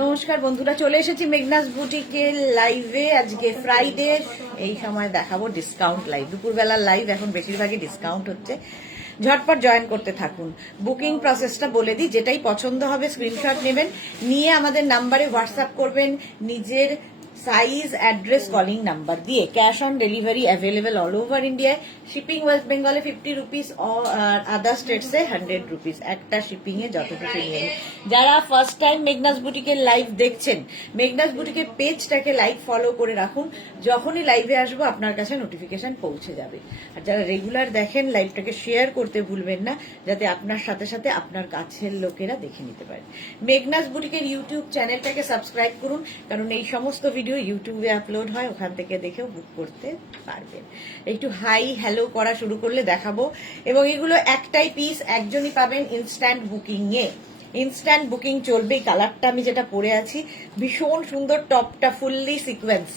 নমস্কার বন্ধুরা, চলে এসেছি মেঘনাস বুটিকের লাইভে। আজকে ফ্রাইডে, এই সময় দেখাবো ডিসকাউন্ট লাইভ। দুপুরবেলার লাইভ, এখন বেশিরভাগই ডিসকাউন্ট হচ্ছে। ঝটপট জয়েন করতে থাকুন। বুকিং প্রসেসটা বলে দিই, যেটাই পছন্দ হবে স্ক্রিনশট নেবেন, নিয়ে আমাদের নাম্বারে হোয়াটসঅ্যাপ করবেন নিজের সাইজ, অ্যাড্রেস, কলিং নাম্বার দিয়ে। Cash on delivery available all over ইন্ডিয়ায়। শিপিং ওয়েস্ট বেঙ্গলে 50 রুপিস, আর আদার স্টেটসে 100 রুপিস। একটা শিপিং এ যতটুকু নিয়ে নিন। যারা ফার্স্ট টাইম মেঘনাস বুটিকের লাইভ দেখছেন, মেঘনাস বুটিকের পেজটাকে লাইক ফলো করে রাখুন। যখনই লাইভে আসবো আপনার কাছে নোটিফিকেশন পৌঁছে যাবে। আর যারা রেগুলার দেখেন, লাইভটাকে শেয়ার করতে ভুলবেন না, যাতে আপনার সাথে সাথে আপনার কাছের লোকেরা দেখে নিতে পারে। মেঘনাস বুটিকের ইউটিউব চ্যানেলটাকে সাবস্ক্রাইব করুন, কারণ এই সমস্ত ভিডিও ইউটিউবে আপলোড হয়, ওখান থেকে দেখেও বুক করতে পারবেন। একটু হাই হ্যালো করা শুরু করলে দেখাবো। এবং এগুলো একটাই পিস, একজনই পাবেন ইনস্ট্যান্ট বুকিং এ। ইনস্ট্যান্ট বুকিং চলবে। এই কালারটা আমি যেটা পরে আছি, ভীষণ সুন্দর। টপটা ফুললি সিকোয়েন্স।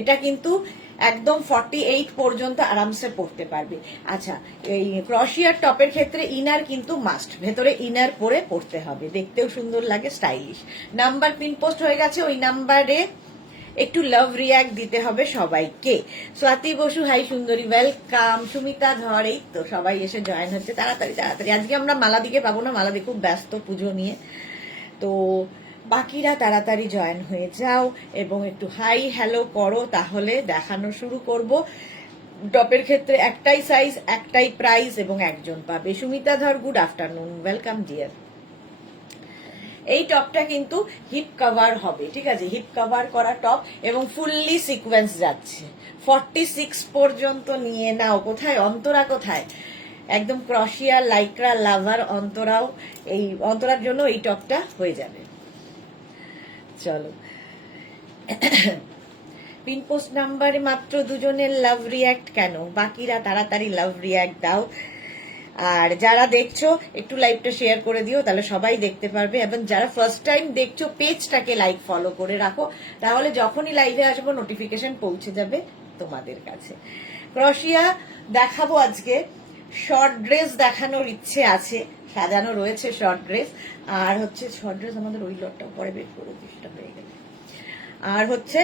এটা কিন্তু একদম 48 পর্যন্ত আরামসে পরতে পারবে। আচ্ছা, এই ক্রশিয়ার টপের ক্ষেত্রে ইনার কিন্তু মাস্ট, ভেতরে ইনার পরে পরতে হবে, দেখতেও সুন্দর লাগে, স্টাইলিশ। নাম্বার পিন পোস্ট হয়ে গেছে, ওই নাম্বারে একটু লাভ রিয়াক্ট দিতে হবে সবাইকে। স্বাতি বসু, হাই সুন্দরী, ওয়েলকাম। সুমিতা ধর, এই তো সবাই এসে জয়েন হচ্ছে। তাড়াতাড়ি তাড়াতাড়ি। আজকে আমরা মালাদিকে পাবো না, মালাদি খুব ব্যস্ত পুজো নিয়ে। তো বাকিরা তাড়াতাড়ি জয়েন হয়ে যাও এবং একটু হাই হ্যালো করো, তাহলে দেখানো শুরু করব। টপের ক্ষেত্রে একটাই সাইজ, একটাই প্রাইস এবং একজন পাবে। সুমিতা ধর, গুড আফটারনুন, ওয়েলকাম ডিয়ার। এই টপটা কিন্তু হিপ কভার হবে, ঠিক আছে? হিপ কভার করা টপ এবং ফুললি সিকোয়েন্স যাচ্ছে। 46 পর্যন্ত নিয়ে নাও। কোথায় অন্তরা, কোথায়? একদম ক্রশিয়া লাইক্রা লাভার অন্তরাও, এই অন্তরার জন্য এই টপটা হয়ে যাবে। চলো, পিন পোস্ট নাম্বারে মাত্র দুজনের লাভ রিয়াক্ট। কেন? বাকিরা তাড়াতাড়ি লাভ রিয়াক্ট দাও। আর যারা দেখছো একটু লাইভটা শেয়ার করে দিও, তাহলে সবাই দেখতে পারবে। এবং যারা ফার্স্ট টাইম দেখছো, পেজটাকে লাইক ফলো করে রাখো, তাহলে যখনই লাইভে আসবো নোটিফিকেশন পৌঁছে যাবে তোমাদের কাছে। ক্রশিয়া দেখাবো আজকে। শর্ট ড্রেস দেখানোর ইচ্ছে আছে, সাজানো রয়েছে শর্ট ড্রেস। আর হচ্ছে শর্ট ড্রেস আমাদের ওই লটটা পরে বের করে দিসটা হয়ে গেলে। আর হচ্ছে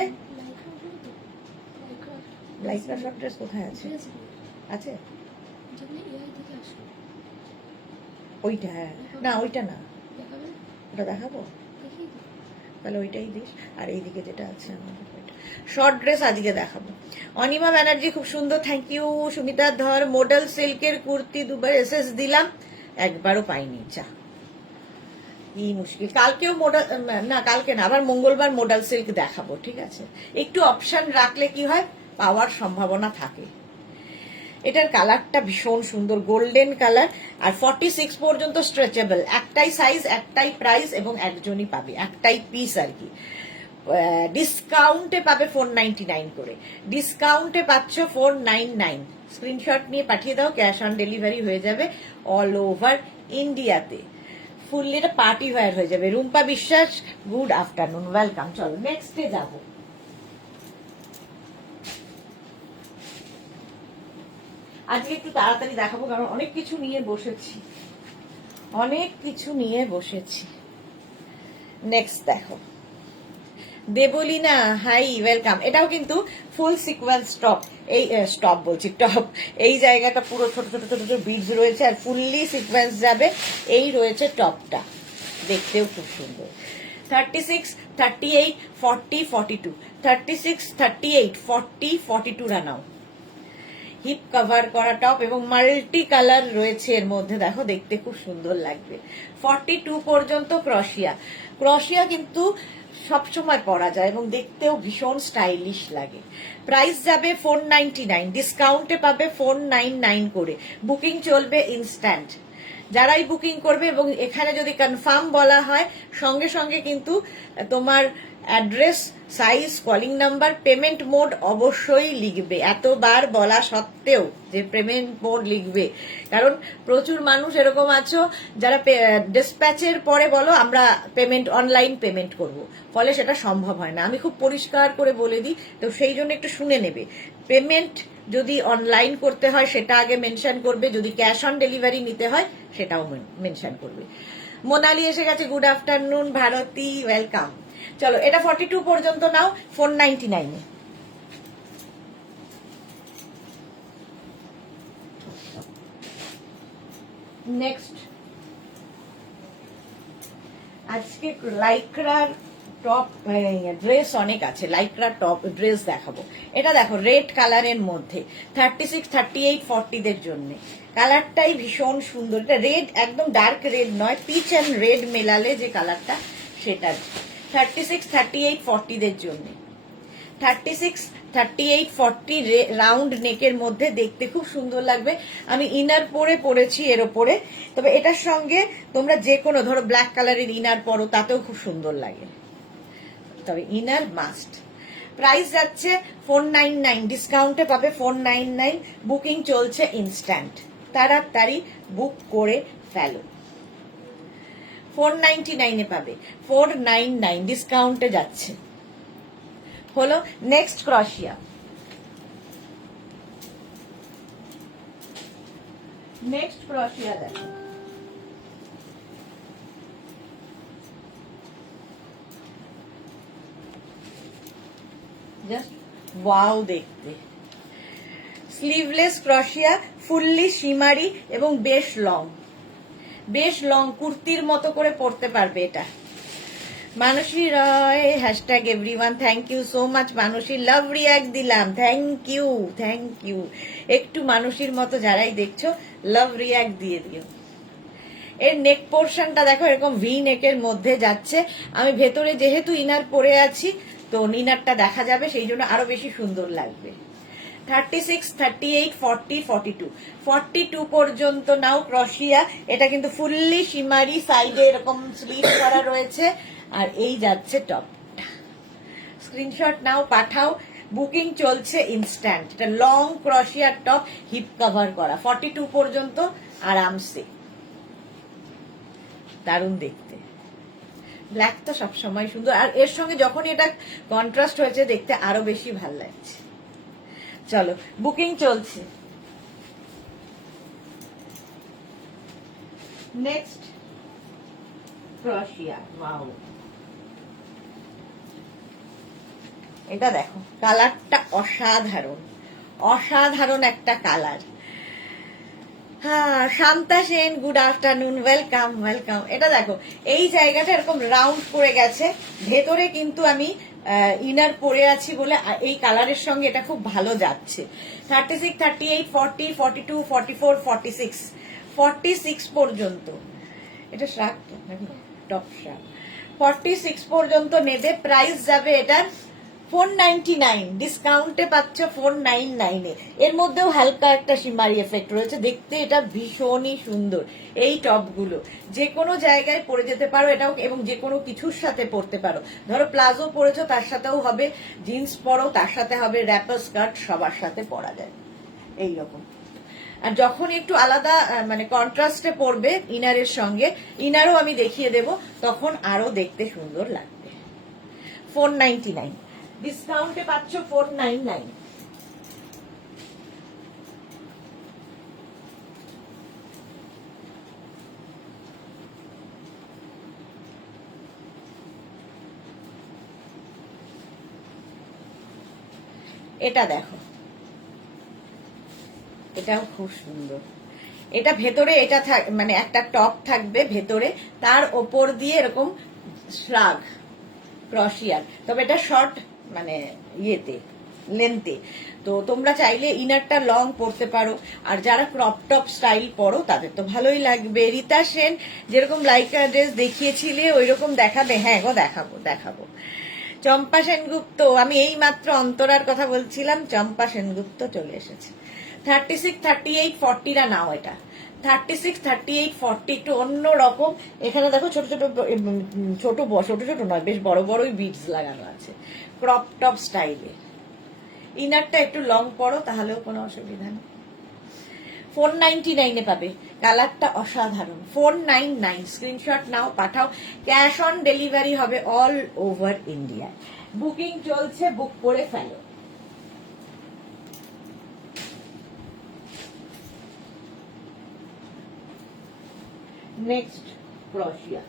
লাইক্রা শর্ট ড্রেস কোথায় আছে? আছে ওইটা? হ্যাঁ, না ওইটা না, ওটা দেখাবো, তাহলে ওইটাই দিস। আর এইদিকে যেটা আছে আমাদের শর্ট ড্রেস আজকে দেখাবো। অনিমা ব্যানার্জি, খুব সুন্দর, থ্যাংক ইউ। সুমিতা ধর, মডেল সিল্কের কুর্তি দুবার এসএস দিলাম, একবারও পাইনি। চা, কি মুশকিল। কালকেও মডেল, না কালকে না, আবার মঙ্গলবার মডেল সিল্ক দেখাবো, ঠিক আছে? একটু অপশন রাখলে কি হয়, পাওয়ার সম্ভাবনা থাকে। এটার কালারটা ভীষণ সুন্দর, গোল্ডেন কালার। আর 46 পর্যন্ত স্ট্রেচেবল। একটাই সাইজ, একটাই প্রাইস এবং একজনই পাবে, একটাই পিস আর কি। ডিসকাউন্টে পাবে 499 করে। ডিসকাউন্টে পাচ্ছ 499। স্ক্রিনশট নিয়ে পাঠিয়ে দাও, ক্যাশ অন ডেলিভারি হয়ে যাবে অল ওভার ইন্ডিয়াতে। ফুললি এটা পার্টি ওয়্যার হয়ে যাবে। রুম্পা বিশ্বাস, গুড আফটারনুন, ওয়েলকাম। চলো নেক্সটে যাবো। আজকে একটু তাড়াতাড়ি দেখাবো, কারণ অনেক কিছু নিয়ে বসেছি। নেক্সট দেখো, দেবলিনা, হাই, ওয়েলকাম। এটাও কিন্তু ফুল সিকোয়েন্স টপ। এই স্টপ বলছি, টপ। এই জায়গাটা পুরো ছোট ছোট ছোট ছোট বিডস রয়েছে আর ফুললি সিকোয়েন্স যাবে। এই রয়েছে টপটা, দেখতেও খুব সুন্দর। 36, 38, 40, 42, 36, 38, 40, 42 রানাও। হিপ কভার করা টপ এবং মাল্টি কালার রয়েছে এর মধ্যে, দেখো দেখতে খুব সুন্দর লাগবে। 42 পর্যন্ত ক্রশিয়া কিন্তু সবসময় পরা যায় এবং দেখতেও ভীষণ স্টাইলিশ লাগে। প্রাইস যাবে 499, ডিসকাউন্টে পাবে 499 করে। বুকিং চলবে ইনস্ট্যান্ট। যারাই বুকিং করবে, এবং এখানে যদি কনফার্ম বলা হয়, সঙ্গে সঙ্গে কিন্তু তোমার address, size, calling number, payment mode অবশ্যই লিখবে। এতবার বলা সত্ত্বেও যে পেমেন্ট মোড লিখবে, কারণ প্রচুর মানুষ এরকম আছো যারা ডিসপ্যাচের পরে বলো আমরা পেমেন্ট, অনলাইন পেমেন্ট করব, ফলে সেটা সম্ভব হয় না। আমি খুব পরিষ্কার করে বলে দিই, তো সেই জন্য একটু শুনে নেবে। পেমেন্ট যদি অনলাইন করতে হয় সেটা আগে মেনশন করবে, যদি ক্যাশ অন ডেলিভারি নিতে হয় সেটাও মেনশন করবে। মোনালি এসে গেছে, গুড আফটারনুন। ভারতী ওয়েলকাম। চলো এটা 42 পর্যন্ত নাও 499 এ। নেক্সট আজকে লাইক্রার টপ ড্রেস অনেক আছে, লাইক্রার টপ ড্রেস দেখাবো। এটা দেখো রেড কালারের মধ্যে 36, 38, 40 দের জন্য। কালারটাই ভীষণ সুন্দর। এটা রেড, একদম ডার্ক রেড নয়, পিচ অ্যান্ড রেড মেলালে যে কালারটা সেটা। 36, 38, 40 দের জন্য। 36, 38, 40 রাউন্ড নেকের মধ্যে দেখতে খুব সুন্দর লাগবে। আমি ইনার পরেছি এর ওপরে, তবে এটার সঙ্গে তোমরা যে কোনো ধরো ব্ল্যাক কালারের ইনার পরো, তাতেও খুব সুন্দর লাগে, তবে ইনার মাস্ট। প্রাইস যাচ্ছে 499, ডিসকাউন্টে পাবে 499। বুকিং চলছে ইনস্ট্যান্ট, তাড়াতাড়ি বুক করে ফেলো। 499 এ পাবে, 499 ডিসকাউন্টে যাচ্ছে। হলো নেক্সট ক্রশিয়া। নেক্সট ক্রশিয়া দেখো, জাস্ট ওয়াও দেখতে। স্লিভলেস ক্রশিয়া, ফুললি শিমারি এবং বেশ লং, বেশ লং, কুর্তির মতো করে পরতে পারবে এটা। Mansi Roy hashtag everyone, thank you so much Mansi, love react দিলাম, থ্যাংক ইউ থ্যাংক ইউ। একটু মানসীর মতো যারাই দেখছো লাভ রিয়াক্ট দিয়ে দিও। এর নেক পোর্শনটা দেখো এরকম ভি নেকের মধ্যে যাচ্ছে। আমি ভেতরে যেহেতু ইনার পরে আছি তো ইনারটা দেখা যাবে, সেই জন্য আরো বেশি সুন্দর লাগবে। 36, 38, 40, 42, 42 পর্যন্ত নাও ক্রশিয়া। এটা কিন্তু ফুললি শিমারি, সাইডে এরকম স্লিভ করা রয়েছে, আর এই যাচ্ছে টপটা। স্ক্রিনশট নাও, পাঠাও, বুকিং চলছে ইনস্ট্যান্ট। এটা লং ক্রশিয়ার টপ, হিপ কভার করা, 42 পর্যন্ত আরামসে। দারুণ দেখতে, ব্ল্যাক তো সবসময় সুন্দর, আর এর সঙ্গে যখন এটা কন্ট্রাস্ট হয়েছে দেখতে আরো বেশি ভাল লাগছে। চলো বুকিং চলছে। নেক্সট ক্রশিয়া, ওয়াও, এটা দেখো কালারটা অসাধারণ, অসাধারণ একটা কালার। হ্যাঁ Shanta Sen, good afternoon, welcome welcome. এটা দেখো এই জায়গাটা এরকম রাউন্ড করে গেছে, ভেতরে কিন্তু আমি ইনার পরে আছি বলে এই কালারের সঙ্গে এটা খুব ভালো যাচ্ছে। 36, 38, 40, 42, 44, 46, 46 পর্যন্ত। এটা শার্ট নাকি টপ শার্ট? 46 পর্যন্ত নেবে। প্রাইস যাবে এটার 499, ডিসকাউন্টে পাচ্ছ 499 এ। এর মধ্যেও হালকা একটা শিমারি এফেক্ট রয়েছে, দেখতে এটা ভীষণই সুন্দর। এই টপগুলো যে কোনো জায়গায় পরে যেতে পারো এটাও, এবং যে কোনো কিছুর সাথে পরতে পারো। ধরো প্লাজো পরেছো তার সাথেও হবে, জিন্স পরো তার সাথে হবে, র্যাপার স্কার্ট সবার সাথে পরা যায় এইরকম। আর যখন একটু আলাদা মানে কন্ট্রাস্টে পরবে ইনারের সঙ্গে, ইনারও আমি দেখিয়ে দেব, তখন আরো দেখতে সুন্দর লাগবে। 499, ডিসকাউন্টে পাচ্ছ 499। এটা দেখো, এটাও খুব সুন্দর। এটা ভেতরে এটা মানে একটা টপ থাকবে ভেতরে, তার ওপর দিয়ে এরকম শ্রাগ ক্রশিয়ার, তবে এটা শর্ট মানে ইয়েতে লেন্থে। তো তোমরা চাইলে ইনারটা লং পরতে পারো, আর যারা ক্রপ টপ স্টাইল পরো তাদের তো ভালোই লাগবে। রীতা সেন, যেরকম লাইকা ড্রেস দেখিয়েছিলে ওই রকম দেখাবে? হ্যাঁ গো দেখাবো দেখাবো। চম্পা সেনগুপ্ত, আমি এই মাত্র অন্তরার কথা বলছিলাম, চম্পা সেনগুপ্ত চলে এসেছে। 36, 38, 40 রা নাও এটা। 36, 38, 40 একটু অন্য রকম। এখানে দেখো ছোট ছোট ছোট ছোট ছোট নয়, বেশ বড় বড়ই বিডস লাগানো আছে, ক্রপ টপ স্টাইলে। ইনারটা একটু লং পরো তাহলেও কোনো অসুবিধা নেই। 499 এ পাবে, কালারটা অসাধারণ। 499, স্ক্রিনশট নাও, পাঠাও। ক্যাশ অন ডেলিভারি হবে অল ওভার ইন্ডিয়া। বুকিং চলছে, বুক করে ফেলো। নেক্সট ক্রশিয়া।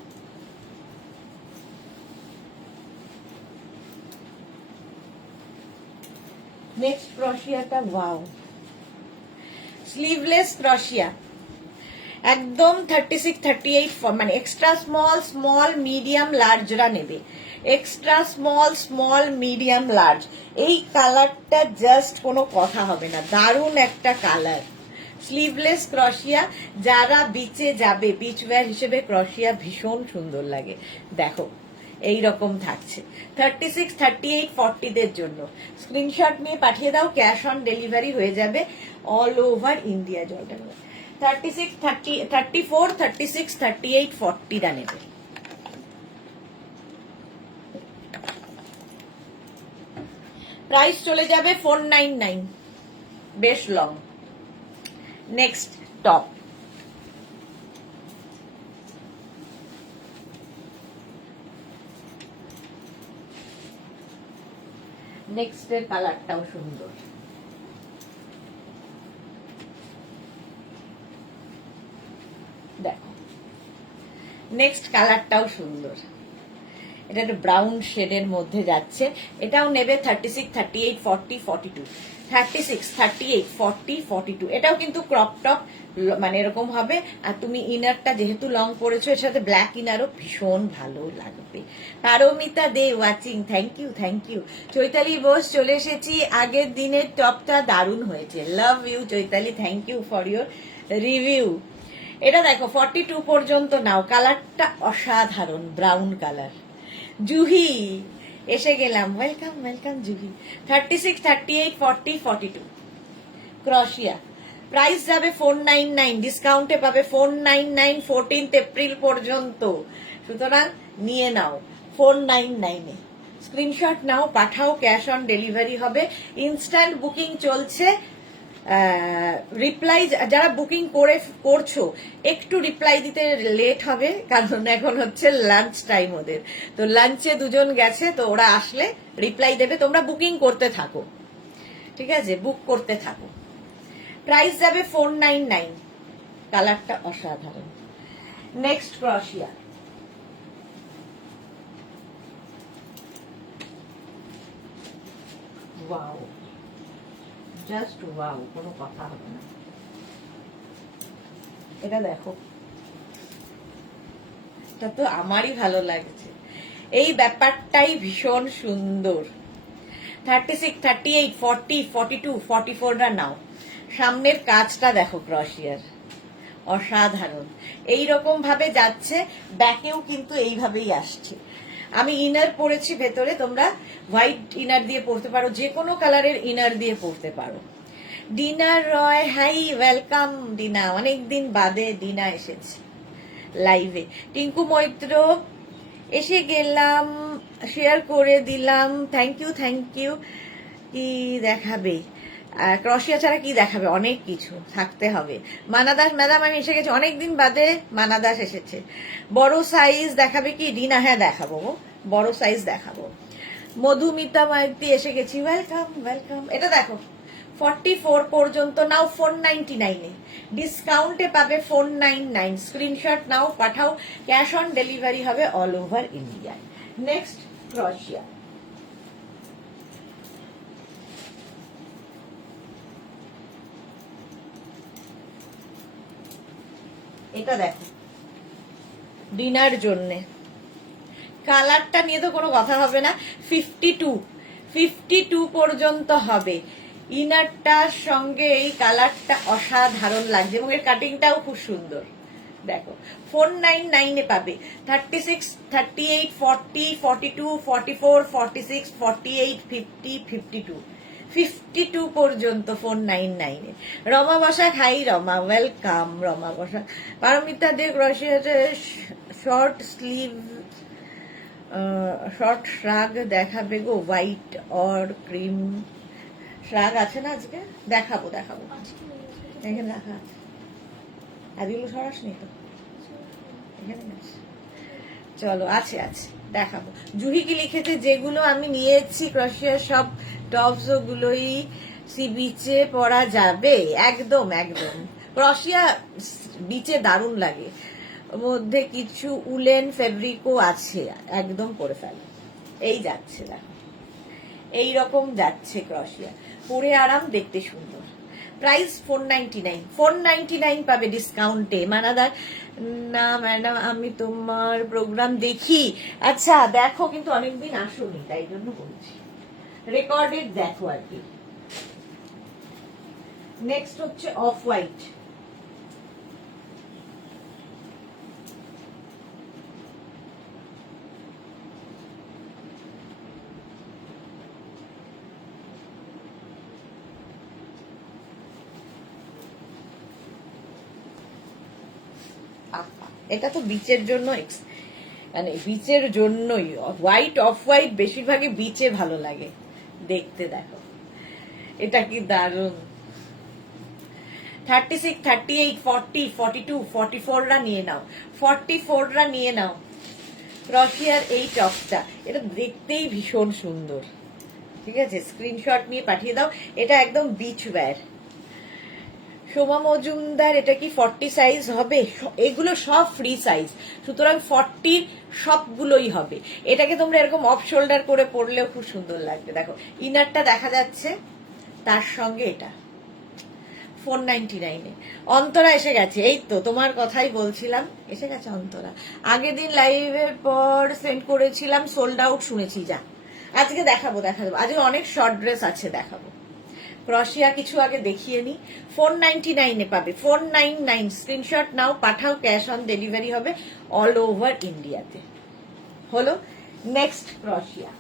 নেক্সট ক্রশিয়াটা ওয়াও, স্লিভলেস ক্রশিয়া, একদম 36, 38 মানে এক্সট্রা স্মল, স্মল, মিডিয়াম, লার্জরা নেবে। Extra small, small, medium, large, এই কালারটা জাস্ট কোনো কথা হবে না, দারুণ একটা কালার। স্লিভলেস ক্রশিয়া, যারা বিচে যাবে, বিচ ওয়্যার হিসেবে ক্রশিয়া ভীষণ সুন্দর লাগে। দেখো এই রকম থাকছে 36, 38, 40 দের জন্য। স্ক্রিনশট নিয়ে পাঠিয়ে দাও, ক্যাশ অন ডেলিভারি হয়ে যাবে অল ওভার ইন্ডিয়া। জলটা 36, 30, 34, 36, 38, 40 টা নেবে। প্রাইস চলে যাবে 499, বেশ লং। নেক্সট টপ, নেক্সট এর কালারটাও সুন্দর। দেখো নেক্সট কালারটাও সুন্দর, এটা একটা ব্রাউন শেডের মধ্যে যাচ্ছে। এটাও নেবে 36, 38, 40, 42, 36, 38, 40, 42। এটাও কিন্তু ক্রপ টপ, মানে এরকম হবে। আর তুমি ইনারটা যেহেতু লং পরেছো, এর সাথে ব্ল্যাক ইনারও ভীষণ ভালো লাগবে। Paromita De watching, thank you, thank you. Chaitali Bose চলে এসেছি, আগের দিনের টপটা দারুণ হয়েছে, love you Chaitali, thank you for your review. এটা দেখো 42 পর্যন্ত নাও, কালারটা অসাধারণ, ব্রাউন কালার। জুহি এসে গেলাম, ওয়েলকাম ওয়েলকাম জুহি। 36, 38, 40, 42 ক্রশিয়া। প্রাইস যাবে 499, ডিসকাউন্টে পাবে 499, 14 এপ্রিল পর্যন্ত। সুতরাং নিয়ে নাও 499 এ। স্ক্রিনশট নাও, পাঠাও, ক্যাশ অন ডেলিভারি হবে। ইনস্ট্যান্ট বুকিং চলছে। রিপ্লাই যারা বুকিং করছো, একটু রিপ্লাই দিতে লেট হবে, কারণ এখন হচ্ছে লাঞ্চ টাইম ওদের। তো লাঞ্চে দুজন গেছে, তো ওরা আসলে রিপ্লাই দেবে। তোমরা বুকিং করতে থাকো, ঠিক আছে, বুক করতে থাকো। প্রাইস যাবে 499, কালারটা অসাধারণ। নেক্সট ক্রশিয়া, ওয়াও, জাস্ট ওয়াও, কোনো কথা হবে না। এটা দেখো, এটা তো আমারই ভালো লাগছে, এই ব্যাপারটাই ভীষণ সুন্দর। 36, 38, 40, 42, 44 রা নাও। সামনের কাজটা দেখো ক্রশিয়ার, অসাধারণ। এই রকম ভাবে যাচ্ছে, ব্যাকেও কিন্তু এইভাবেই আসছে। আমি ইনার পরেছি ভেতরে, তোমরা হোয়াইট ইনার দিয়ে পরতে পারো, যে কোনো কালারের ইনার দিয়ে পরতে পারো। ডিনা রয়, হাই, ওয়েলকাম ডিনা, অনেকদিন বাদে ডিনা এসেছে লাইভে। টিঙ্কু মৈত্র এসে গেলাম, শেয়ার করে দিলাম, থ্যাংক ইউ, থ্যাংক ইউ। কি দেখাবে? ক্রশিয়া ছাড়া কি দেখাবে? অনেক কিছু থাকতে হবে। মানাদাস ম্যাডাম আমি এসে গেছি, অনেকদিন বাদে মানাদাস এসেছে। বড় সাইজ দেখাবে কি ডিনা? হ্যাঁ দেখাবো, বড় সাইজ দেখাবো। মধুমিতা মাইতি এসে গেছি, ওয়েলকাম ওয়েলকাম। এটা দেখো 44 পর্যন্ত নাও 499 এ, ডিসকাউন্টে পাবে 499। স্ক্রিনশট নাও, পাঠাও, ক্যাশ অন ডেলিভারি হবে অল ওভার ইন্ডিয়া। নেক্সট ক্রশিয়া, এটা দেখো ডিনার জন্যে, কালারটা নিয়ে তো কোনো কথা হবে না। 52 পর্যন্ত হবে। ইনারটার সঙ্গে এই কালারটা অসাধারণ লাগছে, এবং এর কাটিংটাও খুব সুন্দর। দেখো 499 এ পাবে। 36, 38, 40, 42, 44, 46, 48, 50, 52 পর্যন্ত 499 এ। Rama Basak, hi Rama, welcome Rama Basak. পারমিতা দে ক্রশিয়াতে শর্ট স্লিভ, শর্ট শ্রাগ দেখাবে গো, হোয়াইট অর ক্রিম শ্রাগ আছে না আজকে? দেখাবো দেখাবো, এখানে রাখা আছে। এগুলো সরাসনি তো, এখানে আছে, চলো আছে আছে, দেখাবো। জুহি কি লিখেছে? যেগুলো আমি নিয়েছি ক্রশিয়ার সব টপস গুলোই সি বিচে পরা যাবে। একদম একদম, ক্রশিয়া বিচে দারুণ লাগে। মধ্যে কিছু উলেন ফেব্রিকও আছে, একদম করে ফেলো। এই যাচ্ছে দেখো, এইরকম যাচ্ছে ক্রশিয়া, পরে আরাম, দেখতে সুন্দর। প্রাইস 499, 499 পাবে ডিসকাউন্টে। মানাদা, না ম্যাডাম আমি তোমার প্রোগ্রাম দেখি। আচ্ছা দেখো, কিন্তু অনেকদিন আসোনি তাই জন্য বলছি, রেকর্ডেড দেখো আর কি। নেক্সট হচ্ছে অফ হোয়াইট। এটা তো বিচের জন্য, মানে বিচের জন্যই হোয়াইট, অফ হোয়াইট বেশিরভাগই বিচে ভালো লাগে দেখতে। দেখো এটা কি দারুণ। 36, 38, 40, 42, 44রা নিয়ে নাও, 44রা নিয়ে নাও ক্রশিয়ার এই টপটা। এটা দেখতেই ভীষণ সুন্দর, ঠিক আছে? স্ক্রিনশট নিয়ে পাঠিয়ে দাও। এটা একদম বিচ ওয়্যার। শোভা মজুমদার, এটা কি 40 সাইজ হবে? এগুলো সব ফ্রি সাইজ, সুতরাং 40 সবগুলোই হবে। এটাকে তোমরা এরকম অফ শোল্ডার করে পরলেও খুব সুন্দর লাগবে। দেখো ইনারটা দেখা যাচ্ছে, তার সঙ্গে এটা 499-এ। অন্তরা এসে গেছে, এই তো তোমার কথাই বলছিলাম, এসে গেছে অন্তরা। আগের দিন লাইভের পর সেন্ড করেছিলাম, সোল্ড আউট শুনেছি। যা আজকে দেখাবো, আজকে অনেক শর্ট ড্রেস আছে, দেখাবো। ক্রশিয়া কিছু আগে দেখিয়ে নি। 499-এ পাবে, 499। স্ক্রিনশট নাও, পাঠাও, ক্যাশ অন ডেলিভারি হবে অল ওভার ইন্ডিয়াতে। হলো নেক্সট ক্রশিয়া।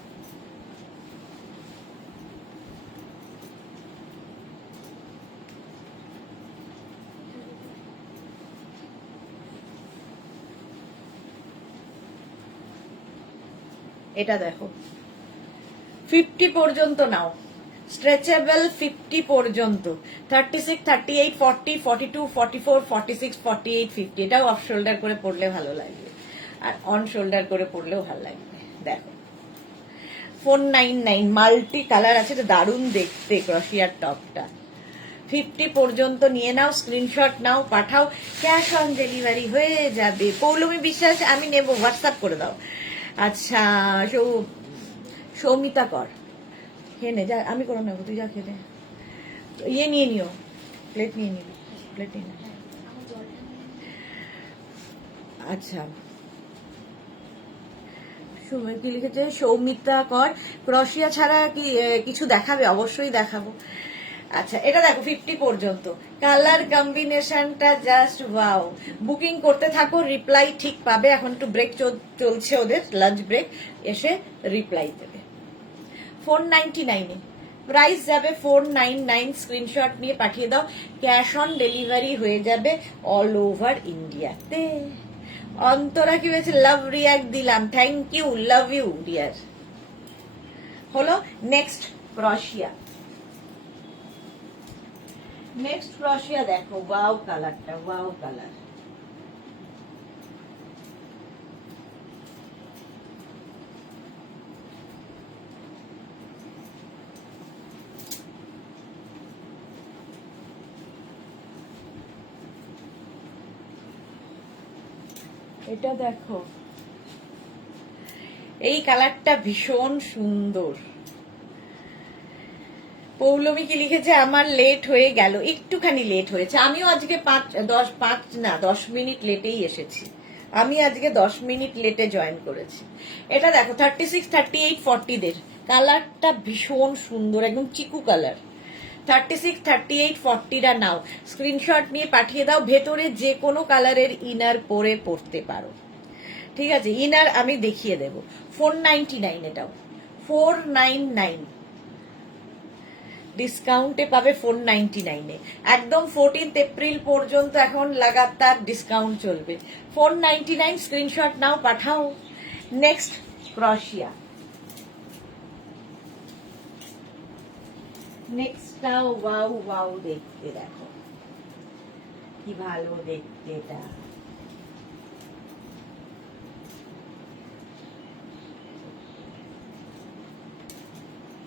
এটা দেখো 50 পর্যন্ত নাও, স্ট্রেচেবল 50 পর্যন্ত। 36, 38, 40, 42, 44, 46, 48, 50। এটাও অফ শোল্ডার করে পরলে ভালো লাগবে, আর অন শোল্ডার করে পরলেও ভালো লাগবে। দেখো 499, মাল্টি কালার আছে, এটা দারুণ দেখতে ক্রশিয়ার টপটা। 50 পর্যন্ত নিয়ে নাও, স্ক্রিনশট নাও, পাঠাও, ক্যাশ অন ডেলিভারি হয়ে যাবে। পৌলমী বিশ্বাস, আমি নেব, হোয়াটসঅ্যাপ করে দাও। আচ্ছা সৌমিতা কর, খেয়ে নে, যা, আমি করে নেবো, তুই যা খেলে। ইয়ে নিয়ে নিও, প্লেট নিয়ে নিবি, প্লেট নিয়ে নে। আচ্ছা কি লিখেছে সৌমিতা কর, ক্রশিয়া ছাড়া কি কিছু দেখাবে? অবশ্যই দেখাবো। আচ্ছা এটা দেখো 50 পর্যন্ত, কালার কম্বিনেশনটা জাস্ট ওয়াও। বুকিং করতে থাকো, রিপ্লাই ঠিক পাবে। এখন একটু ব্রেক চলছে ওদের, লাঞ্চ ব্রেক, এসে রিপ্লাই দেবে। 499-এ প্রাইস যাবে 499। স্ক্রিনশট নিয়ে পাঠিয়ে দাও, ক্যাশ অন ডেলিভারি হয়ে যাবে অল ওভার ইন্ডিয়াতে। অন্তরা কি হয়েছে? লাভ রিয়াক্ট দিলাম, thank you, love you dear. হলো নেক্সট ক্রশিয়া। নেক্সট ক্রশিয়া দেখো, ওয়াও কালারটা, ওয়াও কালার। এটা দেখো, এই কালারটা ভীষণ সুন্দর। পৌলমী কি লিখেছে? আমার লেট হয়ে গেল, একটুখানি লেট হয়েছে। আমিও আজকে 10 মিনিট লেটেই এসেছি। আমি আজকে 10 মিনিট লেটে জয়েন করেছি। এটা দেখো 36, 38, 40-দের কালারটা ভীষণ সুন্দর, একদম চিকু কালার। 36, 38, 40-রা নাও, স্ক্রিনশট নিয়ে পাঠিয়ে দাও। ভেতরে যে কোনো কালারের ইনার পরে পরতে পারো, ঠিক আছে? ইনার আমি দেখিয়ে দেব। 499 এটাও, 499 ডিসকাউন্টে পাবে। 499-এ একদম 14 এপ্রিল পর্যন্ত এখন লাগাতার ডিসকাউন্ট চলবে। 499 স্ক্রিনশট নাও, পাঠাও। নেক্সট ক্রশিয়া। নেক্সটটাও ওয়াও ওয়াও দেখতে, দেখো কি ভালো দেখতে এটা।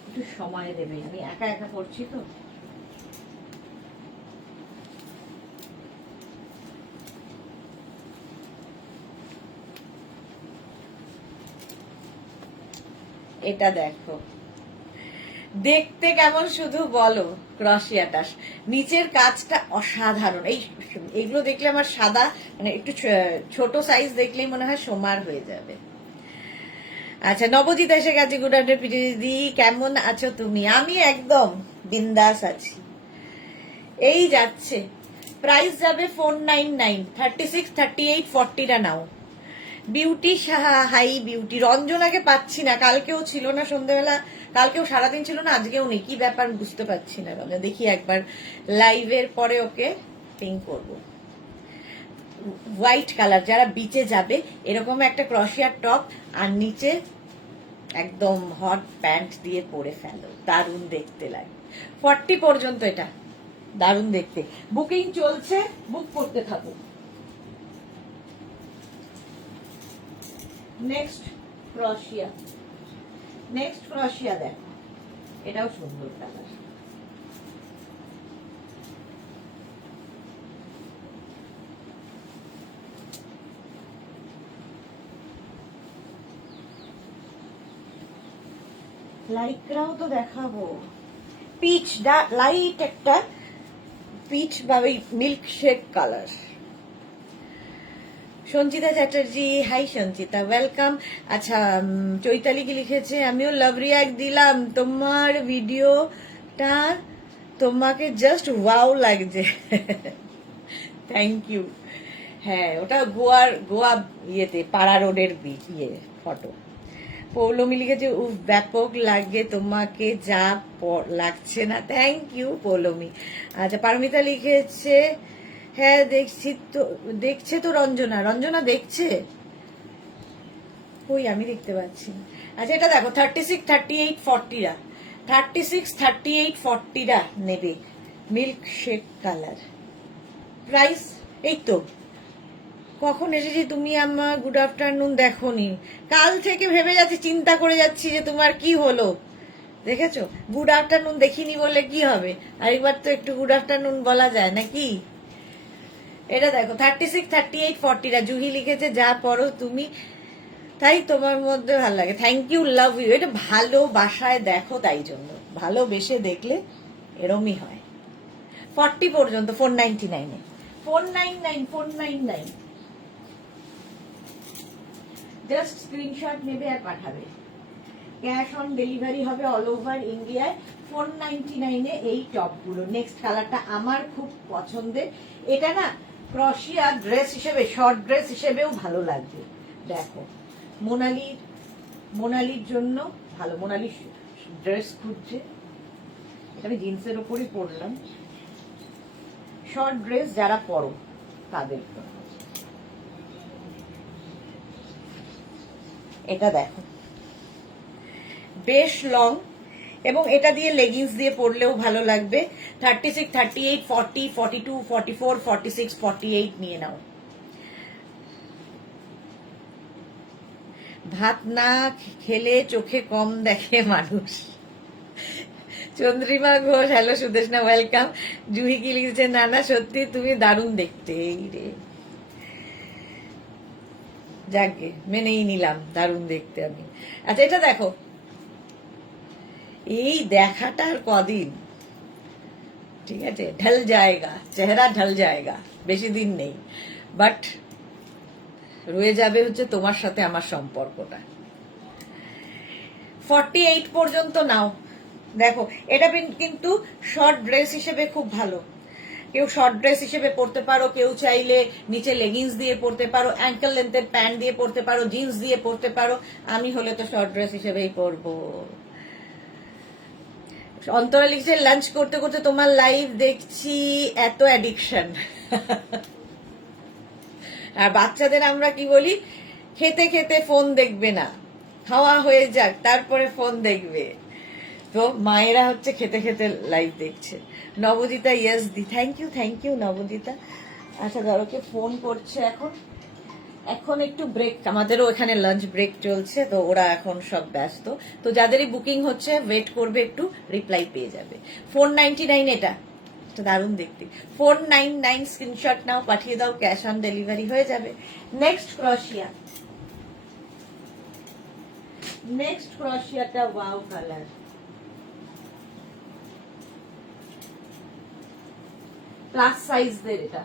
একটু সময় দেবে, আমি একা একা করছি তো। এটা দেখো, দেখতে কেমন শুধু বলো। ক্রশিয়াটা নিচের কাজটা অসাধারণ। এইগুলো দেখলে আমার সাদা, মানে একটু ছোট সাইজ দেখলেই মনে হয় সোমার হয়ে যাবে। আচ্ছা, নবজিৎ এসে গেছে। গুড আফটার পিটি দিদি, কেমন আছো তুমি? আমি একদম বিন্দাস আছি, এই যাচ্ছে। প্রাইস যাবে 499, 36, 38, 40টা নাও। Beauty hi Beauty. রঞ্জনাকে পাচ্ছি না, কালকেও ছিল না সন্ধ্যাবেলা, কালকেও সারাদিন ছিল না, আজকেও নেই। কি ব্যাপার বুঝতে পারছি না রঞ্জনা। দেখি একবার লাইভের পরে ওকে পিং করব। হোয়াইট কালার, যারা বিচে যাবে এরকম একটা ক্রশিয়ার টপ আর নিচে একদম হট প্যান্ট দিয়ে পরে ফেলো, দারুণ দেখতে লাগে। 40 পর্যন্ত এটা দারুণ দেখতে। বুকিং চলছে, বুক করতে থাকো। নেক্সট ক্রশিয়া দেখো, এটাও সুন্দর কালার। লাইকরাও তো দেখাবো। পিচ, লাইট একটা পিচ বা milkshake colour. Sanchita Chatterjee, hi Sanchita, welcome. আচ্ছা, চৈতালি কি লিখেছে, আমিও লাভ রিয়াক্ট দিলাম তোমার ভিডিওটা, তোমাকে জাস্ট ওয়াও লাগছে। Thank you. হ্যাঁ, ওটা গোয়া ইয়েতে পাড়া রোডের ফটো। পৌলমি লিখেছে, উফ ব্যাপক লাগে তোমাকে, যা লাগছে না। Thank you Poulomi. আচ্ছা, পারমিতা লিখেছে, হ্যাঁ দেখছে তো রঞ্জনা দেখছে। কই আমি দেখতে পাচ্ছি না। আচ্ছা, এটা দেখো 36, 38, 40টা, 36, 38, 40টা নেবে। Milk shake colour. প্রাইস এই তো। কখন এসেছি তুমি? আমার গুড আফটারনুন দেখোনি, কাল থেকে ভেবে যাচ্ছি, চিন্তা করে যাচ্ছি যে তোমার কি হলো। দেখেছো, গুড আফটারনুন দেখিনি বলে কি হবে, আরেকবার তো একটু গুড আফটারনুন বলা যায় নাকি। এটা দেখো 36, 38, 40টা। জুহি লিখেছে, যা পড়ো তুমি তাই তোমার মধ্যে ভালো লাগে। Thank you, love you. এটা ভালোবাসায় দেখো, তাই জন্য ভালোবেসে দেখলে এরমই হয়। 40 পর্যন্ত 499 এ, 499 জাস্ট স্ক্রিনশট নেবে আর পাঠাবে। ক্যাশ অন ডেলিভারি হবে অল ওভার ইন্ডিয়ায়। 499 এ এই টপগুলো। নেক্সট কালারটা আমার খুব পছন্দের। এটা না ক্রশিয়া ড্রেস হিসেবে, শর্ট ড্রেস হিসেবেও ভালো লাগবে। দেখো, মোনালির জন্য ভালো। মোনালি ড্রেস খুঁজছে, এখানে জিন্সের ওপরই পরলাম। শর্ট ড্রেস যারা পরো তাদের জন্য এটা দেখো, বেশ লং, এবং এটা দিয়ে লেগিংস দিয়ে পরলেও ভালো লাগবে। 36, 38, 40, 42, 44, 46, 48 নিয়ে নাও। ভাত না খেলে চোখে কম দেখে মানুষ। Chandrima Ghosh, hello Sudeshna, welcome. জুহি কি লিখেছে, না সত্যি তুমি দারুণ দেখতে। এই রে, যাকে মেনেই নিলাম, দারুণ দেখতে আমি। আচ্ছা, এটা দেখো, এই দেখাটার কদিন, ঠিক আছে, ঢল যায়গা, চেহারা ঢল যায়গা, বেশি দিন নেই, বাট রয়ে যাবে হচ্ছে তোমার সাথে আমার সম্পর্কটা। 48 পর্যন্ত নাও। দেখো, এটা কিন্তু শর্ট ড্রেস হিসেবে খুব ভালো। কেউ শর্ট ড্রেস হিসেবে পরতে পারো, কেউ চাইলে নিচে লেগিংস দিয়ে পরতে পারো, অ্যাঙ্কেল লেন্থের প্যান্ট দিয়ে পরতে পারো, জিন্স দিয়ে পরতে পারো। আমি হলে তো শর্ট ড্রেস হিসেবেই পরবো। অন্তরা লিখছে, লাঞ্চ করতে করতে তোমার লাইভ দেখছি, এত অ্যাডিকশন। আর বাচ্চাদের আমরা কি বলি, খেতে খেতে ফোন দেখবে না, খাওয়া হয়ে যাক তারপরে ফোন দেখবে। তো মায়েরা হচ্ছে খেতে খেতে লাইভ দেখছে। নবদিতা, ইয়েস দি, থ্যাংক ইউ নবদিতা। আচ্ছা, ধরোকে ফোন করছে এখন একটু ব্রেক, আমাদেরও এখানে লাঞ্চ ব্রেক চলছে, তো ওরা এখন সব ব্যস্ত। তো যাদেরই বুকিং হচ্ছে ওয়েট করবে একটু, রিপ্লাই পেয়ে যাবে। 499 এটা দারুণ দেখতে। 499 স্ক্রিনশট নাও, পাঠিয়ে দাও, ক্যাশ অন ডেলিভারি হয়ে যাবে। নেক্সট ক্রশিয়া, নেক্সট ক্রোশিয়াটা ওয়াও কালার, প্লাস সাইজদের এটা।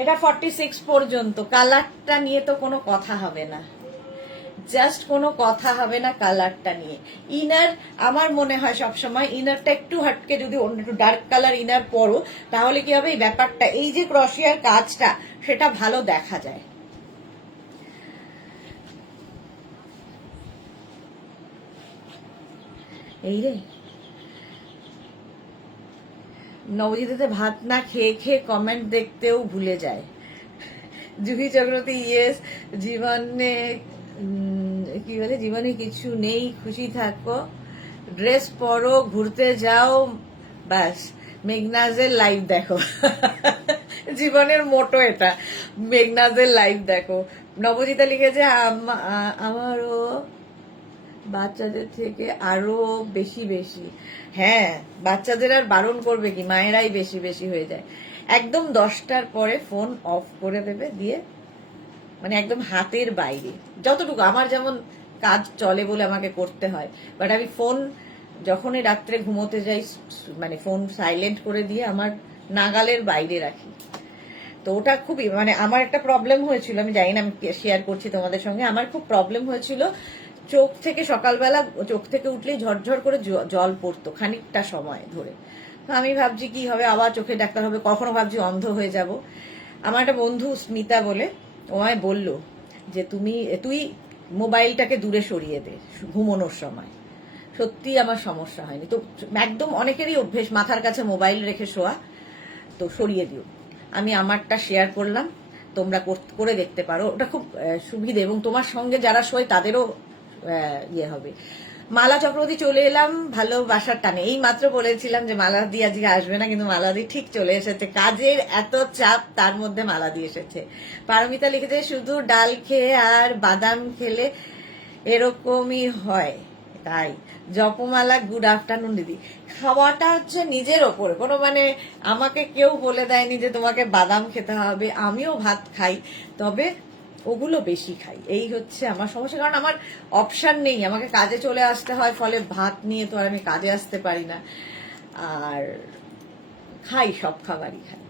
এটা 46 পর্যন্ত। কালারটা নিয়ে তো কোনো কথা হবে না, জাস্ট কোনো কথা হবে না কালারটা নিয়ে। ইনার আমার মনে হয় সবসময় ইনারটা একটু হাটকে যদি অন্য একটু ডার্ক কালার ইনার পরো, তাহলে কি হবে, এই ব্যাপারটা এই যে ক্রশিয়ার কাজটা সেটা ভালো দেখা যায়। এই রে নবজিতে ভাত না খেয়ে খেয়ে কমেন্ট দেখতেও ভুলে যায়। জুহি চক্রবর্তী ইয়েস, জীবনে কি বলে, জীবনে কিছু নেই, খুশি থাকো, ড্রেস পরো, ঘুরতে যাও, ব্যাস মেঘনাজের লাইভ দেখো। জীবনের মোটো এটা, মেঘনাজের লাইভ দেখো। নবজিতা লিখেছে আমারও বাচ্চাদের থেকে আরো বেশি বেশি। হ্যাঁ, বাচ্চাদের আর বারণ করবে কি, মায়েরাই বেশি বেশি হয়ে যায়। একদম 10টার পরে ফোন অফ করে দেবে, দিয়ে মানে একদম হাতের বাইরে যতটুকু আমার যেমন কাজ চলে বলে আমাকে করতে হয়, বাট আমি ফোন যখনই রাত্রে ঘুমোতে যাই মানে ফোন সাইলেন্ট করে দিয়ে আমার নাগালের বাইরে রাখি। তো ওটা খুবই মানে আমার একটা প্রবলেম হয়েছিল, আমি জানি না, আমি শেয়ার করছি তোমাদের সঙ্গে। আমার খুব প্রবলেম হয়েছিল, চোখ থেকে সকালবেলা চোখ থেকে উঠলেই ঝরঝর করে জল পড়তো খানিকটা সময় ধরে। তো আমি ভাবছি কি হবে, আবার চোখে ডাক্তার হবে, কখনো ভাবছি অন্ধ হয়ে যাব। আমার একটা বন্ধু স্মিতা বলে, ও আমায় বললো যে তুই মোবাইলটাকে দূরে সরিয়ে দে ঘুমানোর সময়। সত্যি আমার সমস্যা হয়নি তো, একদম অনেকেরই অভ্যেস মাথার কাছে মোবাইল রেখে শোয়া, তো সরিয়ে দিও। আমি আমারটা শেয়ার করলাম, তোমরা করে দেখতে পারো, ওটা খুব সুবিধে, এবং তোমার সঙ্গে যারা শোয় তাদেরও ইয়ে হবে। মালা চক্রবর্তী চলে এলাম ভালোবাসার টানে। এই মাত্র বলেছিলাম যে মালাদি আজকে আসবে না, কিন্তু মালাদি ঠিক চলে এসেছে। কাজের এত চাপ, তার মধ্যে মালাদি এসেছে। পারমিতা লিখেছে শুধু ডাল খেয়ে আর বাদাম খেলে এরকমই হয়, তাই। জপমালা গুড আফটারনুন দিদি। খাওয়াটা হচ্ছে নিজের ওপর, কোনো মানে আমাকে কেউ বলে দেয়নি যে তোমাকে বাদাম খেতে হবে। আমিও ভাত খাই, তবে ওগুলো বেশি খাই, এই হচ্ছে আমার সমস্যা। কারণ আমার অপশন নেই, আমাকে কাজে চলে আসতে হয়, ফলে ভাত নিয়ে তো আর আমি কাজে আসতে পারি না। আর খাই, সব খাবারই খাই,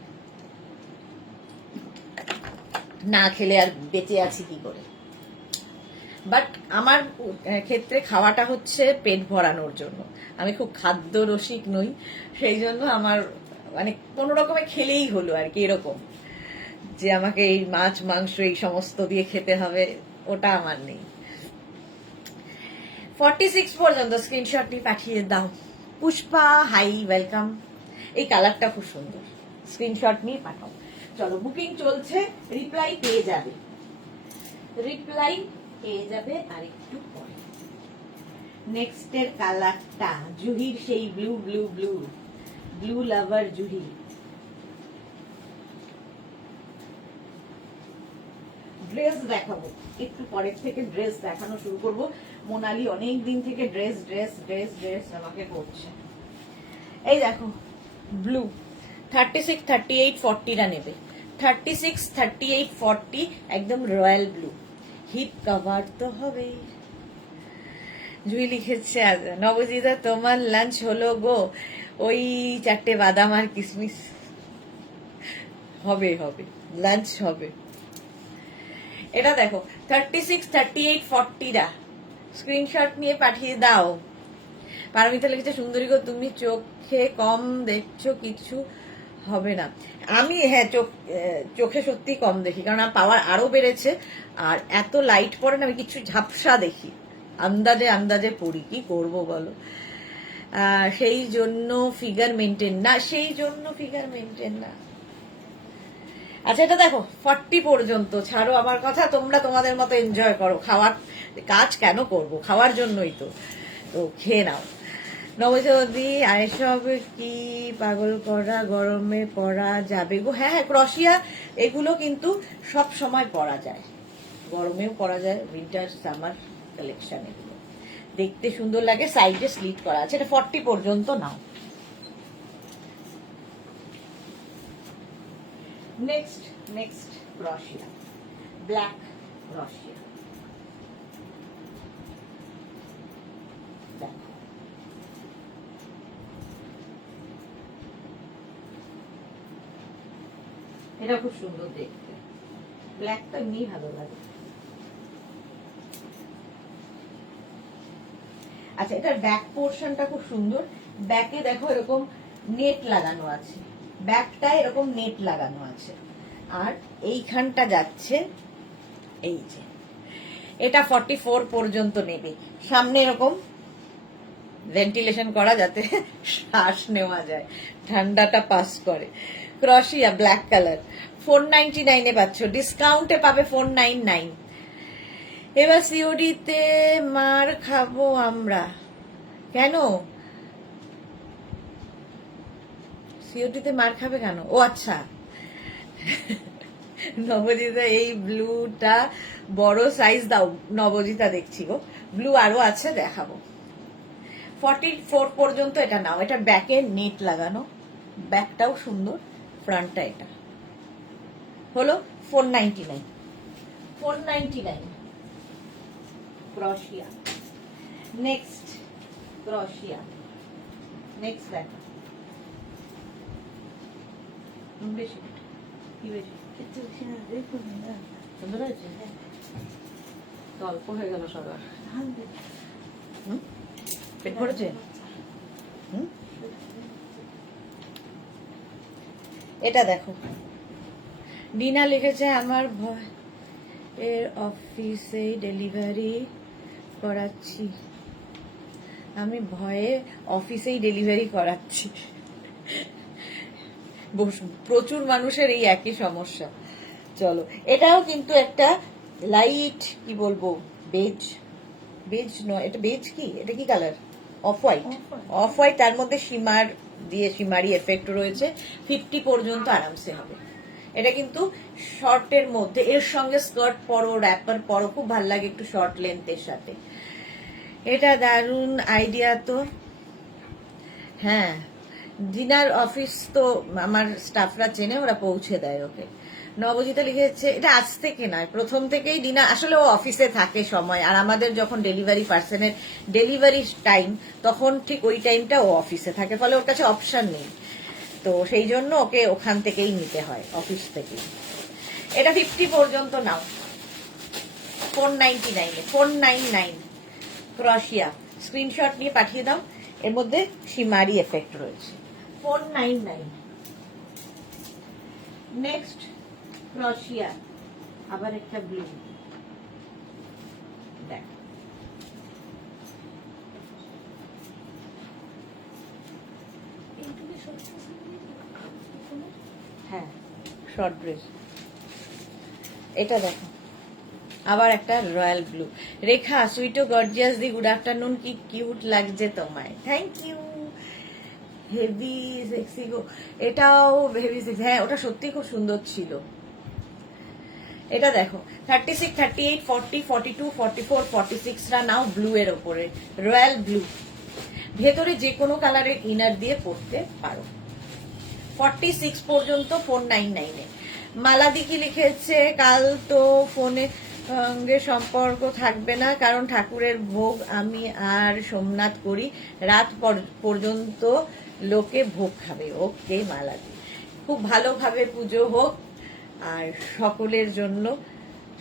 না খেলে আর বেঁচে আছি কি করে। বাট আমার ক্ষেত্রে খাওয়াটা হচ্ছে পেট ভরানোর জন্য, আমি খুব খাদ্য রসিক নই, সেই জন্য আমার মানে কোনো রকমে খেলেই হলো আর কি, এরকম যে আমাকে এই মাছ মাংস এই সমস্ত দিয়ে খেতে হবে, ওটা আমার নেই। 46 পর্যন্ত স্ক্রিনশট নিয়ে পাঠিয়ে দাও। Pushpa hi, welcome. এই কালারটা খুব সুন্দর, স্ক্রিনশট নিয়ে পাঠাও। চলো, বুকিং চলছে, রিপ্লাই পেয়ে যাবে, রিপ্লাই পেয়ে যাবে আর একটু পরে। নেক্সটের কালারটা জুহির সেই ব্লু ব্লু ব্লু ব্লু লাভার জুহি। ড্রেস দেখাবো একটু পরের থেকে, ড্রেস দেখানো শুরু করব। মোনালি অনেক দিন থেকে ড্রেস ড্রেস ড্রেস ড্রেস আমাকে করছে। এই দেখো ব্লু 36, 38, 40টা নেবে। 36, 38, 40 একদম রয়্যাল ব্লু। হিপ কভার তো হবেই। জুই লিখেছে নবজিদা তোমার লাঞ্চ হলো গো, ওই 4টে বাদাম আর কিসমিস। হবে হবে, লাঞ্চ হবে। এটা দেখো 36, 38, 40টা স্ক্রিনশট নিয়ে পাঠিয়ে দাও। পারমিতা লিখেছে সুন্দরী গো তুমি চোখে কম দেখছো, কিছু হবে না। আমি হ্যাঁ চোখে সত্যি কম দেখি, কারণ আমার পাওয়ার আরো বেড়েছে, আর এত লাইট পড়ে না, আমি কিছু ঝাপসা দেখি, আন্দাজে আন্দাজে পড়ি, কি করব বলো। সেই জন্য ফিগার মেনটেন না, সেই জন্য ফিগার মেনটেন না। আচ্ছা এটা দেখো 40 পর্যন্ত, ছাড়ো আমার কথা, তোমরা তোমাদের মতো এনজয় করো। খাওয়ার কাজ কেন করব, খাওয়ার জন্যই তো, তো খেয়ে নাও। নবচৌধুরী এসব কি পাগল করা, গরমে পরা যাবে গো? হ্যাঁ হ্যাঁ, ক্রশিয়া এগুলো কিন্তু সব সময় পরা যায়, গরমেও পরা যায়, উইন্টার সামার কালেকশন, এগুলো দেখতে সুন্দর লাগে, সাইডে স্লিট করা আছে। এটা 40 পর্যন্ত নাও। Next ক্রশিয়া, black ক্রশিয়া। এটা খুব সুন্দর দেখতে, ব্ল্যাকটা এমনি ভালো লাগে। আচ্ছা, এটার ব্যাক পোর্শনটা খুব সুন্দর। ব্যাকে দেখো এরকম নেট লাগানো আছে, ব্যাকটা এরকম নেট লাগানো আছে, আর এইখানটা যাচ্ছে এই যে, এটা 44 পর্যন্ত নেবে। সামনে এরকম ভেন্টিলেশন করা যাতে শ্বাস নেওয়া যায়, ঠান্ডাটা পাস করে। ক্রশিয়া ব্ল্যাক কালার 499 এ পাচ্ছ, ডিসকাউন্টে পাবে 499। এবার সিওডিতে মার খাবো আমরা কেন? সিওডিতে মার খাবে কেন? ও আচ্ছা, নবজিতা এই ব্লুটা বড় সাইজ দাও। নবজিতা দেখছি গো, ব্লু আরো আছে, দেখাবো। 44 পর্যন্ত এটা নাও। এটা ব্যাকে নেট লাগানো, ব্যাকটাও সুন্দর, ফ্রন্টটা এটা হলো 499। 499 ক্রশিয়া। নেক্সট ক্রশিয়া, নেক্সট দেখো। বেশি কি বেশি সুন্দর হয়েছে, অল্প হয়ে গেল সবার। পেট ভরেছে। এটা দেখো, ডিনা লিখেছে আমার এর অফিসে ডেলিভারি করাচ্ছি, আমি ভয়ে অফিসেই ডেলিভারি করাচ্ছি। প্রচুর মানুষের এই একই সমস্যা। চলো, এটাও কিন্তু একটা লাইট, কি বলবো, বেজ, বেজ নয় এটা, বেজ কি, এটা কি colour? Off white. Off white, তার মধ্যে শিমার দিয়ে, শিমারি এফেক্ট রয়েছে। 50 পর্যন্ত আরামসে হবে। এটা কিন্তু শর্টের মধ্যে, এর সঙ্গে স্কার্ট পরো, র্যাপার পরো, খুব ভালো লাগে একটু শর্ট লেন্থের সাথে। এটা দারুণ আইডিয়া তো। হ্যাঁ, ডিনার অফিস তো আমার স্টাফরা চেনে, ওরা পৌঁছে দেয় ওকে। নবজিতা লিখেছে এটা আজ থেকে নয়, প্রথম থেকেই ডিনা, আসলে ও অফিসে থাকে সময়, আর আমাদের যখন ডেলিভারি পার্সনের ডেলিভারি টাইম, তখন ঠিক ওই টাইমটা ও অফিসে থাকে, ফলে ওর কাছে অপশন নেই, তো সেই জন্য ওকে ওখান থেকেই নিতে হয়, অফিস থেকেই। এটা 50 পর্যন্ত নাও, 499 499 ক্রশিয়া। স্ক্রিনশট নিয়ে পাঠিয়ে দাও, এর মধ্যে শিমারি এফেক্ট রয়েছে। 499। নেক্সট ক্রশিয়া, আবার একটা ব্লু, দেখ হ্যাঁ, শর্ট ড্রেস। এটা দেখো, আবার একটা রয়্যাল ব্লু। রেখা সুইটো গর্জিয়াস দি, গুড আফটারনুন, কি কিউট লাগছে তোমায়, থ্যাংক ইউ। হেভি সেক্সি গো, এটাও হেভি সেক্সি। হ্যাঁ, ওটা সত্যি খুব সুন্দর ছিল। এটা দেখো, 36, 38, 40, 42, 44, 46 রা নাও ব্লু এর ওপরে, রয়্যাল ব্লু। ভেতরে যে কোনো কালারের ইনার দিয়ে পরতে পারো। 46 পর্যন্ত 499 এ। মালাদি কি লিখেছে, কাল তো ফোনে সঙ্গে সম্পর্ক থাকবে না, কারণ ঠাকুরের ভোগ আমি আর সোমনাথ করি, রাত পর্যন্ত লোকে ভোগ খাবে। ওকে মালাদি, খুব ভালোভাবে পুজো হোক, আর সকলের জন্য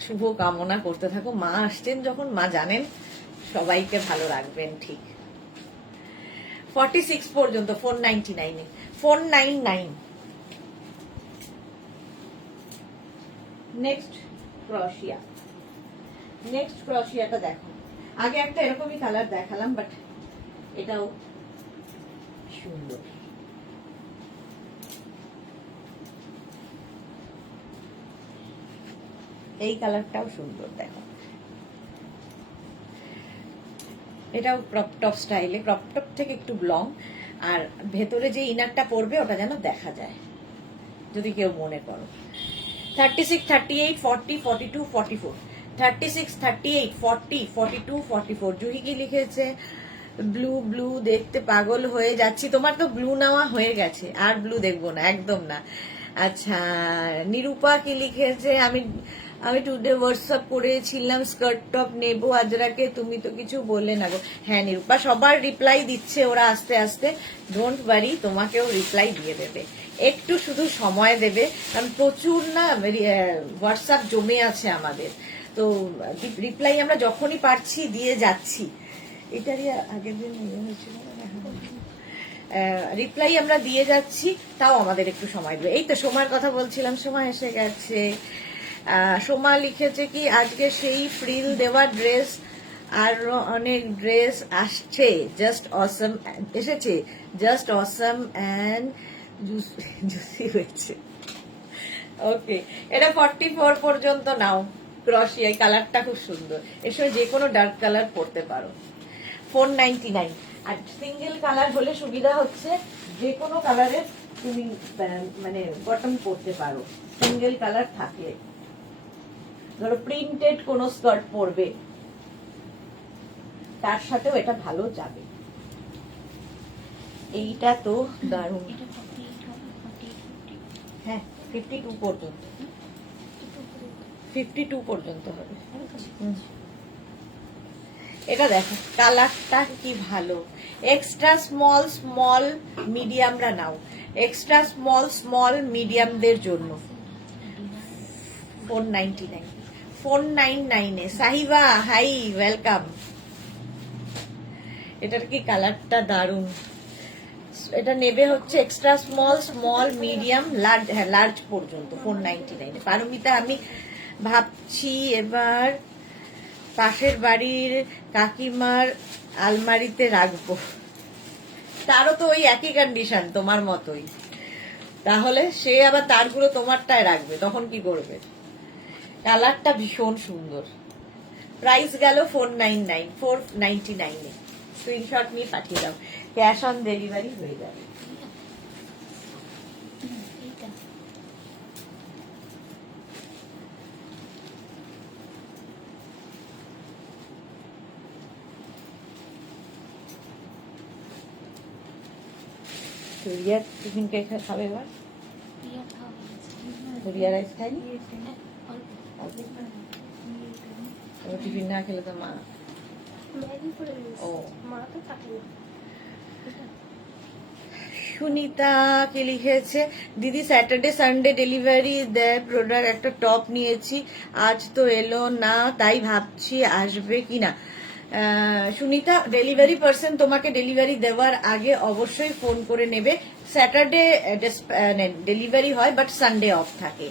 শুভ কামনা করতে থাকো। মা আসছেন যখন, মা জানেন সবাইকে ভালো রাখবেন, ঠিক। 46 পর্যন্ত 499 এ, 499। নেক্সট ক্রশিয়া, নেক্সট ক্রশিয়াটা দেখো। আগে একটা এরকমই কালার দেখালাম, বাট এটাও সুন্দর। এই কালারটাও সুন্দর, দেখো। এটাও ক্রপ টপ স্টাইলে, ক্রপ টপ থেকে একটু লং, আর ভেতরে যে ইনারটা পরবে ওটা যেন দেখা যায়, যদি কেউ মনে করো। 36, 38, 40, 42, 44, 36, 38, 40, 42, 44। জুহি কি লিখেছে, ব্লু ব্লু দেখতে পাগল হয়ে যাচ্ছি। তোমার তো ব্লু নেওয়া হয়ে গেছে, আর ব্লু দেখবো না, একদম না। আচ্ছা, নিরূপা কি লিখেছে, আমি আমি টুডে হোয়াটসঅ্যাপ করেছিলাম স্কার্ট টপ নেবো আজরাকে, তুমি তো কিছু বললে না গো। হ্যাঁ নিরূপা, সবার রিপ্লাই দিচ্ছে ওরা আস্তে আস্তে, ডোন্ট ওয়ারি, তোমাকেও রিপ্লাই দিয়ে দেবে, একটু শুধু সময় দেবে, কারণ প্রচুর না হোয়াটসঅ্যাপ জমে আছে আমাদের, তো রিপ্লাই আমরা যখনই পারছি দিয়ে যাচ্ছি। এটারই আগের দিন হয়েছিল, রিপ্লাই আমরা দিয়ে যাচ্ছি, তাও আমাদের একটু সময় দেবে। এই তো সময়ের কথা বলছিলাম, সময় এসে গেছে। সোমা লিখেছে কি আজকে সেই ফ্রিল দেওয়া ড্রেস আর অনেক ড্রেস আসছে, জাস্ট অসম এসেছে, জাস্ট অসম অ্যান্ড জুসি হয়েছে। ওকে, এটা 44 পর্যন্ত নাও। ক্রশিয়া, এই কালারটা খুব সুন্দর, এর সঙ্গে যে কোনো ডার্ক কালার পরতে পারো। 499। আর সিঙ্গেল কালার হলে সুবিধা হচ্ছে যে কোনো কালারের তুমি মানে বটম পরতে পারো, সিঙ্গেল কালার থাকলে। ধরো প্রিন্টেড কোন স্কার্ট পরবে, তার সাথেও এটা ভালো যাবে। এইটা তো দারুণ। হ্যাঁ 52 পর্যন্ত, 52 পর্যন্ত হবে। এটা দেখো কালারটা কি ভালো, এক্সট্রা স্মল স্মল মিডিয়ামরা নাও, এক্সট্রা স্মল স্মল মিডিয়ামদের জন্য 499, 499 এ। Sahiba high, welcome. এটার কি কালারটা দারুন। এটা নেবে হচ্ছে extra small small medium large, হ্যাঁ লার্জ পর্যন্ত 499 এ। পারমিতা, আমি ভাবছি এবার পাশের বাড়ির কাকিমার আলমারিতে রাখবো। তারও তো ওই একই কন্ডিশন তোমার মতোই, তাহলে সে আবার তারগুলো তোমারটায় রাখবে, তখন কি করবে? কালারটা ভীষণ সুন্দর। প্রাইস গেল 499, 499 এ। স্ক্রিনশট নিয়ে পাঠিয়ে দাও, ক্যাশ অন ডেলিভারি হয়ে যাবে। রিয়া টিফিন কে খাবে এবার? রিয়া রাইস খাইনি, টিফিন না খেলে তো মা, ও সুনিতা কে লিখেছে দিদি স্যাটারডে সানডে ডেলিভারি দেয় প্রোডাক্ট, একটা টপ নিয়েছি, আজ তো এলো না, তাই ভাবছি আসবে কিনা। সুনিতা, ডেলিভারি পার্সন তোমাকে ডেলিভারি দেওয়ার আগে অবশ্যই ফোন করে নেবে। স্যাটারডে ডেলিভারি হয়, বাট সানডে অফ থাকে।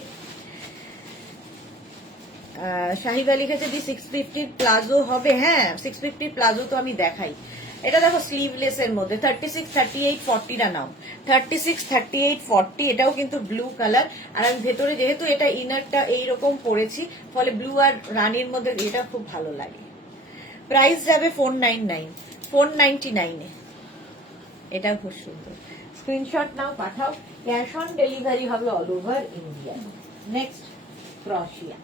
শাহিদা লিখেছে দি 650 প্লাজো হবে। হ্যাঁ 650 প্লাজো তো আমি দেখাই। এটা দেখো স্লিভলেস এর মধ্যে 36, 38, 40 টা নাও। 36, 38, 40 এটাও কিন্তু ব্লু কালার, আর আমি ভেতরে যেহেতু এটা ইনারটা এইরকম পরেছি, ফলে ব্লু আর রানীর মধ্যে এটা খুব ভালো লাগে। প্রাইস যাবে 499, 499 এ। এটা খুব সুন্দর, স্ক্রিনশট নাও, পাঠাও, ক্যাশ অন ডেলিভারি হবে অল ওভার ইন্ডিয়া। নেক্সট ক্রশিয়া।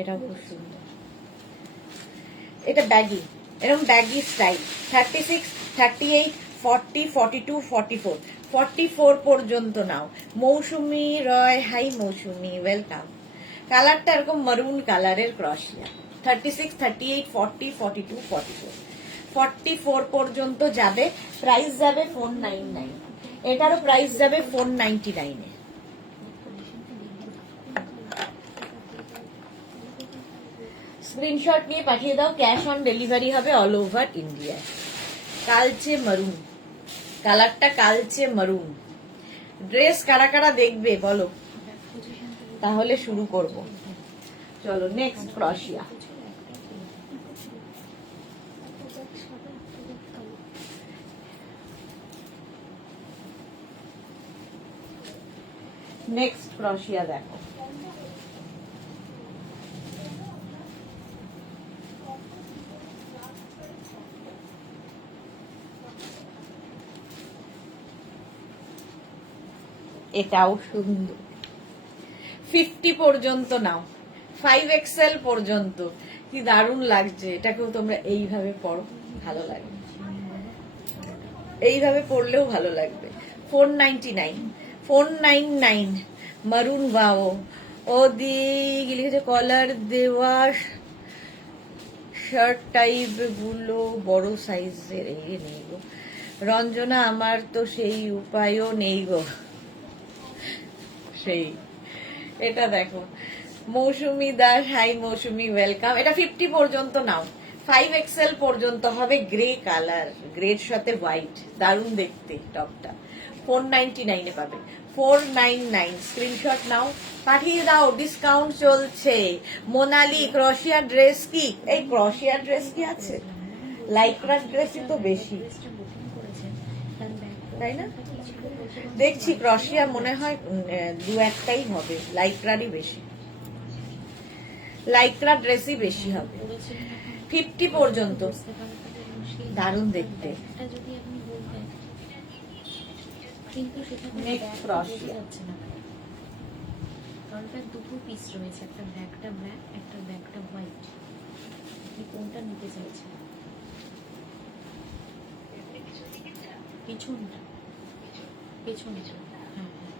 এটা খুব সুন্দর, এটা ব্যাগি, এরকম ব্যাগি স্টাইল। 36, 38, 40, 42, 44, 44 পর্যন্ত নাও। মৌসুমি রয়, হাই মৌসুমি, ওয়েলকাম। কালারটা এরকম মারুন কালারের ক্রশিয়া। 36, 38, 40, 42, 44, 44 পর্যন্ত যাবে। প্রাইস যাবে 499, এটারও প্রাইস যাবে 499 এ। স্ক্রিনশট নিয়ে পাঠিয়ে দাও, ক্যাশ অন ডেলিভারি হবে অল ওভার ইন্ডিয়া। কালচে মারুন, কালারটা কালচে মারুন। ড্রেস কারা কারা দেখবে বলো, তাহলে শুরু করব। চলো নেক্সট ক্রশিয়া। নেক্সট ক্রশিয়া দেখো, এটাও সুন্দর। 50 পর্যন্ত নাও, 5XL পর্যন্ত। কি দারুণ লাগছে, এটাকেও তোমরা এইভাবে পরো, ভালো লাগবে, এইভাবে পরলেও ভালো লাগবে। 499, 499 মারুন বাও ও দিকে লিখেছে কলার দেওয়া শার্ট টাইপ গুলো বড় সাইজের। এই নেই গো রঞ্জনা, আমার তো সেই উপায়ও নেই গো। সেই এটা দেখো মৌসুমি দাস, হাই মৌসুমি, ওয়েলকাম। এটা 50 পর্যন্ত নাও, 5XL পর্যন্ত হবে। গ্রে কালার, গ্রের সাথে হোয়াইট, দারুণ দেখতে টপটা। 499 এ পাবে, 499। স্ক্রিনশট নাও, পাঠিয়ে দাও, ডিসকাউন্ট চলছে। মোনালি, ক্রশিয়া ড্রেস কি? এই ক্রশিয়া ড্রেস কি আছে? লাইক্রা ড্রেসই তো বেশি, তাই না? দেখছি ক্রশিয়া মনে হয় দু একটাই হবে, লাইক্রারই বেশি, লাইক্রা ড্রেসই বেশি হবে। 50 পর্যন্ত, দারুণ দেখতে। দুটো পিস রয়েছে, একটা ব্ল্যাকটা ব্ল্যাক, একটা ব্ল্যাকটা হোয়াইট। আপনি কোনটা নিতে চাইছেন? পেছনটা, পেছনটা, হ্যাঁ হ্যাঁ,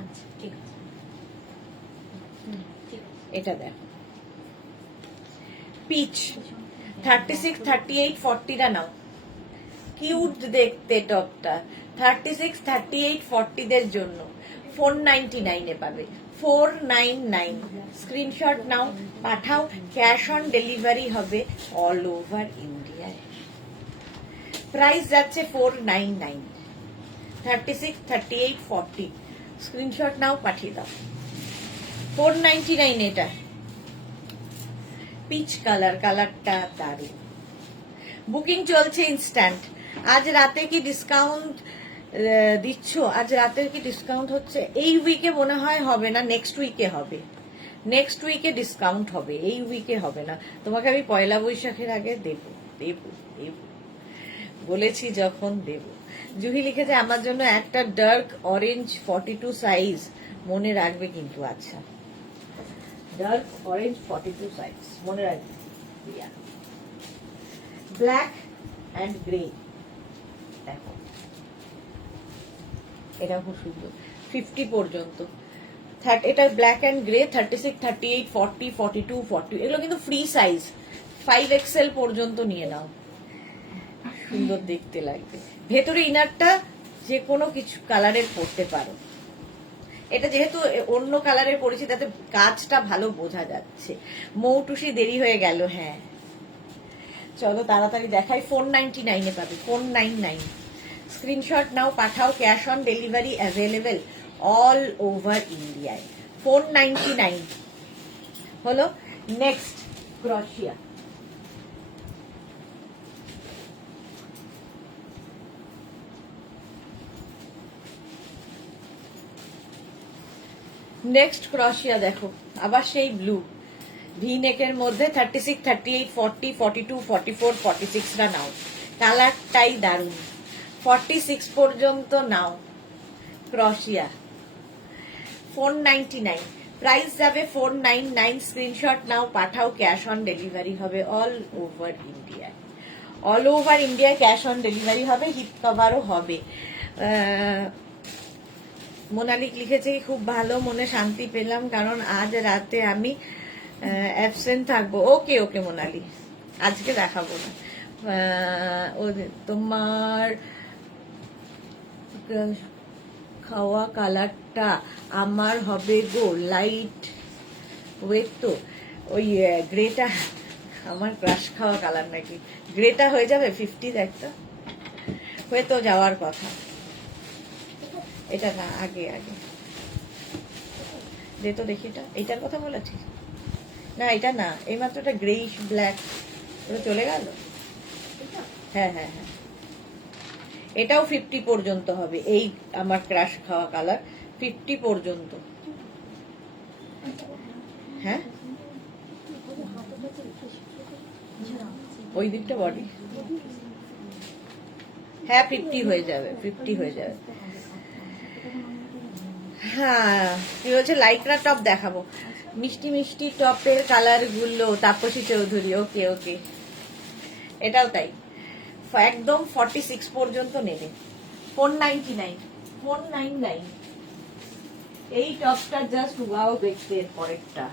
আচ্ছা ঠিক আছে। এটা দেখো পিচ, 36, 38, 40 টা নাও, কিউট দেখতে টপটা। 36, 38, 40 দের জন্য 499 এ পাবে, 499। স্ক্রিনশট নাও, পাঠাও, ক্যাশ অন ডেলিভারি হবে অল ওভার ইন্ডিয়ায়। প্রাইস যাচ্ছে 499, 36, 38, 40। স্ক্রিনশট নাও, পাঠিয়ে দাও। 499 এটা, পিচ কালার, কালারটা দারুণ। বুকিং চলছে ইনস্ট্যান্ট। আজ রাতে কি ডিসকাউন্ট দিচ্ছ? আজ রাতে কি ডিসকাউন্ট হচ্ছে? এই উইকে মনে হয় হবে না, নেক্সট উইকে হবে। নেক্সট উইকে ডিসকাউন্ট হবে, এই উইকে হবে না। তোমাকে আমি পয়লা বৈশাখের আগে দেব, দেব, দেব, বলেছি যখন দেব। জুহি লিখেছে আমার জন্য একটা ডার্ক অরেঞ্জ 42 সাইজ, মনে রাখবে কিন্তু। আচ্ছা, ডার্ক অরেঞ্জ 42 সাইজ মনে রাখবে। ব্ল্যাক অ্যান্ড গ্রে, দেখো এটা খুব সুন্দর। 50 পর্যন্ত, এটা ব্ল্যাক অ্যান্ড গ্রে। 36, 38, 40, 42, 40 এগুলো কিন্তু ফ্রি সাইজ। 5XL পর্যন্ত নিয়ে নাও, সুন্দর দেখতে লাগবে। ভেতরে ইনারটা যে কোনো কিছু কালারের পরতে পারো। এটা যেহেতু অন্য কালারের পরেছি তাতে কাজটা ভালো বোঝা যাচ্ছে। মৌটুসি দেরি হয়ে গেল, হ্যাঁ চলো তাড়াতাড়ি দেখাই। 499 এ পাবে, 499। স্ক্রিনশট নাও, পাঠাও, cash on delivery available all over ইন্ডিয়ায়। 499 হলো। নেক্সট ক্রশিয়া, নেক্সট ক্রশিয়া দেখো, আবার সেই ব্লু ভি নেকের মধ্যে। 36, 38, 40, 42, 44, 46 রা নাও, কালারটাই দারুণ। 46 পর্যন্ত নাও ক্রশিয়া। 499 প্রাইস যাবে, 499। স্ক্রিনশট নাও, পাঠাও, ক্যাশ অন ডেলিভারি হবে অল ওভার ইন্ডিয়ায়। অল ওভার ইন্ডিয়ায় ক্যাশ অন ডেলিভারি হবে, হিপ কভারও হবে। মোনালিক লিখেছে খুব ভালো, মনে শান্তি পেলাম কারণ আজ রাতে আমি অ্যাবসেন্ট থাকবো। ওকে ওকে মোনালি, আজকে দেখাবো না। ও তোমার খাওয়া কালারটা আমার হবে গো, লাইট ওয়েট তো। ওই গ্রেটা আমার ক্রাশ খাওয়া কালার নাকি, গ্রেটা হয়ে যাবে 50 একটা, হয়ে তো যাওয়ার কথা। এটা না, আগে আগে দে তো দেখি, এইটার কথা বলেছিস না? এটা না, এইমাত্র একটা গ্রেইশ ব্ল্যাক ওটা চলে গেল। হ্যাঁ হ্যাঁ হ্যাঁ, এটাও 50 পর্যন্ত হবে। এই আমার ক্রাশ খাওয়া কালার 50 পর্যন্ত। হ্যাঁ ওই দিকটা বডি, হ্যাঁ 50 হয়ে যাবে, 50 হয়ে যাবে। হ্যাঁ কি বলছে, লাইকরা টপ দেখাবো, মিষ্টি মিষ্টি টপের কালার গুলো, তাপসী চৌধুরী, ওকে ওকে, এটাও তাই, একদম 46 পর্যন্ত নেবে, 499, 499। এই টপটা জাস্ট ওয়াও দেখতে, এর পরেরটা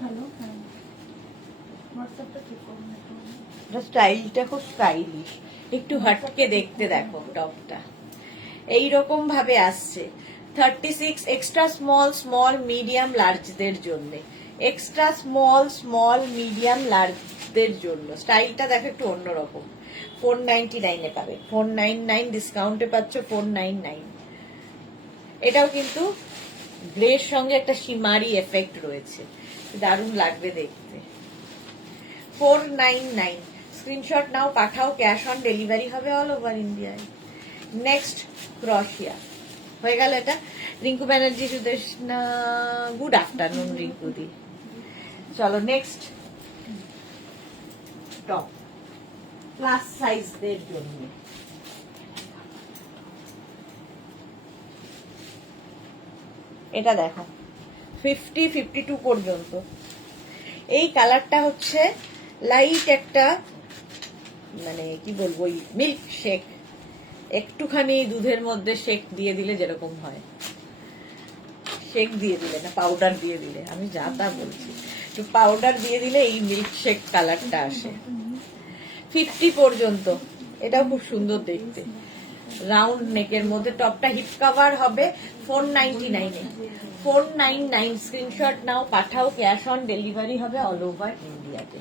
হ্যালো, হ্যাঁ হোয়াটসঅ্যাপটা ঠিক করুন একটু। স্টাইলটা খুব স্টাইলিশ, একটু হটকে দেখতে, দেখো টপটা এইরকম ভাবে আসছে। 36 এক্সট্রা স্মল স্মল মিডিয়াম লার্জদের জন্য, এক্সট্রা স্মল স্মল মিডিয়াম লার্জদের জন্য। স্টাইলটা দেখো একটু অন্যরকম। 499 এ পাবে, 499 ডিসকাউন্টে পাচ্ছ 499। এটাও কিন্তু গ্রের সঙ্গে একটা শিমারি এফেক্ট রয়েছে, দারুণ লাগবে দেখতে। 499, স্ক্রিনশট নাও, পাঠাও, ক্যাশ অন ডেলিভারি হবে অল ওভার ইন্ডিয়ায়। নেক্সট ক্রশিয়া হয়ে গেল এটা। রিঙ্কু ব্যানার্জি, সুদেশনা, গুড আফটারনুন রিঙ্কু দি। চলো নেক্সট টপ, প্লাস সাইজদের জন্য। এটা দেখো 50, 52 পর্যন্ত। এই কালারটা হচ্ছে লাইট একটা, মানে কি বলবো, ওই মিল্ক শেক, একটুখানি দুধের মধ্যে শেক দিয়ে দিলে যেরকম হয়, শেক দিয়ে দিলে না, পাউডার দিয়ে দিলে, আমি যা তা বলছি, একটু পাউডার দিয়ে দিলে এই মিল্ক শেক কালারটা আসে। 50 পর্যন্ত, এটাও খুব সুন্দর দেখতে, রাউন্ড নেকের মধ্যে, টপটা হিপ কভার হবে। 499 এ, 499, স্ক্রিনশট নাও, পাঠাও, ক্যাশ অন ডেলিভারি হবে অল ওভার ইন্ডিয়াতে।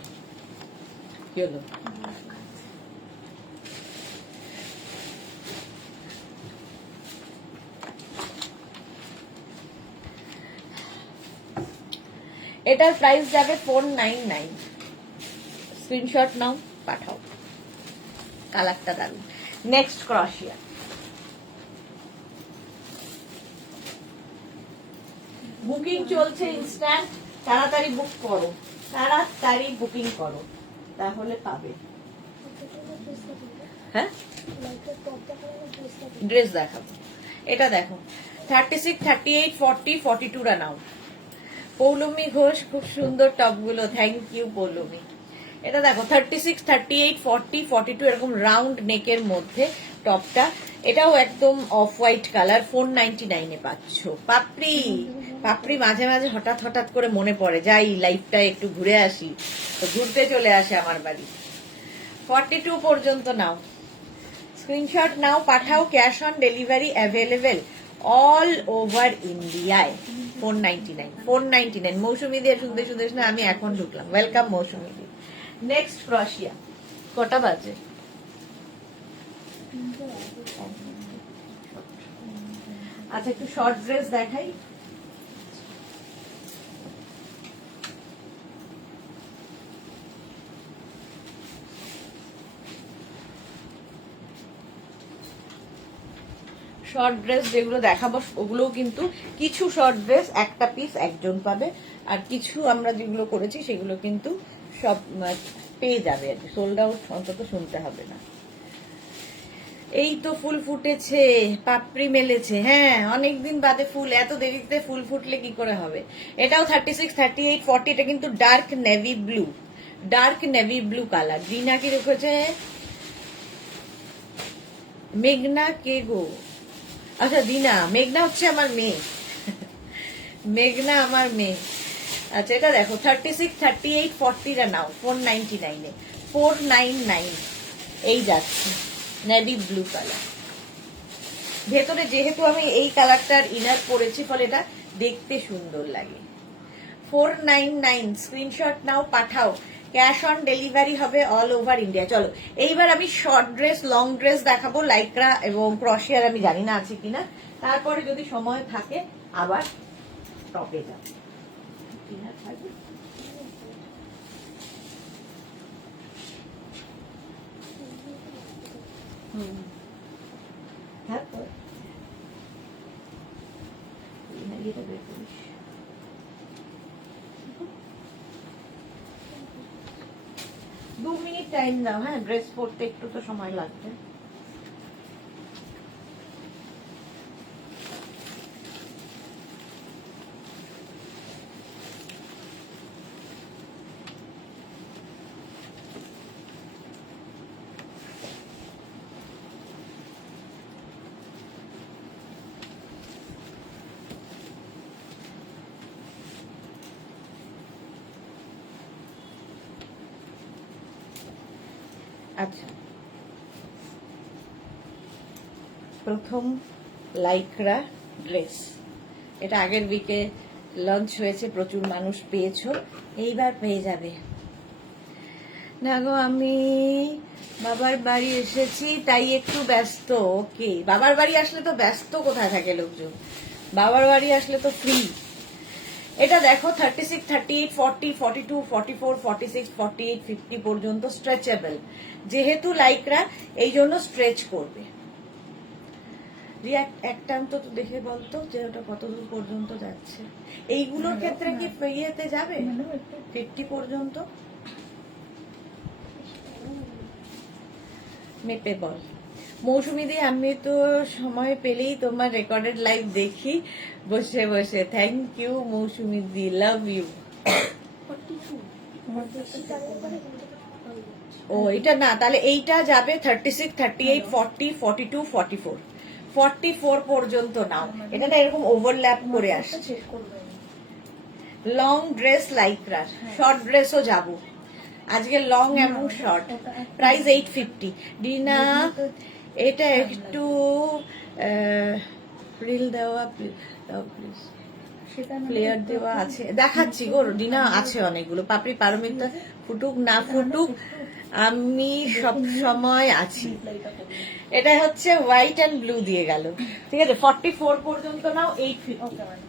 কি হলো? এটার প্রাইস যাবে 499, স্ক্রিনশট নাও, পাঠাও, কালারটা দারুন। নেক্সট ক্রশিয়া, বুকিং চলছে ইনস্ট্যান্ট, তাড়াতাড়ি বুক করো, তাড়াতাড়ি বুকিং করো, তাহলে পাবে। হ্যাঁ ড্রেস দেখাবো, এটা দেখো 36, 38, 40, 42 রা নাও। পৌলমী ঘোষ, খুব সুন্দর টপগুলো, থ্যাংক ইউ পৌলমী। এটা দেখো 36, 38, 40, 42 এরকম রাউন্ড নেকের মধ্যে টপটা, এটাও একদম অফ হোয়াইট কালার। 499 এ পাচ্ছ। পাপড়ি, পাপড়ি মাঝে মাঝে হঠাৎ হঠাৎ করে মনে পড়ে, যাই লাইফটা একটু ঘুরে আসি, তো ঘুরতে চলে আসে আমার বাড়ি। 42 পর্যন্ত নাও, স্ক্রিনশট নাও, পাঠাও, cash on delivery available all over ইন্ডিয়ায়। 499, 499। মৌসুমি দিয়ে শুনতে শুনতে শুনে আমি এখন ঢুকলাম, ওয়েলকাম মৌসুমি দি। নেক্সট ক্রশিয়া, কটা বাজে? আচ্ছা একটু শর্ট ড্রেস দেখাই। শর্ট ড্রেস যেগুলো দেখাবো ওগুলো কিন্তু কিছু শর্ট ড্রেস একটা পিস একজন পাবে, আর কিছু আমরা যেগুলো করেছি সেগুলো কিন্তু সব পেয়ে যাবে, আর সোল্ড আউট অন্তত শুনতে হবে না। এই তো ফুল ফুটেছে, পাপড়ি মেলেছে, হ্যাঁ অনেকদিন বাদে ফুল, এত দেরিতে ফুল ফুটলে কি করে হবে। এটাও 36, 38, 40, এটা কিন্তু dark navy blue, dark navy blue colour. Rina কি রেখেছে? মেঘনা কে গো? আচ্ছা দিনা, মেঘনা হচ্ছে আমার মেয়ে, মেঘনা আমার মেয়ে। আচ্ছা এটা দেখো 36, 38, 40 রা নাও 499 এ, 499 এই যাচ্ছে, নেভি ব্লু কালার। ভেতরে যেহেতু আমি এই কালারটার ইনার পরেছি ফলে এটা দেখতে সুন্দর লাগে। 499, স্ক্রিনশট নাও, পাঠাও, ক্যাশ অন ডেলিভারি হবে অল ওভার ইন্ডিয়া। চলো এইবার আমি শর্ট ড্রেস লং ড্রেস দেখাবো, লাইক্রা এবং ক্রশিয়ার আমি জানি না আছে কিনা, তারপরে যদি সময় থাকে আবার টপে যাবো। তারপর এটা বের করিস। 2 মিনিট মিনিট টাইম দাও, হ্যাঁ ড্রেস পরতে একটু তো সময় লাগবে। আচ্ছা, প্রথম লাইক্রা ড্রেস, এটা আগের উইকে লঞ্চ হয়েছে, প্রচুর মানুষ পেয়েছো, এইবার পেয়ে যাবে। না গো, আমি বাবার বাড়ি এসেছি তাই একটু ব্যস্ত। ওকে, বাবার বাড়ি আসলে তো ব্যস্ত কোথায় থাকে লোকজন, বাবার বাড়ি আসলে তো ফ্রি। এটা দেখো 36, 38, 40, 42, 44, 46, 48, 50 পর্যন্ত স্ট্রেচেবল, যেহেতু লাইকরা এই জন্য স্ট্রেচ করবে। একটা অন্তত দেখে বলতো যে ওটা কত দূর পর্যন্ত যাচ্ছে। এইগুলোর ক্ষেত্রে কি ইয়েতে যাবে 50 পর্যন্ত? মেপে বল। মৌসুমী দি, আমি তো সময় পেলেই তোমার রেকর্ডেড লাইভ দেখি বসে বসে। থ্যাংক ইউ মৌসুমী দি, লাভ ইউ। ও এটা না, তাহলে এইটা যাবে 36, 38, 40, 42, 44, 44 পর্যন্ত নাও। এটা না এরকম ওভারল্যাপ করে আসছে। লং ড্রেস লাইক্রার, শর্ট ড্রেসও যাবো আজকে, লং এবং শর্ট। প্রাইস 850। ডিনা, এটা একটু রিল দেওয়া প্লিজ, প্লেয়ার দেওয়া আছে, দেখাচ্ছি গো ডিনা, আছে অনেকগুলো। পাপড়ি পারমিতা, ফুটুক না ফুটুক আমি সব সময় আছি। এটা হচ্ছে হোয়াইট এন্ড ব্লু দিয়ে গেল, ঠিক আছে। 44 পর্যন্ত নাও, 850।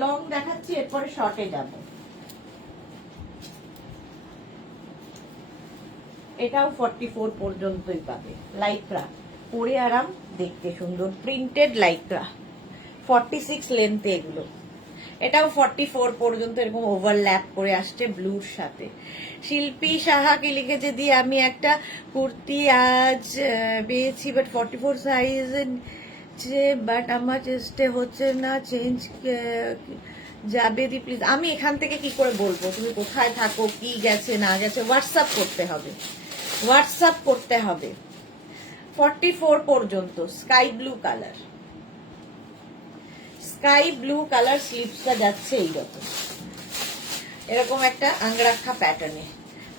লং দেখাচ্ছি, এরপরে শর্টে যাব। এটাও 44 পর্যন্তই পাবে। লাইক্রা, পরে আরাম, দেখতে সুন্দর, প্রিন্টেড লাইক্রা, 46 লেন্থে এগুলো। এটাও 44 পর্যন্ত এরকম ওভারল্যাপ করে আসছে ব্লুর সাথে। শিল্পী সাহাকে লিখেছে, দিয়ে আমি একটা কুর্তি আজ পেয়েছি বাট 44 সাইজ, বাট আমার চেষ্টা হচ্ছে না, চেঞ্জ যাবে দি প্লিজ। আমি এখান থেকে কি করে বলবো তুমি কোথায় থাকো, কি গেছে না গেছে? হোয়াটসঅ্যাপ করতে হবে, হোয়াটসঅ্যাপ করতে হবে। 44 পর্যন্ত sky blue colour, sky blue colour স্লিপসটা যাচ্ছে এইরকম, এরকম একটা আংরাক্ষা প্যাটার্নে।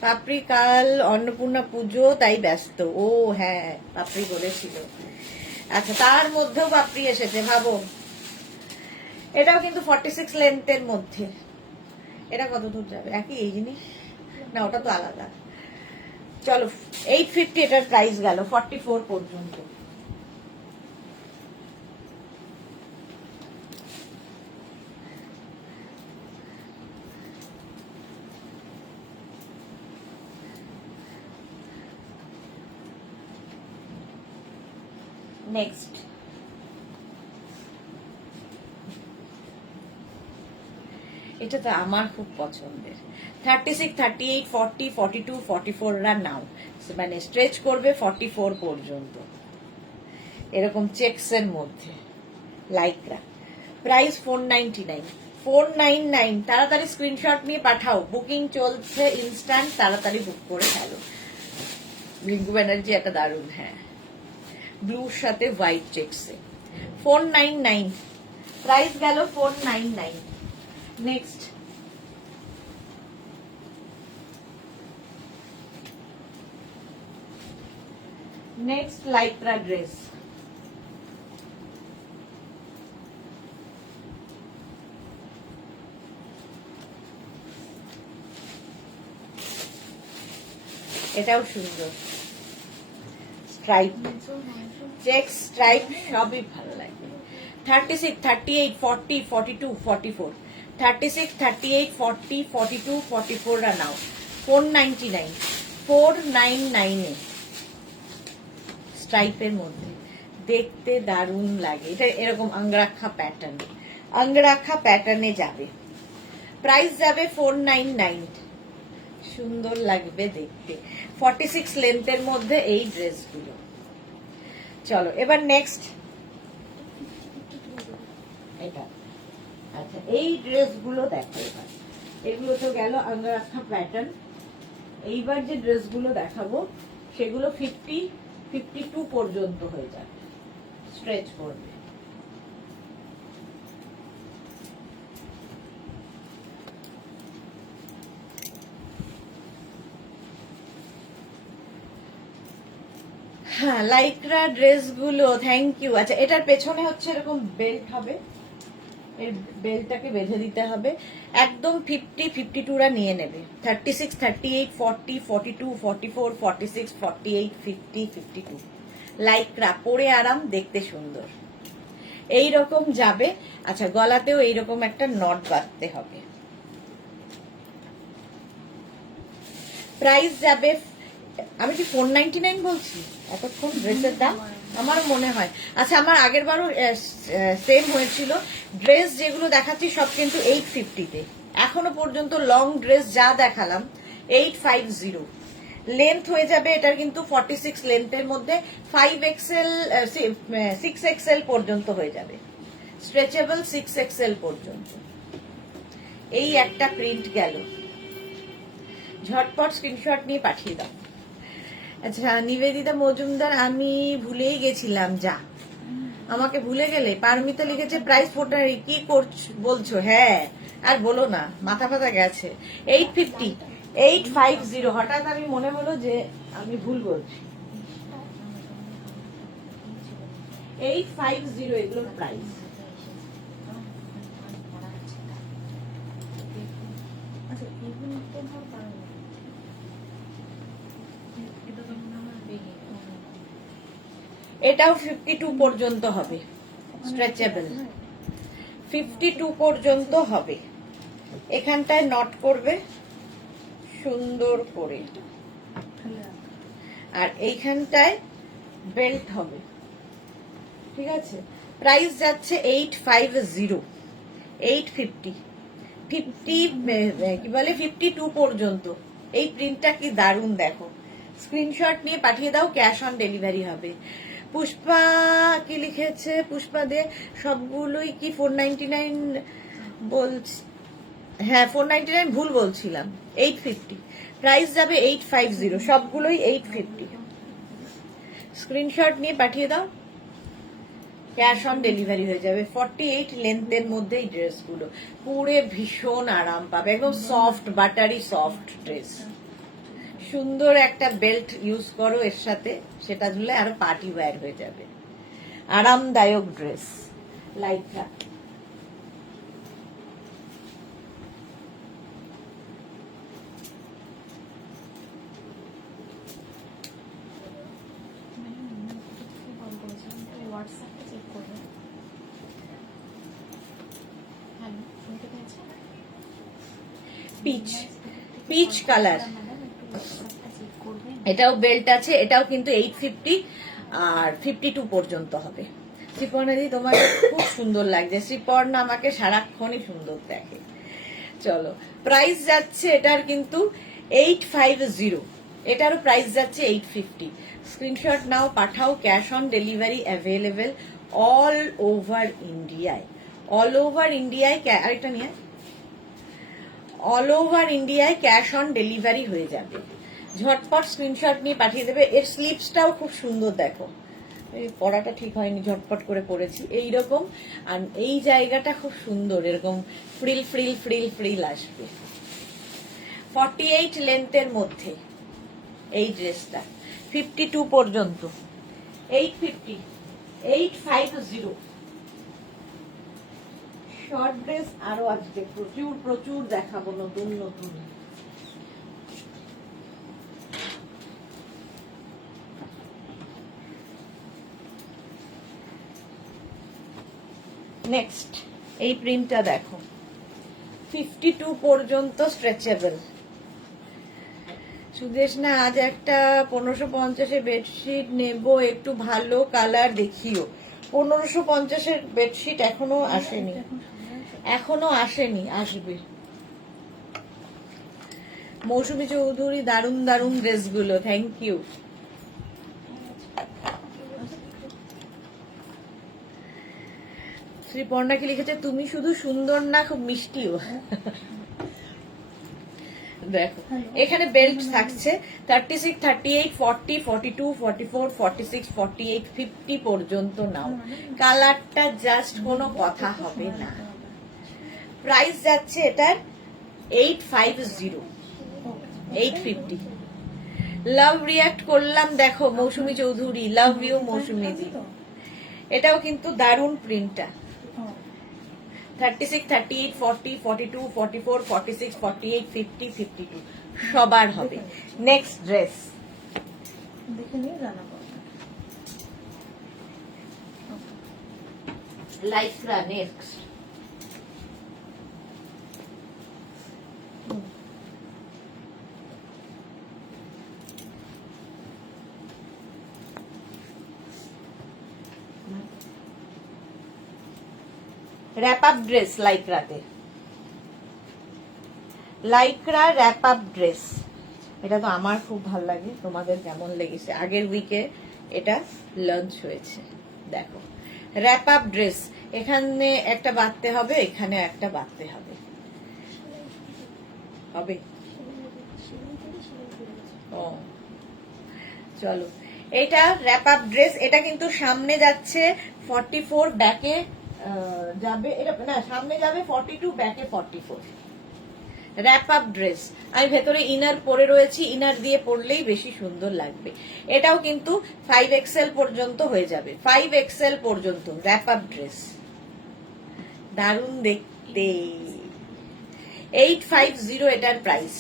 পাপড়ি কাল অন্নপূর্ণা পুজো তাই ব্যস্ত। ও হ্যাঁ, পাপড়ি বলেছিল। আচ্ছা, তার মধ্যেও পাপড়ি এসেছে, ভাবো। এটাও কিন্তু 46 লেন্থের মধ্যে। এটা কত দূর যাবে? একই এই জিনিস না, ওটা তো আলাদা। চলো 850 এটার প্রাইস গেল 44 পর্যন্ত। নেক্সট, এটা তো আমার খুব পছন্দের। 36, 38, 40, 42, 44 রা নাও, মানে স্ট্রেচ করবে 44 পর্যন্ত, এরকম চেকস এর মধ্যে লাইক্রা। প্রাইস 499, 499। তাড়াতাড়ি স্ক্রিনশট নিয়ে পাঠাও, বুকিং চলছে ইনস্ট্যান্ট, তাড়াতাড়ি বুক করে ফেলো। রিঙ্কু ব্যানার্জি একটা দারুণ, হ্যাঁ, ব্লুর সাথে হোয়াইট চেকসে। 499 প্রাইস গেল, 499। Next, next Lycra dress. এটাও সুন্দর, স্ট্রাইপ, চেক স্ট্রাইপ, সবই ভালো লাগে। 36, 38, 40, 42, 44, 36, 38, 40, 42, 44 রা নাও। 499, 499 এ স্ট্রাইপের মধ্যে, দেখতে দারুণ লাগে। এটা এরকম আংরাক্ষা প্যাটার্ন, আংরাক্ষা প্যাটার্নে যাবে। প্রাইস যাবে 499। সুন্দর লাগবে দেখতে, 46 লেন্থের মধ্যে এই ড্রেসগুলো। চলো এবার নেক্সট এটা। আচ্ছা এই ড্রেসগুলো দেখো এবার, এগুলো তো গেল আঙ্গারাখা প্যাটার্ন। এইবার যে ড্রেসগুলো দেখাবো সেগুলো 50-52 পর্যন্ত হয়ে যাবে, স্ট্রেচ করবে। হ্যাঁ লাইক্রা ড্রেসগুলো, থ্যাংক ইউ। আচ্ছা এটার পেছনে হচ্ছে এরকম বেল্ট হবে, এর বেল্টটাকে বেঁধে দিতে হবে। একদম 50-52রা নিয়ে নেবে, 36, 38, 40, 42, 44, 46, 48, 50, 52। লাইক্রা, পরে আরাম, দেখতে সুন্দর, এই রকম যাবে। আচ্ছা গলাতেও এইরকম একটা নট বাঁধতে হবে। প্রাইস যাবে, আমি কি 499 বলছি এতক্ষণ ড্রেসের দাম? আমার মনে হয়। আচ্ছা আমার আগের বারও সেম হয়েছিল। ড্রেস যেগুলো দেখাচ্ছি সব কিন্তু 850-তে। এখনো পর্যন্ত লং ড্রেস যা দেখালাম 850। লেন্থ হয়ে যাবে এটার কিন্তু 46 লেন্থের মধ্যে, 5XL 6XL পর্যন্ত হয়ে যাবে, স্ট্রেচেবল 6XL পর্যন্ত। এই একটা প্রিন্ট গেল, ঝটপট স্ক্রিনশট নিয়ে পাঠিয়ে দাও। আচ্ছা নিবেদিতা মজুমদার, আমি ভুলেই গেছিলাম, যা আমাকে ভুলে গেলে। পারমিতা লিখেছে প্রাইস 4, কি বলছো? হ্যাঁ আর বলো না, মাথা ফাথা গেছে। 850, 850। হঠাৎ আমি মনে হলো যে আমি ভুল বলছি। 850 এগুলোর প্রাইস। এটাও 52 পর্যন্ত হবে, স্ট্রেচেবল 52 পর্যন্ত হবে। এখানটায় নট করবে সুন্দর করে, আর এইখানটায় বেল্ট হবে, ঠিক আছে। প্রাইস যাচ্ছে 850, 850, 50 কি বলে 52 পর্যন্ত। এই প্রিন্টটা কি দারুণ দেখো, স্ক্রিনশট নিয়ে পাঠিয়ে দাও, ক্যাশ অন ডেলিভারি হবে। পুষ্পা কি লিখেছে? পুষ্পা দে, সবগুলোই কি 499 বলছি? হ্যাঁ 499 ভুল বলছিলাম, 850। প্রাইস যাবে 850, সবগুলোই 850। স্ক্রিনশট নিয়ে পাঠিয়ে দাও, ক্যাশ অন ডেলিভারি হয়ে যাবে। 48 লেন্থের মধ্যে এই ড্রেসগুলো পুরে ভীষণ আরাম পাবে, একদম সফট বাটারি সফট ড্রেস। সুন্দর একটা বেল্ট ইউজ করো এর সাথে, সেটা ঝুলে আরো পার্টি ওয়্যার হয়ে যাবে, আরামদায়ক dress. Lycra, peach, peach colour. এটাও বেল্ট আছে, এটাও কিন্তু 850 আর 52 পর্যন্ত হবে। শ্রীপর্ণা দি তোমাকে খুব সুন্দর লাগছে, শ্রীপর্ণা আমাকে সারাক্ষণই সুন্দর দেখে। চলো প্রাইস যাচ্ছে এটার কিন্তু 850, এটারও প্রাইস যাচ্ছে 850। স্ক্রিনশট নাও, পাঠাও, cash on delivery available all over ইন্ডিয়ায়। অল ওভার ইন্ডিয়ায়, আরেকটা নিয়ে, অল ওভার ইন্ডিয়ায় ক্যাশ অন ডেলিভারি হয়ে যাবে। ঝটপট স্ক্রিনশট নিয়ে পাঠিয়ে দেবে। এর স্লিপসটাও খুব সুন্দর দেখো, এই পরাটা ঠিক হয়নি, ঝটপট করে পরেছি এইরকম। আর এই জায়গাটা খুব সুন্দর, এরকম ফ্রিল ফ্রিল ফ্রিল ফ্রিল আসবে। 48 লেন্থের মধ্যে এই ড্রেসটা, 52 পর্যন্ত, 850, 850। শর্ট ড্রেস আরো আজকে প্রচুর প্রচুর দেখাবো, নতুন নতুন। নেক্সট এই প্রিন্টটা দেখো, 52 পর্যন্ত স্ট্রেচেবল। সুদেশ না, আজ একটা 1550 বেডশিট নেব, একটু ভালো কালার দেখিও। 1550 বেডশিট এখনো আসেনি, এখনো আসেনি, আসবে। মৌসুমী চৌধুরী, দারুন দারুন ড্রেসগুলো, থ্যাংক ইউ। শ্রীপর্ণা কি লিখেছে, তুমি শুধু সুন্দর না, খুব মিষ্টিও। দেখো এখানে বেল্ট থাকছে 36, 38, 40, 42, 44, 46, 48, 50 পর্যন্ত নাও। কালারটা জাস্ট কোনো কথা হবে না। প্রাইস যাচ্ছে এটার 850, 850। লাভ রিয়াক্ট করলাম, দেখো মৌসুমী চৌধুরী, লাভ ইউ মৌসুমী জি। এটাও কিন্তু দারুণ প্রিন্টটা। 36, 38, 40, 42, 44, 46, 48, 50, 52 সবার হবে। নেক্সট ড্রেস দেখে নিয়ে জানা Lycra. Next wrap up dress লাইক্রাতে, লাইক্রা র্যাপ আপ ড্রেস। এটা তো আমার খুব ভালো লাগে, তোমাদের কেমন লেগেছে? আগের উইকে এটা লঞ্চ হয়েছে। দেখো র্যাপ আপ ড্রেস, এখানে একটা বাঁধতে হবে, এখানে একটা বাঁধতে হবে, হবে। ও চলো, এটা র্যাপ আপ ড্রেস। এটা কিন্তু সামনে যাচ্ছে 44, ব্যাকে যাবে, এটা না সামনে যাবে 42, ব্যাকে 44। Rap up dress. আমি ভেতরে ইনার পরে রয়েছি, ইনার দিয়ে পরলেই বেশি সুন্দর লাগবে। এটাও কিন্তু 5XL পর্যন্ত হয়ে যাবে, 5XL পর্যন্ত র্যাপ আপ ড্রেস। দারুণ দেখতে। 850 এটার প্রাইস,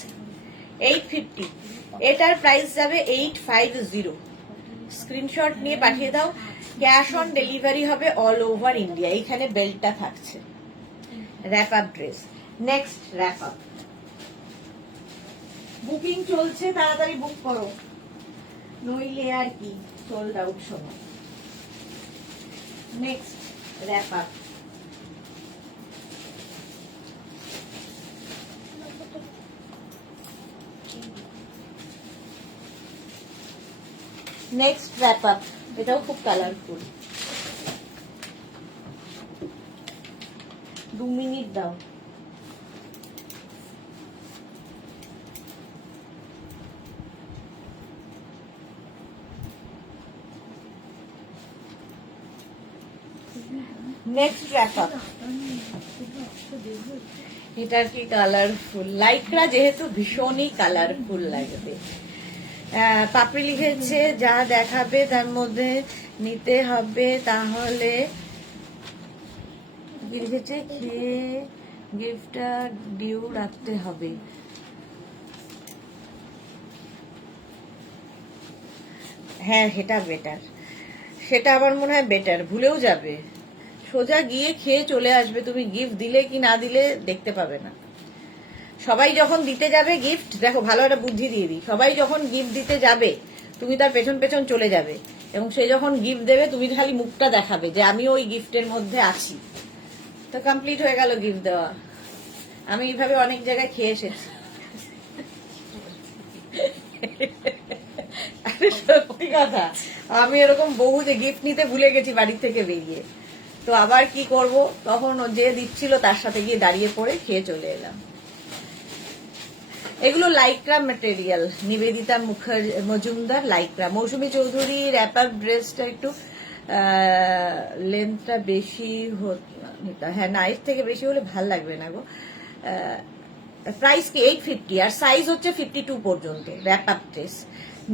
850। এটার প্রাইস যাবে 850। স্ক্রিনশট নিয়ে পাঠিয়ে দাও। ক্যাশ অন ডেলিভারি হবে অল ওভার ইন্ডিয়া। এখানে বেল্টটা থাকছে। Rap up dress. Next wrap up, booking চলছে, তাড়াতাড়ি বুক করো, নইলে আর কি সোল্ড আউট সময়। Next wrap up, next wrap up. এটাও খুব কালারফুল। 2 মিনিট দাও। নেক্সট র্যাপ আপ, এটার কি কালারফুল। লাইকরা যেহেতু ভীষণই কালারফুল লাগবে। পাপড়ি লিখেছে যা দেখাবে তার মধ্যে নিতে হবে, তাহলে কি লিখেছে, খেয়ে গিফটটা ডিউ রাখতে হবে। হ্যাঁ সেটা বেটার, সেটা আমার মনে হয় বেটার। ভুলেও যাবে, সোজা গিয়ে খেয়ে চলে আসবে। তুমি গিফট দিলে কি না দিলে দেখতে পাবে না। সবাই যখন দিতে যাবে গিফট, দেখো ভালো একটা বুদ্ধি দিয়ে দিই, সবাই যখন গিফট দিতে যাবে তুমি তার পেছন পেছন চলে যাবে, এবং সে যখন গিফট দেবে তুমি খালি মুখটা দেখাবে যে আমি ওই গিফটের মধ্যে আছি, তো কমপ্লিট হয়ে গেল গিফট দেওয়া। আমি এইভাবে অনেক জায়গায় খেয়ে এসেছি। আরে সত্যি কথা, আমি এরকম বহু যে গিফট নিতে ভুলে গেছি বাড়ি থেকে বেরিয়ে, তো আবার কি করব, তখন যে দিচ্ছিল তার সাথে গিয়ে দাঁড়িয়ে পড়ে খেয়ে চলে এলাম। এগুলো Lycra material, Nivedita Majumdar Lycra. Mousumi Chowdhury wrap up ড্রেসটা একটু লেন্থটা বেশি হ্যাঁ না, এর থেকে বেশি হলে ভাল লাগবে না গো। প্রাইস কি 850, আর সাইজ হচ্ছে 52 পর্যন্ত rap up dress.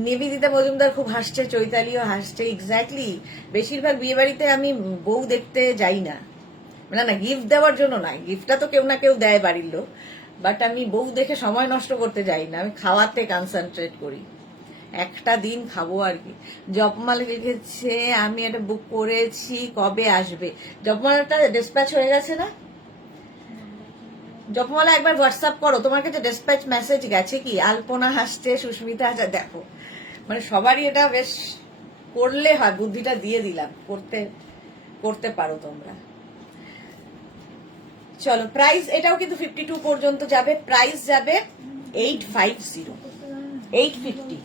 Nivedita Majumdar খুব হাসছে, চৈতালিও হাসছে। এক্স্যাক্টলি, বেশিরভাগ বিয়ে বাড়িতে আমি বউ দেখতে যাই না, না গিফট দেওয়ার জন্য নয়, গিফটটা তো কেউ না কেউ দেয় বাড়ির লোক, বাট আমি বউ দেখে সময় নষ্ট করতে যাই না, আমি খাওয়াতে কনসেন্ট্রেট করি, একটা দিন খাবো আর কি। জপমাল লিখেছে আমি এটা বুক করেছি, কবে আসবে? জপমালাটা ডিসপ্যাচ হয়ে গেছে না? জপমালা একবার হোয়াটসঅ্যাপ করো, তোমার কাছে ডিসপ্যাচ মেসেজ গেছে কি? আলপনা হাসছে, সুস্মিতা হাসছে, দেখো মানে সবারই এটা বেশ করলে হয়, বুদ্ধিটা দিয়ে দিলাম, করতে পারো তোমরা। চলো প্রাইস, এটাও কিন্তু 52 পর্যন্ত যাবে, প্রাইস যাবে 850 850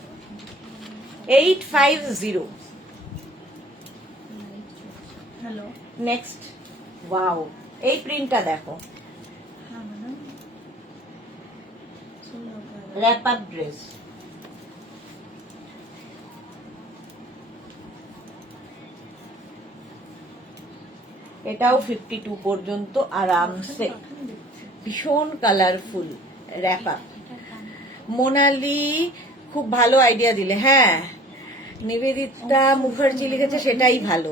850 হ্যালো। নেক্সট ওয়াও এই প্রিন্টটা দেখো হ্যাঁ ম্যাডাম। র্যাপ আপ ড্রেস এটাও 52 পর্যন্ত আরামসে ভীষণ কালারফুল র্যাপ আপ মোনালি খুব ভালো আইডিয়া দিলে হ্যাঁ নিবেদিতা মুখার্জি লিখেছে সেটাই ভালো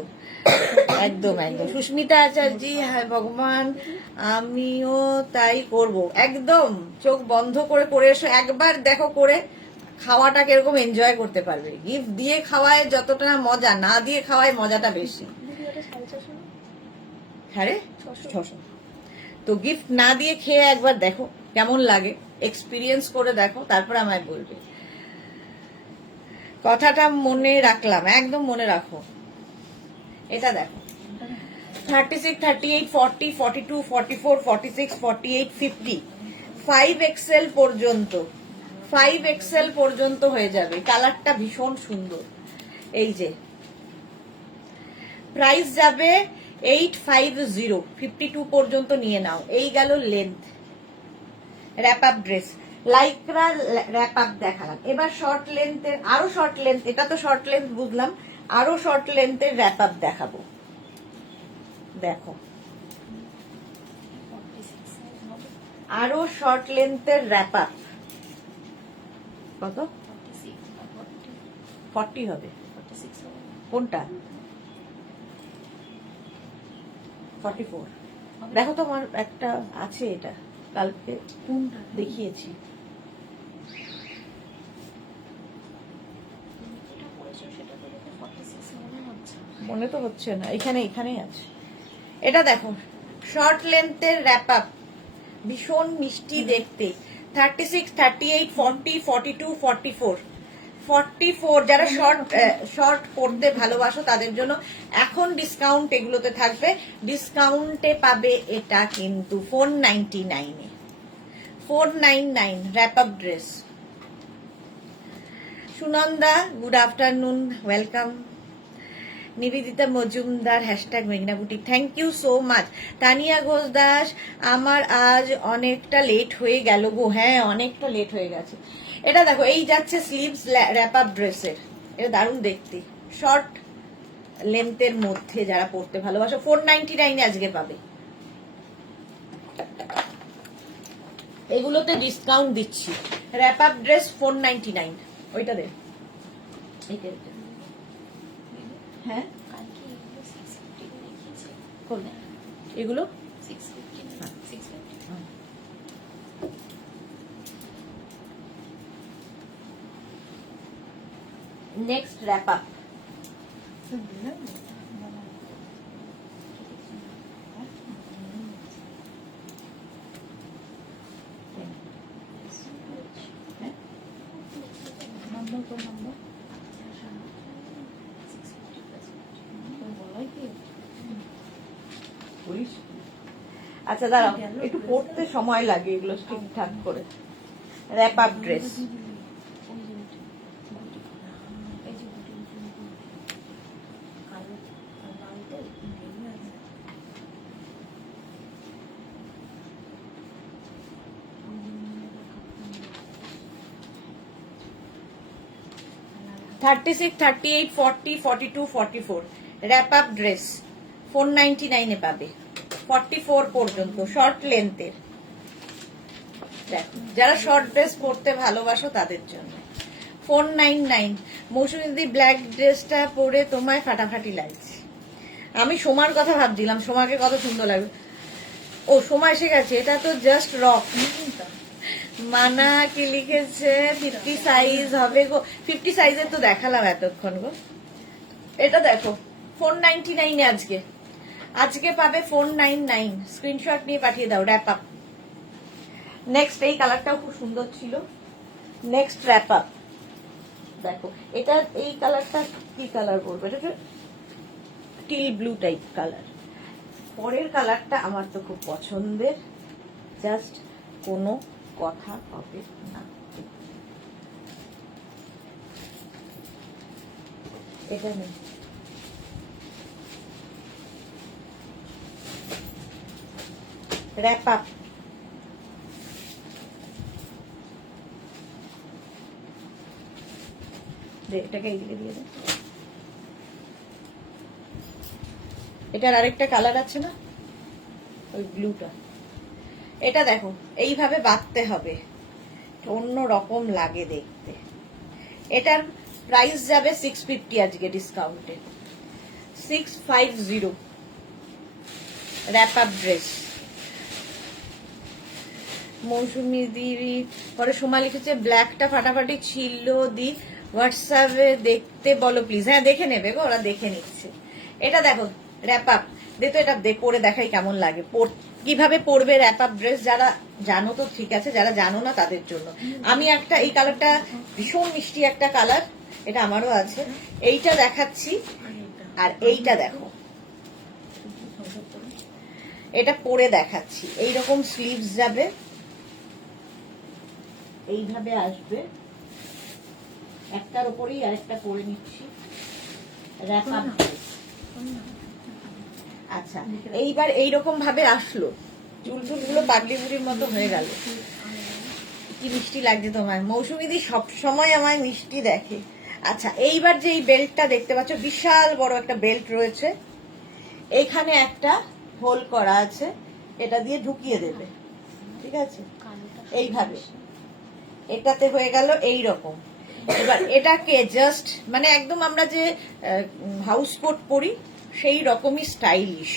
একদম একদম সুস্মিতা আচার্যি হ্যাঁ ভগবান আমিও তাই করব একদম চোখ বন্ধ করে করে এসো একবার দেখো করে খাওয়াটা কিরকম এনজয় করতে পারবে গিফট দিয়ে খাওয়ায় যতটা না মজা না দিয়ে খাওয়ায় মজাটা বেশি হ্যাঁ রে 600 তো গিফট না দিয়ে খেয়ে একবার দেখো কেমন লাগে এক্সপিরিয়েন্স করে দেখো তারপর আমায় বলবে কথাটা মনে রাখলাম একদম মনে রাখো এটা দেখো 36 38 40 42 44 46 48 50 5XL পর্যন্ত 5XL পর্যন্ত হয়ে যাবে কালারটা ভীষণ সুন্দর এই যে প্রাইস যাবে 850 52 পর্যন্ত নিয়ে নাও এই গেল length rap up dress Lycra wrap up দেখালাম এবার শর্ট লেন্থের আরো শর্ট লেন্থ এটা তো শর্ট লেন্থ বুঝলাম আরো শর্ট লেন্থের র্যাপ আপ দেখাবো দেখো আরো শর্ট লেন্থের র্যাপ আপ কত 40 হবে কোনটা 44 দেখো তো আমার একটা আছে এটা কালকে কোনটা দেখিয়েছি মনে তো হচ্ছে না এখানেই আছে এটা দেখো শর্ট লেন্থের র্যাপ আপ ভীষণ মিষ্টি দেখতে 36 38 40 42 44 44 যারা শর্ট পরতে ভালোবাসো তাদের জন্য এখন ডিসকাউন্ট এগুলোতে থাকবে ডিসকাউন্টে পাবে এটা কিন্তু 499 এ 499 wrap up dress Sunanda good afternoon welcome Nivedita Majumdar hashtag মেঘনা boutique thank you so much Tania Ghosh Das আমার আজ অনেকটা লেট হয়ে গেল গো হ্যাঁ অনেকটা লেট হয়ে গেছে এটা দেখো এই যাচ্ছে স্লিভস র্যাপ আপ ড্রেসের এটা দারুণ দেখতে শর্ট লেন্থের মধ্যে যারা পরতে ভালোবাসো 499 আজকে পাবে এগুলোতে ডিসকাউন্ট দিচ্ছি র্যাপ আপ ড্রেস 499 ওইটা দে এইটা হ্যাঁ এগুলো নেক্সট র্যাপ আপ আচ্ছা দাঁড়াও একটু পড়তে সময় লাগে এগুলো ঠিকঠাক করে rap up dress 36 38 40 42 44 rap up dress 499 এ পাবে 44 পর্যন্ত শর্ট লেন্থের দেখো যারা শর্ট ড্রেস পরতে ভালোবাসো তাদের জন্য 499 মৌসুমী ব্ল্যাক ড্রেসটা পরে তোমায় ফাটাফাটি লাগছে আমি সোমার কথা ভাবছিলাম সোমাকে কত সুন্দর লাগবে ও সোমা এসে গেছে এটা তো জাস্ট রক মানা কি লিখেছে 50 সাইজ হবে গো 50 সাইজের তো দেখালাম এতক্ষণ গো এটা দেখো 499 এ আজকে পাবে 499 স্ক্রিনশট নিয়ে পাঠিয়ে দাও র্যাপ আপ নেক্সট এই কালারটাও খুব সুন্দর ছিল নেক্সট র্যাপ আপ দেখো এটা এই কালারটা কি কালার বলবো এটা টিল ব্লু টাইপ কালার পরের কালারটা আমার তো খুব পছন্দের জাস্ট কোনো কথা হবে না। এটা নেই, wrap up। এটাকে এইদিকে দিয়ে দে। এটার আরেকটা কালার আছে না, ওই ব্লুটা। এটা দেখো এইভাবে বাঁধতে হবে, অন্য রকম লাগে দেখতে। এটার প্রাইস যাবে 650 আজকে ডিসকাউন্টে, 650 র‍্যাপ আপ ড্রেস। মৌসুমি দি পরে সোমা লিখেছে ব্ল্যাকটা ফাটাফাটি ছিল, দি হোয়াটসঅ্যাপে দেখতে বলো প্লিজ। হ্যাঁ দেখে নেবে গো, ওরা দেখে নিচ্ছে। এটা দেখো র‍্যাপ আপ, দে তো এটা পরে দেখাই কেমন লাগে, কিভাবে পরবে র‍্যাপ আপ ড্রেস। যারা জানো তো ঠিক আছে, যারা জানো না তাদের জন্য। আমি একটা, এই কালারটা ভীষণ মিষ্টি একটা কালার, এটা আমারও আছে। এইটা দেখাচ্ছি, আর এইটা দেখো, এটা পরে দেখাচ্ছি। এইরকম স্লিভস যাবে, এইভাবে আসবে, একটার উপরেই আরেকটা পরে নিচ্ছি, র‍্যাপ আপ ড্রেস। আচ্ছা এইবার এইরকম ভাবে আসলো, চুল গুলো পাগলি বুড়ির মতো হয়ে গেল। কি মিষ্টি লাগছে তোমার মৌসুমিদি, সব সময় আমায় মিষ্টি দেখে। আচ্ছা এইবার যে এই বেল্টটা দেখতে পাচ্ছ, বিশাল বড় একটা বেল্ট রয়েছে, এখানে একটা হোল করা আছে, এটা দিয়ে ঢুকিয়ে দেবে, ঠিক আছে এইভাবে। এটাতে হয়ে গেল এই রকম। এবার এটাকে জাস্ট মানে একদম আমরা যে হাউস কোট পরি সেই রকমই স্টাইলিশ,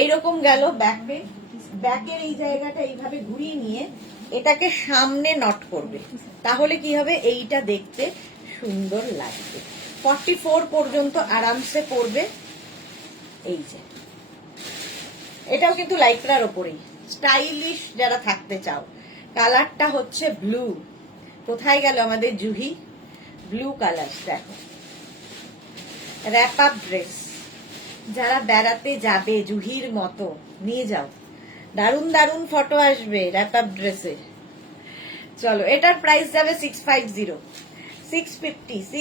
এইরকম গেল। ব্যাকের এই জায়গাটা এইভাবে ঘুরিয়ে নিয়ে এটাকে সামনে নট করবে, তাহলে কি হবে, এইটা দেখতে সুন্দর লাগবে। 44 পর্যন্ত আরামসে পরবে। এই যে এটাও কিন্তু লাইক্রার ওপরেই, স্টাইলিশ যারা থাকতে চাও। কালারটা হচ্ছে ব্লু। কোথায় গেল আমাদের জুহি, ব্লু কালার। দেখো র‍্যাপ আপ ড্রেস, যারা বেড়াতে যাবে জুহির মতো নিয়ে যাও, দারুন দারুন ফটো আসবে র‍্যাপ আপ ড্রেসের। চলো এটার প্রাইস যাবে 650, 650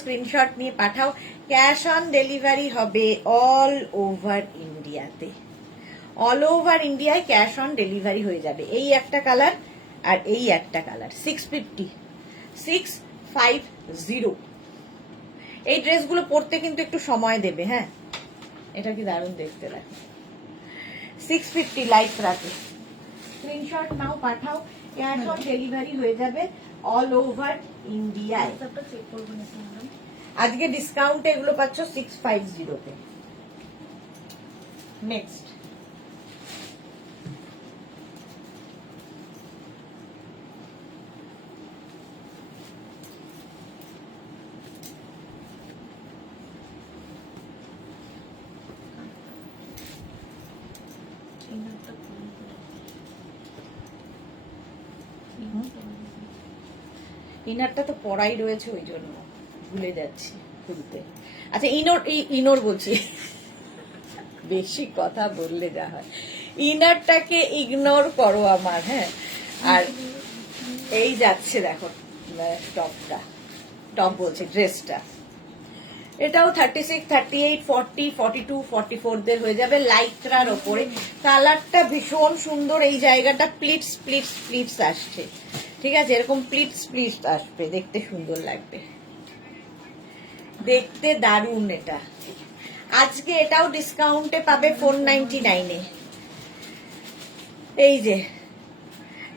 স্ক্রিনশট নিয়ে পাঠাও। ক্যাশ অন ডেলিভারি হবে অল ওভার ইন্ডিয়াতে, অল ওভার ইন্ডিয়ায় ক্যাশ অন ডেলিভারি হয়ে যাবে। এই একটা কালার আর এই একটা কালার, 650। এই ড্রেসগুলো পরতে কিন্তু একটু সময় দেবে। হ্যাঁ এটা কি দারুণ দেখতে লাগে, 650 লাইট রাতে। স্ক্রিনশট নাও, পাঠাও, ক্যাশ অন ডেলিভারি হয়ে যাবে অল ওভার ইন্ডিয়ায়। আজকে ডিসকাউন্টে এগুলো পাচ্ছ 650-তে। নেক্সট ইনারটা তো পরাই রয়েছে, ওই জন্য ভুলে যাচ্ছি খুলতে। আচ্ছা ইনোর বলছি, বেশি কথা বললে যা হয়। ইনারটাকে ইগনোর করো আমার। হ্যাঁ আর এই যাচ্ছে দেখো টপ বলছি ড্রেসটা, এটাও 36, 38, 40, 42, 44 দের হয়ে যাবে লাইক্রার ওপরে। কালারটা ভীষণ সুন্দর, এই জায়গাটা প্লিটস প্লিটস প্লিটস আসছে, ঠিক আছে, এরকম প্লিটস প্লিটস আসবে, দেখতে সুন্দর লাগবে, দেখতে দারুণ। এটা আজকে এটাও ডিসকাউন্টে পাবে 499-এ। এই যে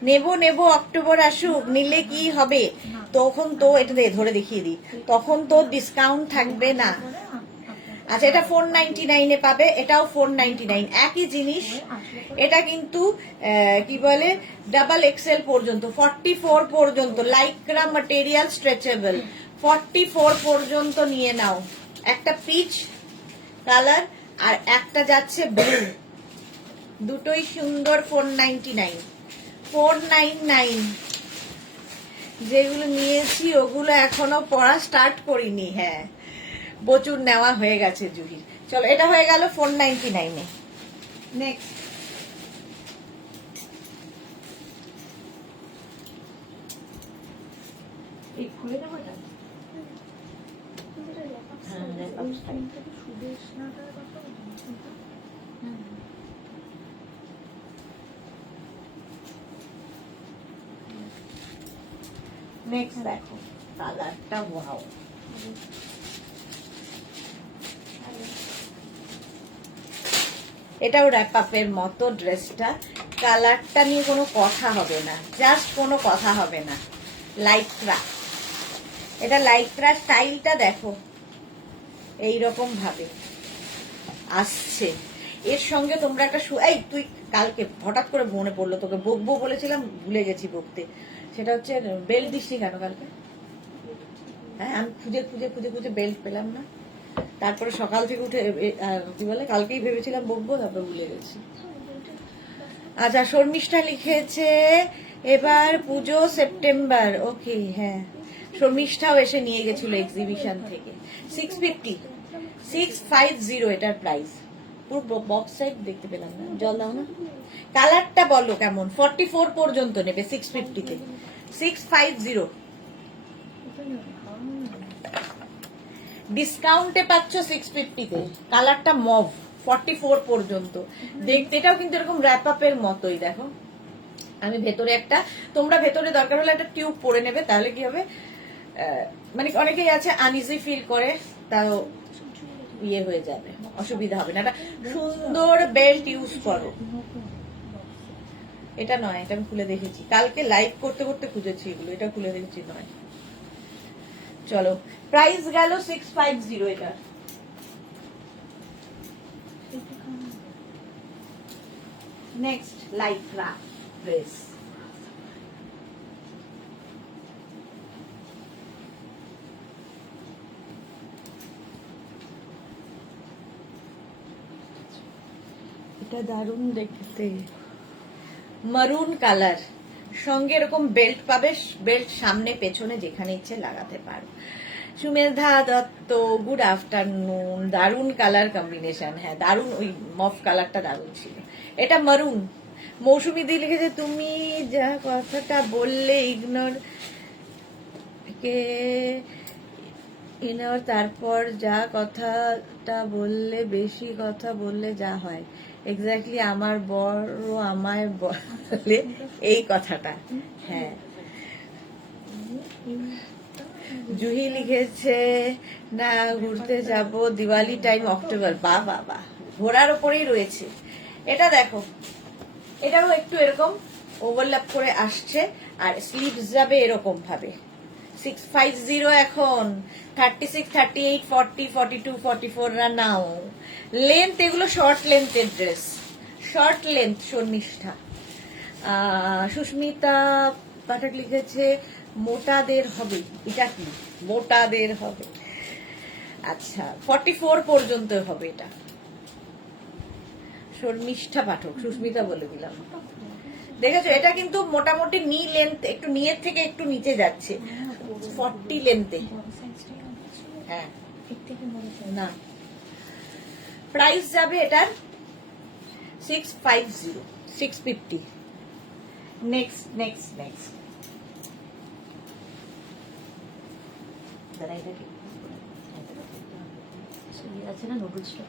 নেব অক্টোবর আসুক, নিলে কি হবে, তখন তো এটা ধরে দেখিয়ে দিই, তখন তো ডিসকাউন্ট থাকবে না। আচ্ছা এটা 499-এ পাবে, এটাও 499, একই জিনিস। এটা কিন্তু কি বলে ডাবল এক্সেল পর্যন্ত, 44 পর্যন্ত, লাইক্রা ম্যাটেরিয়াল, স্ট্রেচেবল, 44 পর্যন্ত নিয়ে নাও। একটা পিচ কালার আর একটা যাচ্ছে ব্লু, দুটোই সুন্দর। 499 যেগুলো নিয়েছি ওগুলো এখনো পড়া স্টার্ট করিনি। হ্যাঁ প্রচুর নেওয়া হয়ে গেছে জুহির। চলো এটা হয়ে গেল 499-এ। নেক্সট খুলে দেবো এটা? হ্যাঁ, wrap up style। সুদেশনাটার কথা বলছি। নেক্সট দেখো কালারটা, ওয়াও, এটাও র্যাপ আপের মতো ড্রেসটা। কালারটা নিয়ে কোনো কথা হবে না, জাস্ট কোনো কথা হবে না। লাইক্রা, এটা লাইক্রা স্টাইলটা দেখো, এইরকম ভাবে আসছে। এর সঙ্গে তোমরা একটা এই তুই কালকে হঠাৎ করে মনে পড়লো, তোকে বকবো বলেছিলাম, ভুলে গেছি বকতে। সেটা হচ্ছে বেল্ট দিসনি কেন কালকে? হ্যাঁ, আমি খুঁজে খুঁজে খুঁজে খুঁজে বেল্ট পেলাম না। তারপরে সকাল থেকে উঠে কি বলে, কালকেই ভেবেছিলাম বকবো, তারপরে ভুলে গেছি। আচ্ছা, শর্মিষ্ঠা লিখেছে এবার পুজো সেপ্টেম্বর। ওকে, হ্যাঁ, শর্মিষ্ঠাও এসে নিয়ে গেছিল এক্সিবিশন থেকে। 650 এটার প্রাইস। পুরো বক্স সাইড দেখতে পেলাম না, জল দাও না। কালারটা বলো কেমন? 44 পর্যন্ত নেবে 650-তে। 650 ডিসকাউন্টে পাচ্ছ 650-তে। কালারটা মভ, 44 পর্যন্ত দেখতে। এটাও কিন্তু এরকম র্যাপ আপের মতোই, দেখো। আমি ভেতরে একটা, তোমরা ভেতরে দরকার হলে একটা টিউব পরে নেবে, তাহলে কি হবে, মানে অনেকেই আছে আনইজি ফিল করে, তাও ইয়ে হয়ে যাবে, অসুবিধা হবে না। একটা সুন্দর বেল্ট ইউজ করো। এটা নয়, এটা আমি খুলে দেখেছি কালকে লাইভ করতে করতে খুঁজেছি এগুলো, এটা খুলে দেখেছি নয়। চলো, প্রাইস গেল 650 এটা। Next Lycra dress. এটা দারুণ দেখতে, মারুন কালার, সঙ্গে এরকম বেল্ট পাবে, বেল্ট সামনে পেছনে যেখানে ইচ্ছে লাগাতে পারো। Sumedha Dutta, good afternoon. দারুণ কালার কম্বিনেশন, হ্যাঁ দারুণ, ওই মফ কালারটা দারুণ ছিল। এটা মারুন। মৌসুমী দি লিখেছে তুমি যা কথাটা বললে ইগনোর তারপর যা কথাটা বললে, বেশি কথা বললে যা হয়। এক্স্যাক্টলি আমার বড় আমায় বলে এই কথাটা। হ্যাঁ, জুহি লিখেছে না ঘুরতে যাব দিওয়ালি টাইম অক্টোবর। বাহ বাহ বাহ, ঘোরার ওপরেই রয়েছে। এটা দেখো, এটাও একটু এরকম ওভারল্যাপ করে আসছে, আর স্লিভস যাবে এরকম ভাবে। 650 এখন 36, 38, 40, 42, 44 রা নাও। লেন্থ এগুলো শর্ট লেন্থের dress, short length. Sharmishtha, Susmita Pathak লিখেছে মোটাদের হবে। এটা কি মোটাদের হবে? আচ্ছা, 44 পর্যন্ত হবে এটা। শর্মিষ্ঠা পাঠক, সুস্মিতা বলে দিলাম। দেখেছো, এটা কিন্তু মোটামুটি নি লেন্থ, একটু নিয়ের থেকে একটু নিচে যাচ্ছে, 40 লেন্থে। হ্যাঁ, না, প্রাইস যাবে এটার 650, 650। নেক্সট নেক্সট নেক্সট আছে না নুডলসটা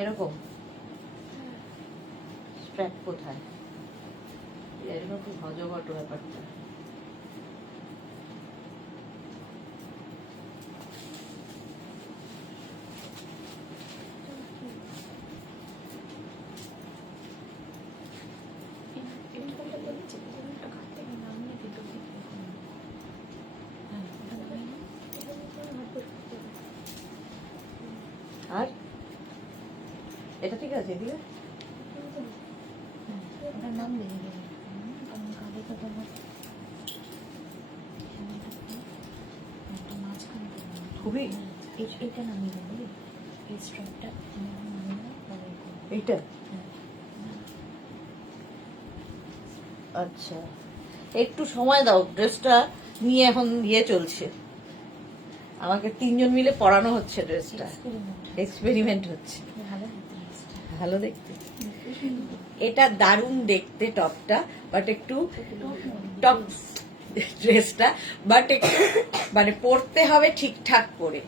এরকম স্ট্র্যাপ কোথায়, এরকম খুব হজবট ব্যাপারটা। আর এটা ঠিক আছে, দিলে ওটার নাম লিখে দেবে, কারণ কালে তো তোমার মাঝখানে খুবই এটা নামিয়ে দেবে, এই স্ট্রাপটা নামিয়ে দেবে। এইটা আচ্ছা, একটু সময় দাও, ড্রেসটা নিয়ে এখন ইয়ে চলছে, আমাকে 3 জন মিলে পরানো হচ্ছে ড্রেসটা, এক্সপেরিমেন্ট হচ্ছে। ভালো দেখতে, ভালো দেখতে। এটা দারুণ দেখতে টপটা, বাট একটু টপ ড্রেসটা, বাট একটু মানে পরতে হবে ঠিকঠাক করে,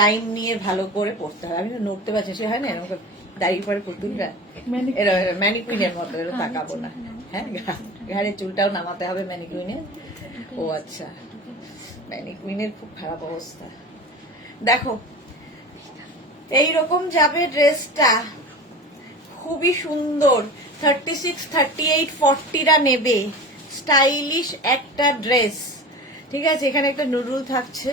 টাইম নিয়ে ভালো করে পরতে হবে। আমি তো নড়তে পারছি, সে হয় না এরকম দাঁড়িয়ে পরে পুতুলটা, ম্যানিকুইনের মতো এরকম তাকাবো না। হ্যাঁ, ঘাড়ে চুলটাও নামাতে হবে ম্যানিকুইনের। ও আচ্ছা, ম্যানিকুইনের খুব খারাপ অবস্থা। দেখো এইরকম যাবে ড্রেসটা, খুবই সুন্দর। 36, 38, 40রা নেবে, স্টাইলিশ একটা ড্রেস। ঠিক আছে, এখানে একটা নুডল থাকছে,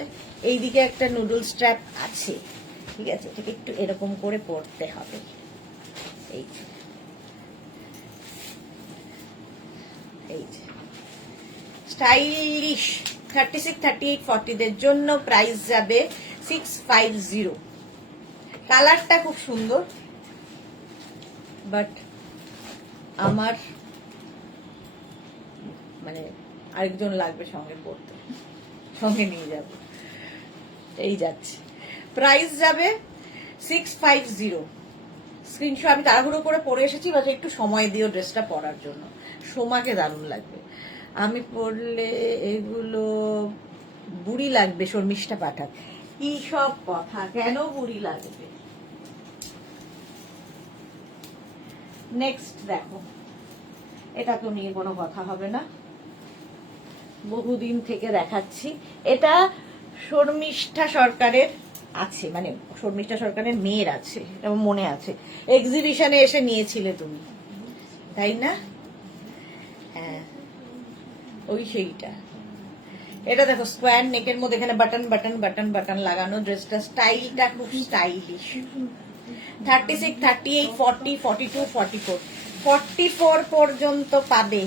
এইদিকে একটা নুডল স্ট্র্যাপ আছে। ঠিক আছে, এটাকে একটু এরকম করে পরতে হবে। এই যে, এই যে স্টাইলিশ 36, 38, 40দের জন্য প্রাইস যাবে 650। কালারটা খুব সুন্দর, বাট আমার মানে আরেকজন লাগবে সঙ্গে পড়তে, সঙ্গে নিয়ে যাব। এই যাচ্ছে, প্রাইস যাবে 650। স্ক্রিনশট আমি তাড়াহুড়ো করে পরে এসেছি, বাট একটু সময় দিও ড্রেসটা পরার জন্য। সোমাকে দারুণ লাগবে। আমি পরলে এগুলো বুড়ি লাগবে, শর্মিষ্ঠা পাঠাক। কি সব কথা, কেন বুড়ি লাগবে? নেক্সট দেখো, এটা তো নিয়ে কোনো কথা হবে না, বহুদিন থেকে দেখাচ্ছি। এটা শর্মিষ্ঠা সরকারের আছে, মানে শর্মিষ্ঠা সরকারের মেয়ের আছে, এটা আমার মনে আছে। এক্সিবিশনে এসে নিয়েছিলে তুমি, তাই না? হ্যাঁ, ওই সেইটা। এটা দেখো স্কোয়ার নেকের মধ্যে এখানে বাটন বাটন বাটন বাটন লাগানো। ড্রেসটা স্টাইলটা খুব স্টাইলিশ। 36, 38, 40, 42, 44, 44 পর্যন্ত পাবে।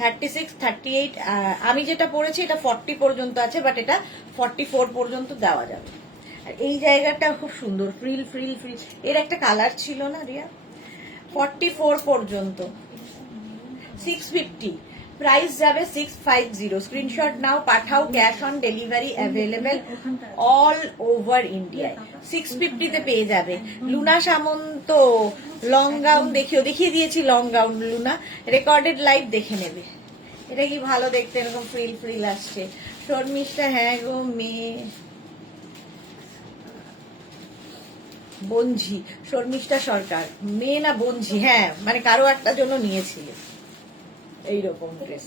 36, 38, আমি যেটা পড়েছি এটা 40 পর্যন্ত আছে, বাট এটা 44 পর্যন্ত দেওয়া যাবে। আর এই জায়গাটা খুব সুন্দর, ফ্রিল ফ্রিল ফ্রিল। এর একটা কালার ছিল না রিয়া? 44 পর্যন্ত 650, প্রাইস যাবে 650। স্ক্রিনশট নাও, পাঠাও, cash on delivery available all over ইন্ডিয়ায়। 650-তে পেয়ে যাবে। লুনা সামন্ত লং গাউন দেখিয়ে দিয়েছি, long gown Luna recorded live দেখে নেবে। এটা কি ভালো দেখতে, এরকম ফ্রিল ফ্রিল আসছে। শর্মিষ্ঠা, হ্যাঁ গো মেয়ে বঞ্জি, শর্মিষ্ঠা সরকার মেয়ে না বঞ্জি? হ্যাঁ, মানে কারো একটা জন্য নিয়েছিল এইরকম ড্রেস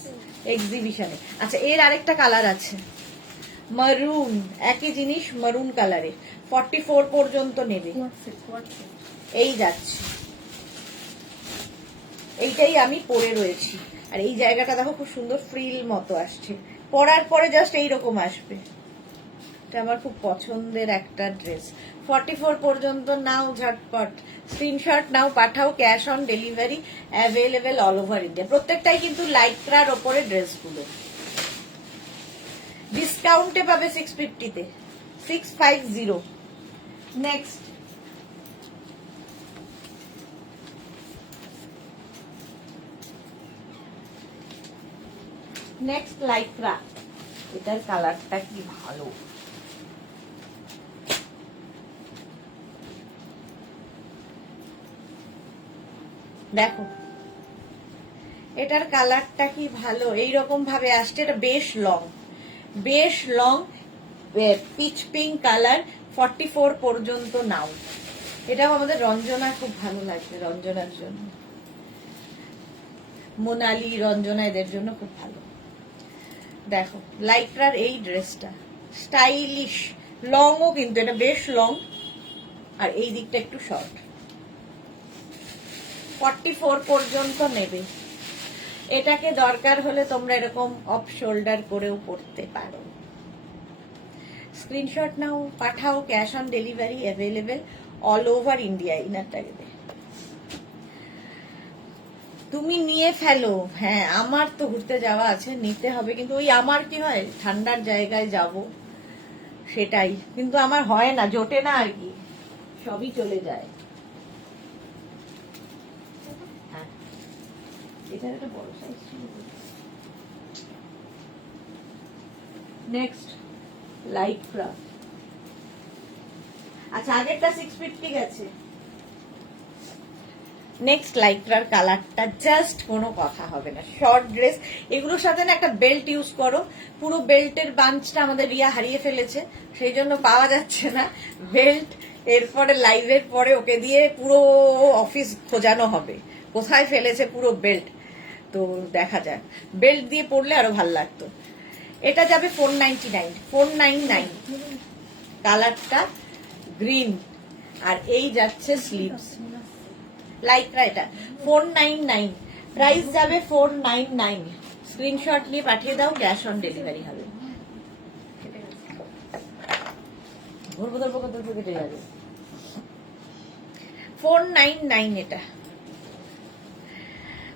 এক্সিবিশনে। আচ্ছা, এর আরেকটা কালার আছে মারুন, একই জিনিস মারুন কালারে। 44 পর্যন্ত নেবে। এই যাচ্ছে, এইটাই আমি পরে রয়েছি। আর এই জায়গাটা দেখো খুব সুন্দর ফ্রিল মতো আসছে, পরার পরে জাস্ট এইরকম আসবে। এটা আমার খুব পছন্দের একটা ড্রেস। 44 পর্যন্ত নাও ঝটপট, স্ক্রিনশট নাও, পাঠাও, cash on delivery available all over India. প্রত্যেকটাই কিন্তু লাইক্রার ওপরে ড্রেসগুলো। ডিসকাউন্টে পাবে 650-তে, 650। Next, next Lycra. এটার কালারটা কি ভালো, দেখো এটার কালারটা কি ভালো, এইরকম ভাবে আসছে। এটা বেশ লং, বেশ লং পিচ পিঙ্ক কালার। 44 পর্যন্ত নাও। এটাও আমাদের রঞ্জনা খুব ভালো লাগবে, রঞ্জনার জন্য, মোনালি, রঞ্জনা, এদের জন্য খুব ভালো। দেখো লাইক্রার এই ড্রেসটা স্টাইলিশ, লংও কিন্তু এটা বেশ লং, আর এই দিকটা একটু শর্ট। 44 পর্যন্ত নেবে। এটাকে দরকার হলে তোমরা এরকম অফ শোল্ডার করেও পরতে পারো। স্ক্রিনশট নাও, পাঠাও, cash on delivery available all over India. ইনারটা দেবে, তুমি নিয়ে ফেলো। হ্যাঁ, আমার তো ঘুরতে যাওয়া আছে, নিতে হবে, কিন্তু ওই আমার কি হয়, ঠান্ডার জায়গায় যাব সেটাই, কিন্তু আমার হয় না, জোটে না আর কি, সবই চলে যায়। হ্যাঁ, এটা একটা বড় সাইজ ছিল। Next Lycra. আচ্ছা, আগেরটা 650 গেছে, নেক্সট লাইক্রার কালারটা জাস্ট কোনো কথা হবে না, শর্ট ড্রেস এগুলোর সাথে না একটা বেল্ট ইউজ করো। পুরো বেল্টের বাঞ্চটা আমাদের রিয়া হারিয়ে ফেলেছে, সেই জন্য পাওয়া যাচ্ছে না বেল্ট। এরপরে লাইভের পরে ওকে দিয়ে পুরো অফিস খোঁজানো হবে কোথায় ফেলেছে পুরো বেল্ট। তো দেখা যাক, বেল্ট দিয়ে পরলে আরো ভালো লাগতো। এটা যাবে 499, 499 কালারটা গ্রিন, আর এই যাচ্ছে স্লিভস লাইক্রা। এটা 499, প্রাইস যাবে 499। স্ক্রিনশট নিয়ে পাঠিয়ে দাও, ক্যাশ অন ডেলিভারি হবে। ধরবো ধরবো কত কেটে যাবে। 499 এটা।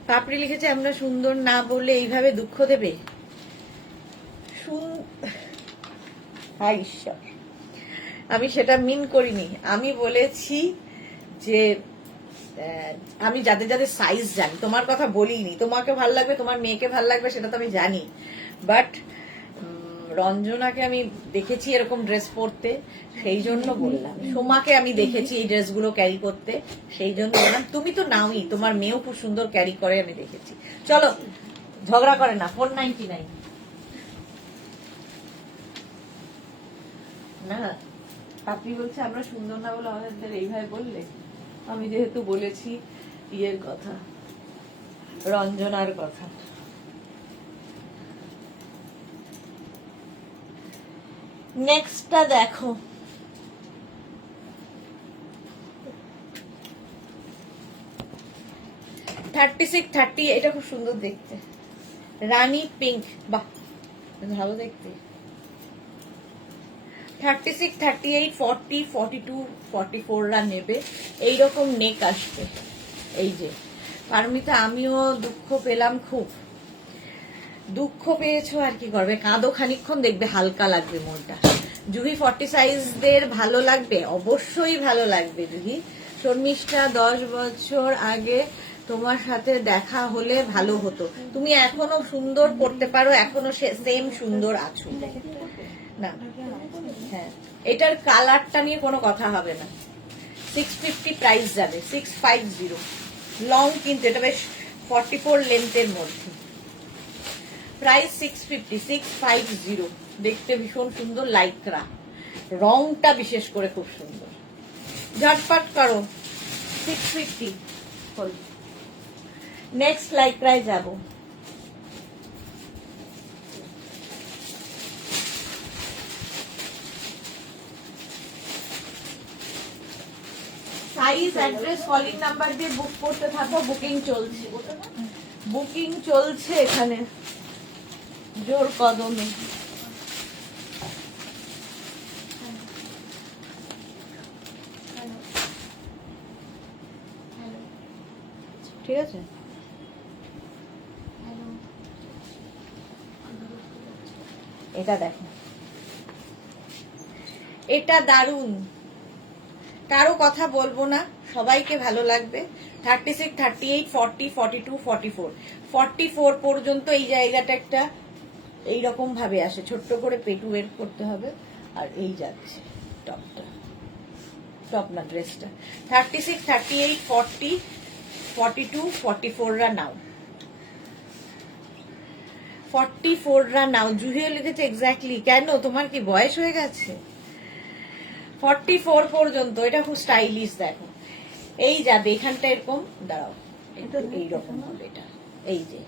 পাপড়ি লিখেছে আমরা সুন্দর না বললে এইভাবে দুঃখ দেবে। হায় ঈশ্বর, আমি সেটা মিন করিনি। আমি বলেছি যে আমি যাদের যাদের সাইজ জানি, তোমার কথা বলিনি। তোমাকে ভাল লাগবে, তোমার মেয়েকে ভাল লাগবে সেটা তো আমি জানি, বাট রঞ্জনাকে আমি দেখেছি এরকম ড্রেস পরতে, সেই জন্য বললাম। সোমাকে আমি দেখেছি এই ড্রেসগুলো ক্যারি করতে, সেই জন্য বললাম। তুমি তো নাওই, তোমার মেয়েও খুব সুন্দর ক্যারি করে, আমি দেখেছি। চলো, ঝগড়া করে না। 499 না, আপনি বলছে আমরা সুন্দর না বলে আমাদের এইভাবে বললে। আমি যেহেতু বলেছি ইয়ের কথা, রঞ্জনার কথা। নেক্সটটা দেখো, থার্টি সিক্স থার্টি, এটা খুব সুন্দর দেখতে, রানী পিঙ্ক, বাহ ভালো দেখতে। 36, 38, 40, 42, 44 রা নেবে। এইরকম নেক আসবে। এই যে পারমিতা, আমিও দুঃখ পেলাম খুব। দুঃখ পেয়েছো আর কি করবে, কাঁদো খানিকক্ষণ, দেখবে হালকা লাগবে মনটা। জুহি 40 সাইজদের ভালো লাগবে, অবশ্যই ভালো লাগবে জুহি। শর্মিষ্ঠা 10 বছর আগে তোমার সাথে দেখা হলে ভালো হতো, তুমি এখনো সুন্দর করতে পারো, এখনো সেম সুন্দর আছো। না হ্যাঁ, এটার কালারটা নিয়ে কোনো কথা হবে না। 650 প্রাইস যাবে, 650 লং, কিন্তু এটা বেশ 44 লেন্থের মধ্যে। প্রাইস 650, 650। দেখতে ভীষণ সুন্দর, লাইক্রা, রংটা বিশেষ করে খুব সুন্দর। ঝটপট করো, 650। নেক্সট লাইক্রায় যাবো। সাইজ, অ্যাড্রেস, কলিং নাম্বার দিয়ে বুক করতে থাকো। বুকিং চলছে, বুকিং চলছে এখানে জোর কদমে। ঠিক আছে, এটা দেখো, এটা দারুন, কারো কথা বলবো না, সবাইকে ভালো লাগবে। 36, 38, 40, 42, 44, 44 পর্যন্ত এই জায়গাটা একটা এইরকম ভাবে আসে, ছোট্ট করে পেটু বের করতে হবে, আর এই যাচ্ছে টপটা, টপ না ড্রেসটা। 36, 38, 40, 42, 44 রা নাও, 44 রা নাও। জুহিও লিখেছে এক্স্যাক্টলি। কেন, তোমার কি বয়স হয়ে গেছে? 44 পর্যন্ত, এটা খুব স্টাইলিশ। দেখো এই যাবে এখানটা এরকম, দাঁড়াও একটু এইরকম হবে এটা, এই যে